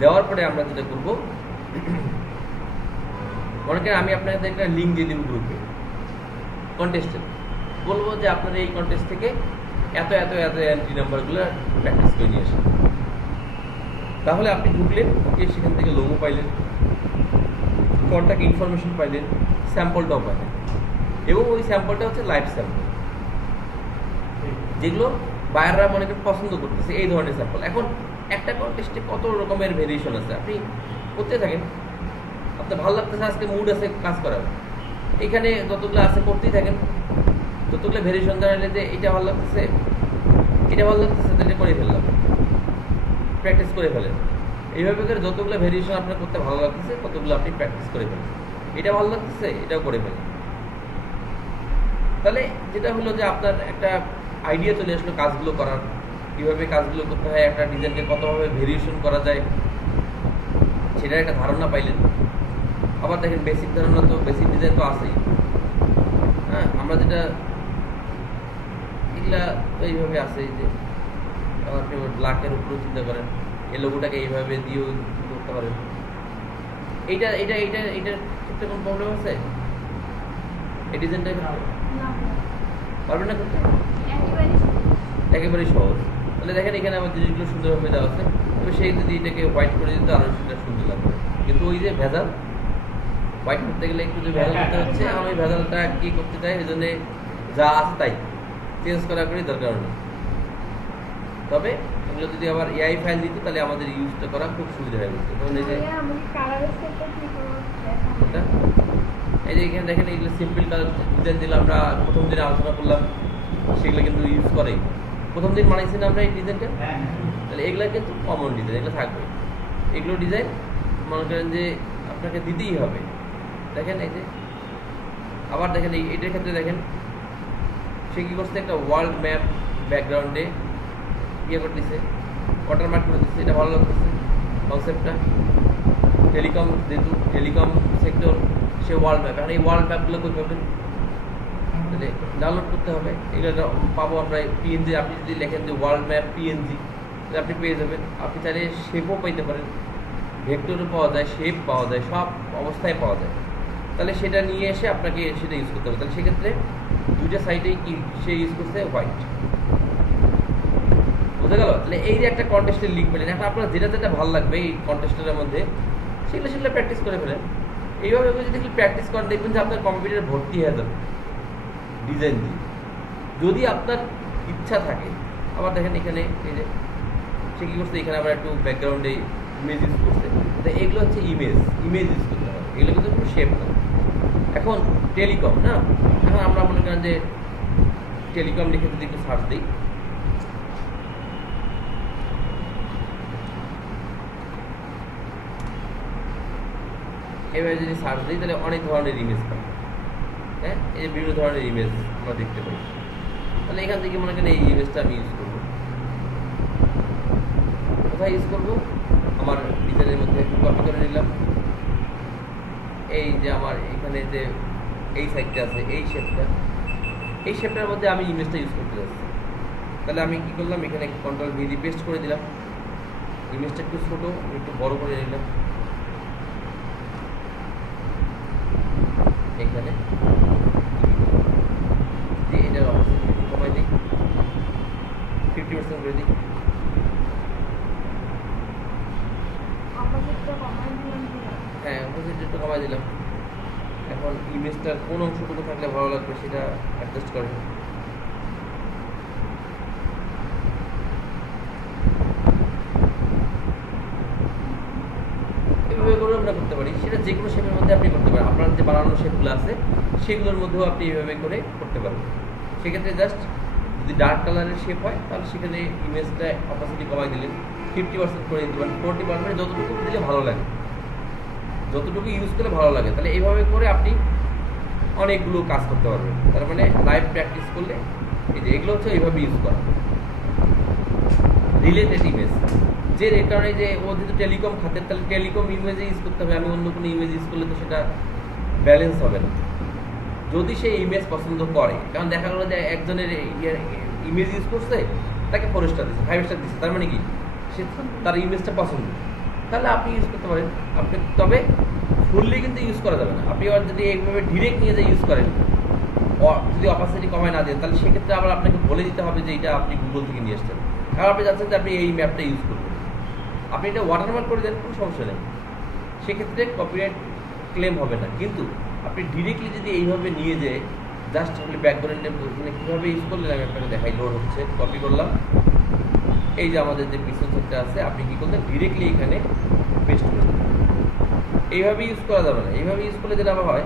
দেওয়ার পরে আমরা যেটা করবো, মনে করেন আমি আপনাদের একটা লিঙ্ক দিয়ে দেবো গ্রুপে, কন্টেস্টের, বলবো যে আপনারা এই কন্টেস্ট থেকে এত এত এত এন্ট্রি নাম্বারগুলো প্র্যাকটিস করে নিয়ে আসেন। তাহলে আপনি ঢুকলেন, ঢুকে সেখান থেকে লোগো পাইলেন, কন্ট্যাক্ট ইনফরমেশন পাইলেন, স্যাম্পলটাও পাইলেন, এবং ওই স্যাম্পলটা হচ্ছে লাইভ স্যাম্পল, যেগুলো বায়াররা মনে করেন পছন্দ করতেছে, এই ধরনের স্যাম্পল। এখন একটা কন্টেস্টে কত রকমের ভেরিয়েশন আছে, আপনি করতে থাকেন, আপনার ভালো লাগতেছে, আজকে মুড আছে কাজ করার, এখানে যতগুলো আছে করতেই থাকেন। যতগুলো ভেরিয়েশন জানালে যে এটা ভালো লাগতেছে, এটা ভালো লাগতেছে, তাহলে করে ফেললাম, প্র্যাকটিস করে ফেলেন। এইভাবে করে যতগুলো ভেরিয়েশন আপনার করতে ভালো লাগতেছে ততগুলো আপনি প্র্যাকটিস করে ফেলেন। এটা ভালো লাগতেছে, এটাও করে ফেলেন। তাহলে যেটা হলো যে আপনার একটা আইডিয়া চলে আসলো কাজগুলো করার, কীভাবে কাজগুলো করতে হয়, একটা ডিজাইনকে কতভাবে ভেরিয়েশন করা যায় সেটার একটা ধারণা পাইলেন। আবার দেখেন বেসিক ধারণা তো, বেসিক ডিজাইন তো আছেই। হ্যাঁ, আমরা যেটা এগুলা তো এইভাবে আছে, এই যে আপনি ব্ল্যাকের উপরেও চিন্তা করেন, এই লোগোটাকে এইভাবে দিয়েও করতে পারেন। এইটা এটা এটা এটার ক্ষেত্রে কোনো প্রবলেম আছে? এই ডিজাইনটা না পারবেন না করতে? একেবারে একেবারেই সহজ। তাহলে দেখেন এখানে আমার জিনিসগুলো সুন্দরভাবে দেওয়া আছে, তবে সেই যদি এটাকে হোয়াইট করে দিতে আরও সেটা সুন্দর লাগবে। কিন্তু ওই যে ভেজাল, হোয়াইট করতে গেলে একটু যে ভেজাল করতে হচ্ছে, আমি ওই ভেজালটা কি করতে চাই, এই জন্যে যা আছে তাই চেঞ্জ করা করি, দরকার নেই। তবে এগুলো যদি আবার এআই ফাইল দিত তাহলে আমাদের ইউজটা করা খুব সুবিধা হয়ে যেত। তখন এই যে আমাকে কালারের সেটটা কি করব দেখাবো। এটা, এই যে এখানে দেখেন এগুলো সিম্পল কালার ডিজাইন দিলে আমরা প্রথম দিনে আলোচনা করলাম, সেগুলো কিন্তু ইউজ করে। প্রথম দিন বানাইছি না আমরা এই ডিজাইনটা, হ্যাঁ তাহলে এগুলো কিন্তু কমন ডিজাইন, এগুলো থাকবে। এগুলো ডিজাইন মনে করেন যে আপনাকে দিতেই হবে। দেখেন এই যে আবার দেখেন এইটার ক্ষেত্রে দেখেন সে কী করছে, একটা ওয়ার্ল্ড ম্যাপ ব্যাকগ্রাউন্ডে ইয়ে করে দিচ্ছে, ওয়াটারমার্ক করে দিচ্ছে। এটা ভালো লাগতেছে কনসেপ্টটা। টেলিকম, যেহেতু টেলিকম সেক্টর, সে ওয়ার্ল্ড ম্যাপ। এখন এই ওয়ার্ল্ড ম্যাপগুলো কই পাবেন? তাহলে ডাউনলোড করতে হবে। এগুলো পাবো আমরা পিএনজি। আপনি যদি লেখেন যে ওয়ার্ল্ড ম্যাপ পিএনজি, তাহলে আপনি পেয়ে যাবেন। আপনি চাইলে শেপও পাইতে পারেন, ভেক্টরও পাওয়া যায়, শেপ পাওয়া যায়, সব অবস্থায় পাওয়া যায়। তাহলে সেটা নিয়ে এসে আপনাকে সেটা ইউজ করতে হবে। তাহলে সেক্ষেত্রে দুইটা সাইডেই কি সে ইউজ করছে হোয়াইট, বুঝা গেল? তাহলে এই যে একটা কন্টেস্টের লিঙ্ক পেলেন, এখন আপনার যেটা যেটা ভালো লাগবে এই কন্টেস্টের মধ্যে সেগুলো প্র্যাকটিস করে ফেলেন। এইভাবে যদি প্র্যাকটিস করেন দেখবেন যে আপনার কম্পিউটার ভর্তি হয়ে যাবে ডিজাইন দিয়ে, যদি আপনার ইচ্ছা থাকে। আবার দেখেন এখানে এই যে সে কী করছে, এখানে আবার একটু ব্যাকগ্রাউন্ডে ইমেজ ইউজ করছে। তো এগুলো হচ্ছে ইমেজ ইউজ করতে হবে, এগুলো কিন্তু কোনো শেপ না। এখন টেলিকম না, এখন আমরা মনে করেন যে টেলিকম লিখে যদি একটু সার্চ দিই, এভাবে যদি সার্চ দিই তাহলে অনেক ধরনের ইমেজ পাই। হ্যাঁ, এই যে বিভিন্ন ধরনের ইমেজ আমরা দেখতে পাই। তাহলে এখান থেকে মনে করেন এই ইমেজটা আমি ইউজ করবো। কোথায় ইউজ করবো? আমার ডিজাইনের মধ্যে কপি করে নিলাম। এই যে আমার এখানে যে এই সাইডটা আছে, এই শেপটার মধ্যে আমি ইমেজটা ইউজ করতে যাচ্ছি। তাহলে আমি কি করলাম, এখানে কন্ট্রোল ভি দিয়ে পেস্ট করে দিলাম। ইমেজটা একটু ছোটো, একটু বড় করে নিলাম। এখানে এটার অবস্থা কমাই দিই, 50% করে দিই। অপোজিটটা কমাই দিলাম দিলাম। হ্যাঁ, অপোজিট একটু কমাই দিলাম। এখন ইমেজটার কোন অংশটুকু থাকলে ভালো লাগবে সেটা অ্যাডজাস্ট করেন। এভাবে করে আমরা করতে পারি, সেটা যে কোনো শেপের মধ্যে আপনি করতে পারেন। আপনার যে বানানো শেপগুলো আছে সেগুলোর মধ্যেও আপনি এইভাবে করে করতে পারবেন। সেক্ষেত্রে জাস্ট যদি ডার্ক কালারের শেপ হয় তাহলে সেখানে ইমেজটা অপাসিটি কমাই দিলেন, 50% করে দিতে পারেন, 40% যতটুকু দিলে ভালো লাগে, যতটুকু ইউজ করলে ভালো লাগে। তাহলে এইভাবে করে আপনি অনেকগুলো কাজ করতে পারবেন। তার মানে লাইভ প্র্যাকটিস করলে এই যে এগুলো হচ্ছে এইভাবে ইউজ করা রিলেটেড ইমেজ। যে এর কারণে যে ও যেহেতু টেলিকম খাতের, তাহলে টেলিকম ইমেজে ইউজ করতে হবে। আমি অন্য কোনো ইমেজ ইউজ করলে তো সেটা ব্যালেন্স হবে না, যদি সে ইমেজ পছন্দ করে। কারণ দেখা গেলো যে একজনের ইমেজ ইউজ করছে, তাকে 4 স্টার দিচ্ছে, 5 স্টার দিচ্ছে, তার মানে কি সে তার ইমেজটা পছন্দ, তাহলে আপনি ইউজ করতে পারেন। আপনি তবে ফুললি কিন্তু ইউজ করা যাবে না। আপনি আবার যদি এইভাবে ডিরেক্ট নিয়ে যে ইউজ করেন, যদি অপাসিটি কমায় না দেন, তাহলে সেক্ষেত্রে আবার আপনাকে বলে দিতে হবে যে এটা আপনি গুগল থেকে নিয়ে আসছেন। কারণ আপনি যাচ্ছেন যে আপনি এই ম্যাপটা ইউজ করবেন, আপনি এটা ওয়াটারমার্ক করে দেন, কোনো সমস্যা নেই, সেক্ষেত্রে কপিরাইট ক্লেম হবে না। কিন্তু আপনি ডিরেক্টলি যদি এইভাবে নিয়ে যেয়ে জাস্ট আপনি ব্যাকগ্রাউন্ডে মানে কীভাবে ইউজ করলেন আমি আপনাকে দেখাই। লোড হচ্ছে, কপি করলাম। এই যে আমাদের যে পিছন সাইডটা আছে, আপনি কী করলেন, ডিরেক্টলি এখানে পেস্ট করে দেবেন। এইভাবে ইউজ করা যাবে না। এইভাবে ইউজ করলে যেটা হয়,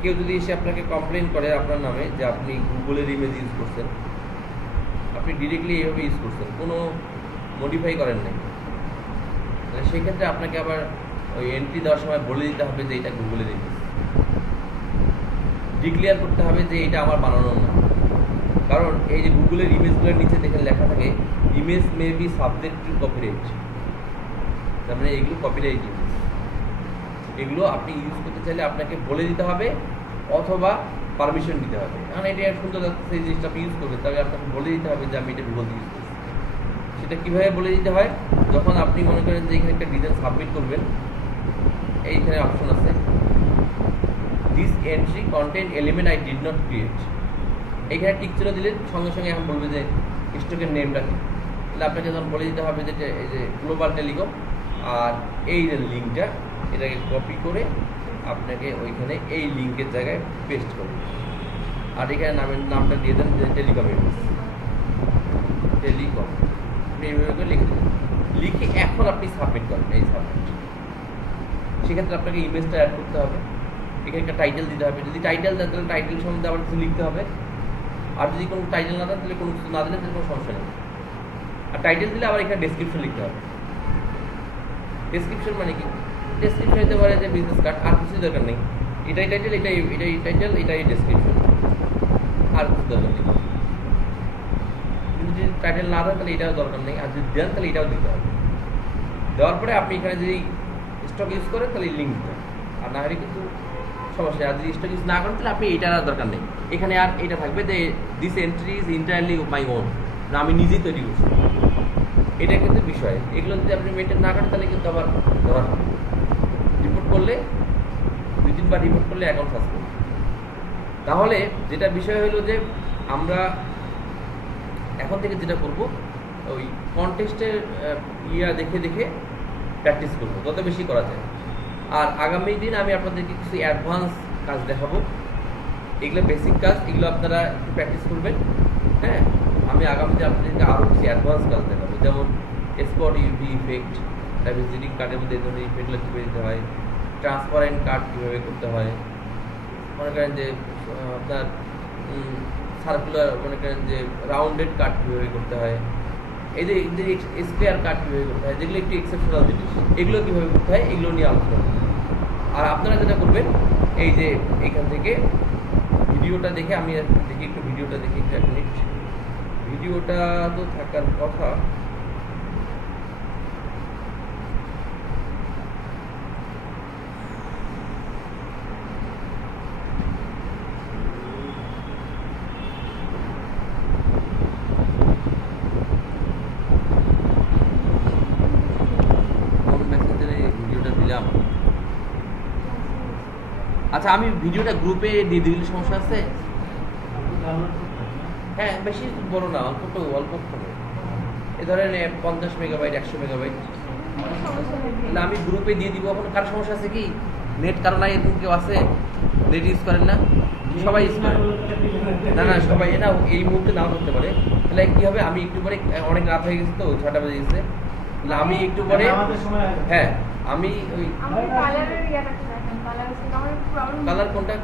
কেউ যদি এসে আপনাকে কমপ্লেন করে আপনার নামে যে আপনি গুগলের ইমেজ ইউজ করছেন, আপনি ডিরেক্টলি এইভাবে ইউজ করছেন, কোনো মডিফাই করেন নাই, তাহলে সেক্ষেত্রে আপনাকে আবার ওই এন্ট্রি দেওয়ার সময় বলে দিতে হবে যে এটা গুগলের ইমেজ, ডিক্লেয়ার করতে হবে যে এটা আমার বানানো না। কারণ এই যে গুগলের ইমেজগুলোর নিচে দেখেন লেখা থাকে image may be subject to copyright, তার মানে এগুলো কপিরাইট ইমেজ। এগুলো আপনি ইউজ করতে চাইলে আপনাকে বলে দিতে হবে, অথবা পারমিশন দিতে হবে। কারণ এটা সুন্দর লাগছে, এই জিনিসটা আপনি ইউজ করবেন, তবে আপনাকে বলে দিতে হবে যে আমি এটা গুগল ইউজ করছি। সেটা কীভাবে বলে দিতে হয়? যখন আপনি মনে করেন যে এখানে একটা ডিজাইন সাবমিট করবেন, এইখানে অপশন আছে this entry content element I did not create. এখানে টিক চিহ্ন দিলে সঙ্গে সঙ্গে এখন বলবে যে স্টকের নেমটা কি। তাহলে আপনাকে যখন বলে দিতে হবে যে এই যে গ্লোবাল টেলিকম, আর এই যে লিঙ্কটা, এটাকে কপি করে আপনাকে ওইখানে এই লিঙ্কের জায়গায় পেস্ট করবেন, আর এখানে নামটা দিয়ে দেন যে টেলিকম এড্রেস, টেলিকম এইভাবে করে লিখে দেবেন। লিখে এখন আপনি সাবমিট করেন, এই সাবমিট। সেক্ষেত্রে আপনাকে ইমেজটা অ্যাড করতে হবে, এখানে একটা টাইটেল দিতে হবে। যদি টাইটেল দেন তাহলে টাইটেল সম্বন্ধে আবার কিছু লিখতে হবে, আর যদি কোনো টাইটেল না দেন তাহলে কোনো কিছু না দিলে তাহলে কোনো সমস্যা নেই। আর টাইটেল দিলে আবার এখানে ডেসক্রিপশন লিখতে হবে। ডেসক্রিপশন মানে কি? ডেসক্রিপশন হতে পারে যে বিজনেস কার্ড, আর কিছু দরকার নেই। এটাই টাইটেল, এটাই টাইটেল, এটাই ডেসক্রিপশন, আর কিছু দরকার নেই। যদি টাইটেল না দেন তাহলে এটাও দরকার নেই, আর যদি দেন তাহলে এটাও দিতে হবে। দেওয়ার পরে আপনি এখানে যদি স্টক ইউজ করেন তাহলে লিঙ্ক দিতে হবে, আর না হলে কিন্তু সমস্যা। আর যদি স্টক ইউজ না করেন তাহলে আপনি এটার আর দরকার নেই। এখানে আর এটা থাকবে যে this entry is ইন্টায়ারলি my own, আমি নিজেই তৈরি করছি। এটা কিন্তু বিষয়। এগুলো যদি আপনি মেনটেন না করেন তাহলে কিন্তু আবার ধরা হবে। রিপোর্ট করলে 2-3 বার রিপোর্ট করলে অ্যাকাউন্ট সাসপেন্ড। তাহলে যেটা বিষয় হলো যে আমরা এখন থেকে যেটা করব, ওই কন্টেস্টের দেখে দেখে প্র্যাকটিস করবো যত বেশি করা যায়। আর আগামী দিন আমি আপনাদেরকে কিছু অ্যাডভান্স কাজ দেখাবো। এগুলো বেসিক কাজ, এগুলো আপনারা একটু প্র্যাকটিস করবেন। হ্যাঁ, আমি আগামীতে আপনাদেরকে আরও কিছু অ্যাডভান্স কাজ দেখাবো, যেমন স্পট ইউভি ইফেক্ট, তারপর ভিজিটিং কার্ডের মধ্যে এই ধরনের ইফেক্টগুলো কীভাবে দিতে হয়, ট্রান্সপারেন্ট কার্ড কীভাবে করতে হয়, মনে করেন যে আপনার সার্কুলার, মনে করেন যে রাউন্ডেড কার্ড কীভাবে করতে হয়, এই যে স্কোয়ার কার্ড কীভাবে করতে হয়, যেগুলো একটু এক্সেপশনাল জিনিস, এগুলো কীভাবে করতে হয় এগুলো নিয়ে আলোচনা করব। আর আপনারা যেটা করবেন, এই যে এখান থেকে ভিডিওটা দেখে, আমি দেখি একটু ভিডিওটা দেখি একটু 1 মিনিট। ভিডিওটা তো থাকার কথা, ভিডিওটা দিলাম। আচ্ছা, আমি ভিডিওটা গ্রুপে দিয়ে দিলে সমস্যা আছে? হ্যাঁ, বেশি বড় না, অল্প হবে। এ ধরেন 50 মেগাবাইট, 100 মেগাবাইট। না, আমি গ্রুপে দিয়ে দিব। এখন কার সমস্যা আছে কি? নেট কারো নাই, এরকম কেউ আছে নেট ইউজ করেন না? সবাই ইউজ করেন না, সবাই না, এই মুহূর্তে নাও করতে পারে। তাহলে কি হবে, আমি একটু পরে, অনেক রাত হয়ে গেছে তো, 6টা বেজে গেছে, তাহলে আমি একটু পরে, হ্যাঁ আমি ওই কালার কোনটা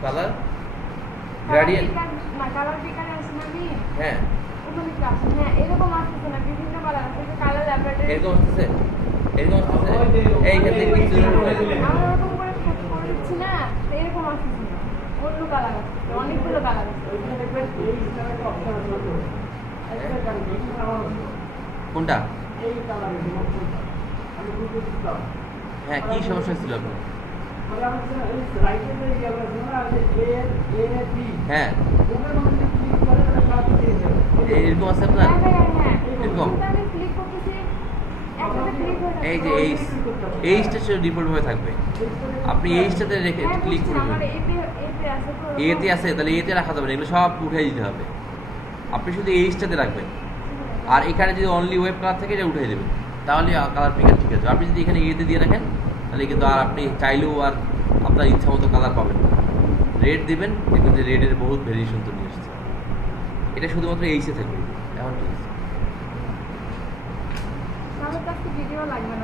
কালার গ্রেডিয়েন্ট, হ্যাঁ এরকম আসতেছে, এইখান থেকে কোনটা? হ্যাঁ, কি সমস্যা ছিল আপনার? হ্যাঁ, এরকম আছে আপনার, এরকম। এই যে এইচটা ডিফল্ট ভাবে থাকবে, আপনি এইচটাতে রেখে ক্লিক করবেন। এতে আছে, তাহলে এতে রাখা যাবে না, এগুলো সব উঠে দিতে হবে। আপনি শুধু এইচটাতে রাখবেন, আর এখানে যদি অনলি ওয়েব কালার থেকে এটা উঠে দেবেন, তাহলে কালার পিকার ঠিক আছে। আপনি যদি এখানে এতে দিয়ে রাখেন তাহলে কিন্তু আর আপনি চাইলেও আর আপনার ইচ্ছা মতো কালার পাবেন না। রেড দিবেন, দেখবেন যে রেডের বহুত ভেরিয়েশন তো নিয়ে এসছে। এটা শুধুমাত্র এইচে থাকবে। এখন ঠিক আছে।